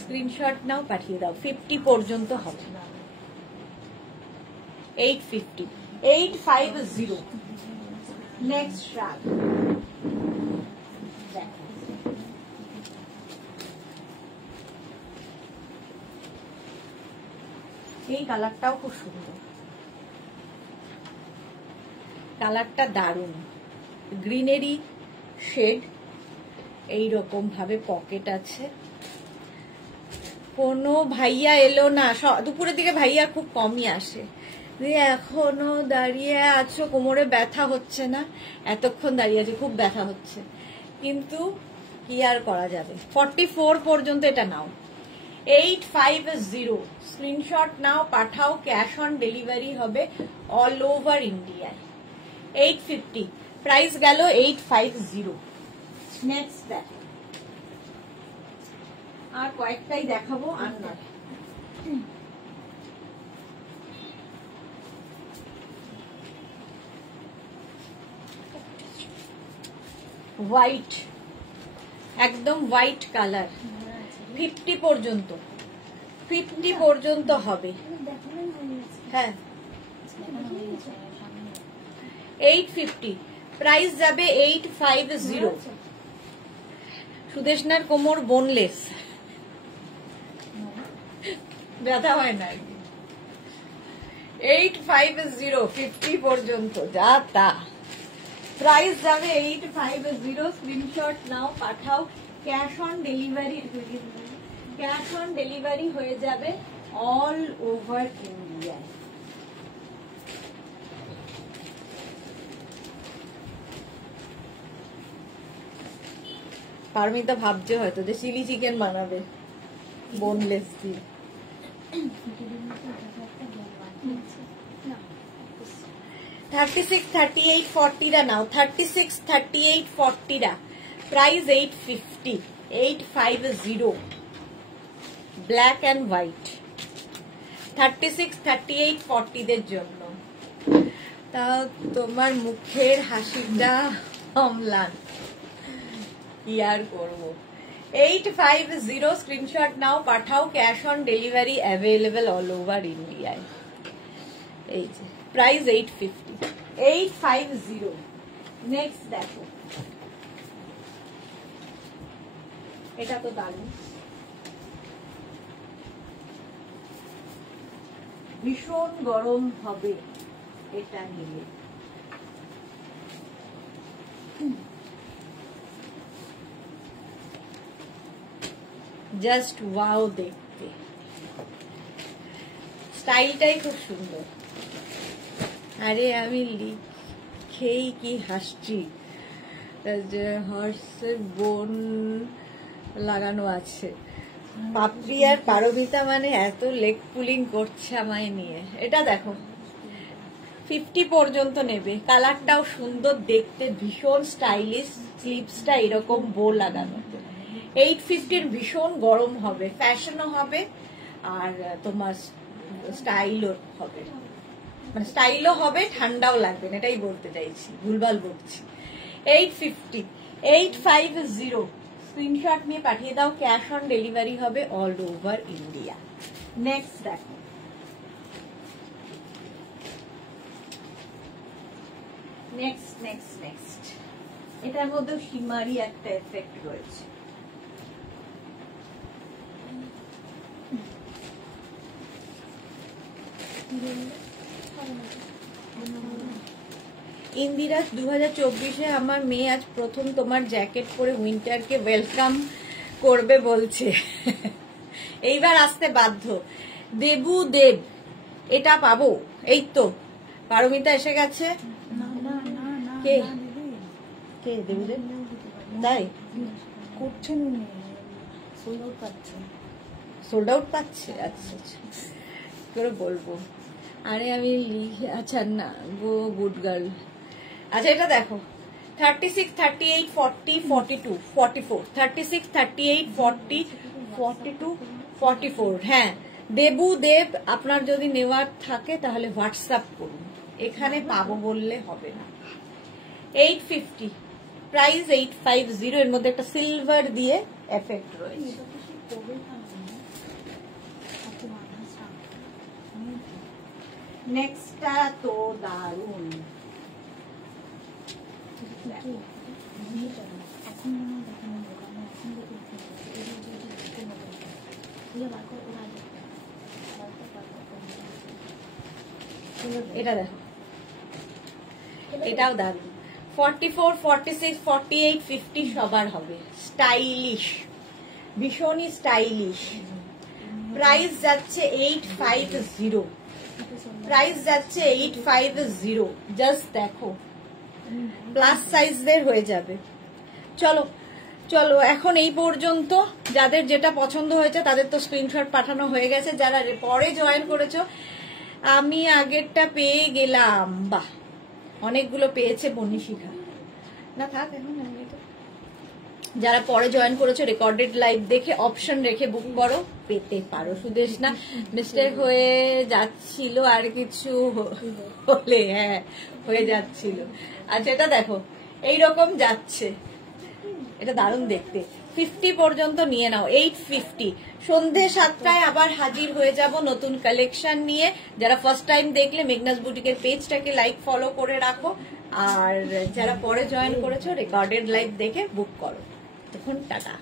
স্ক্রিনশট নাও, পাঠিয়ে দাও, 50 পর্যন্ত হবে। 850, 850। নেক্সট রাগ এই কালারটাও খুব সুন্দর, কালারটা দারুণ, গ্রিনারি শেড, এইরকম ভাবে পকেট আছে। কোনো ভাইয়া এলো না, দুপুরের দিকে ভাইয়া খুব কমই আসে। এখনো দাঁড়িয়ে আছো, কোমরে ব্যথা হচ্ছে না? এতক্ষণ দাঁড়িয়ে আছে, খুব ব্যথা হচ্ছে, কিন্তু কি আর করা যাবে। 44 পর্যন্ত এটা নাও। 850, স্ক্রিনশট নাও, পাঠাও, ক্যাশ অন ডেলিভারি হবে অল ওভার ইন্ডিয়ায়। 850, প্রাইস গেল 850। নেক্সট দেখো, আর কয়েকটাই দেখাবো আর নয়। হোয়াইট, একদম হোয়াইট কালার, 50 পর্যন্ত, 50 পর্যন্ত হবে। হ্যাঁ 850, প্রাইস যাবে 850। সুদেশনার কোমর বোনলেস, ব্যথা হয় না। 850, 50 পর্যন্ত, যা তা। প্রাইস যাবে 850, স্ক্রিনশট নাও, পাঠাও, cash on delivery, cash on delivery হয়ে যাবে অল ওভার ইন্ডিয়া। পারমিতা ভাবছে হয়তো যে চিলি চিকেন বানাবে। বোনলেস দিয়ে। না 36, 38, 40 রা নাও। 36, 38, 40 রা প্রাইস 850, 850 ব্ল্যাক অ্যান্ড হোয়াইট। 36, 38, 40 দের জন্য। তা তোমার মুখের হাসিটা অম্লান, কি আর করবো। 850 স্ক্রিনশট নাও, পাঠাও। Cash on delivery available all over ইন্ডিয়ায়। এই যে প্রাইস 850, 850। নেক্সট দেখো, এটা তো দারুণ, ভীষণ গরম হবে এটা নিয়ে। জাস্ট ওয়াও দেখতে, স্টাইলটাই খুব সুন্দর। আরে আমি লিখেই কি হাসছি, যে হর্সের বোন লাগানো আছে। পাপড়ি আর পারমিতা মানে এত লেগ পুলিং করছে আমায় নিয়ে। এটা দেখো 50 পর্যন্ত নেবে, কালারটাও সুন্দর দেখতে, ভীষণ স্টাইলিশ। স্লিভসটা এরকম বো লাগানো। 850 ভীষণ গরম হবে, ফ্যাশনও হবে আর তোমার স্টাইলও হবে, মানে স্টাইলও হবে, ঠান্ডাও লাগবে না, এটাই বলতে চাইছি, ভুলভাল বলছি। 850, 850 স্ক্রিনশট নিয়ে পাঠিয়ে দাও। ক্যাশ অন ডেলিভারি হবে অল ওভার ইন্ডিয়া। নেক্সট দেখো, নেক্সট নেক্সট নেক্সট এটার মধ্যে শিমারি একটা এফেক্ট রয়েছে। ইন্দিরা 2024-এ আমার মেয়ে আজ প্রথম তোমার জ্যাকেট পরে উইন্টারকে ওয়েলকাম করবে বলছে। এইবার আসতে বাধ্য। দেবু দেব, এটা পাবো? এই তো পারমিতা এসে গেছে। কে কে দেবু দেব? তাই করছেন উনি, সোল্ড আউট পাচ্ছে। সোল্ড আউট পাচ্ছে? আচ্ছা আচ্ছা, কি করে বলবো। আরে আমি আচ্ছা না গো, গুড গার্ল। আচ্ছা এটা দেখো 36, 38, 40, 42, 44, 36, 38, 40, 42, 44। হ্যাঁ দেবু দেব, আপনার যদি নেওয়ার থাকে তাহলে হোয়াটসঅ্যাপ করুন, এখানে পাবো বললে হবে না। 850 প্রাইস 850। এর মধ্যে একটা সিলভার দিয়ে এফেক্ট রয়েছে। নেক্সটটা তো দারুন। এটা দেখো, এটাও দারুন। 44, 46, 48, 50 সবার হবে। স্টাইলিশ, ভীষণই স্টাইলিশ। প্রাইস যাচ্ছে 850, প্রাইস যাচ্ছে 850। জাস্ট দেখো, প্লাস সাইজদের হয়ে যাবে। চলো চলো, এখন এই পর্যন্ত। যাদের যেটা পছন্দ হয়েছে তাদের তো স্ক্রিনশট পাঠানো হয়ে গেছে। যারা পরে জয়েন করেছো, আমি আগেরটা পেয়ে গেলাম। বাহ, অনেকগুলো পেয়েছে বনিশিখা। না থাক এখন। যারা পরে জয়েন করেছো, রেকর্ডেড লাইভ দেখে অপশন রেখে বুক করো, পেতে পারো। সুদেশ না মিস্টেক হয়ে যাচ্ছিল আর কিছু হলে, হ্যাঁ হয়ে যাচ্ছিল। আচ্ছা এটা দেখো, এইরকম যাচ্ছে, এটা দারুণ দেখতে। 50 পর্যন্ত নিয়ে নাও। 850। সন্ধে 7টায় আবার হাজির হয়ে যাব নতুন কালেকশন নিয়ে। যারা ফার্স্ট টাইম দেখলে মেঘনাস বুটিকের পেজটাকে লাইক ফলো করে রাখো, আর যারা পরে জয়েন করেছো রেকর্ডেড লাইভ দেখে বুক করো। এখন টাটা।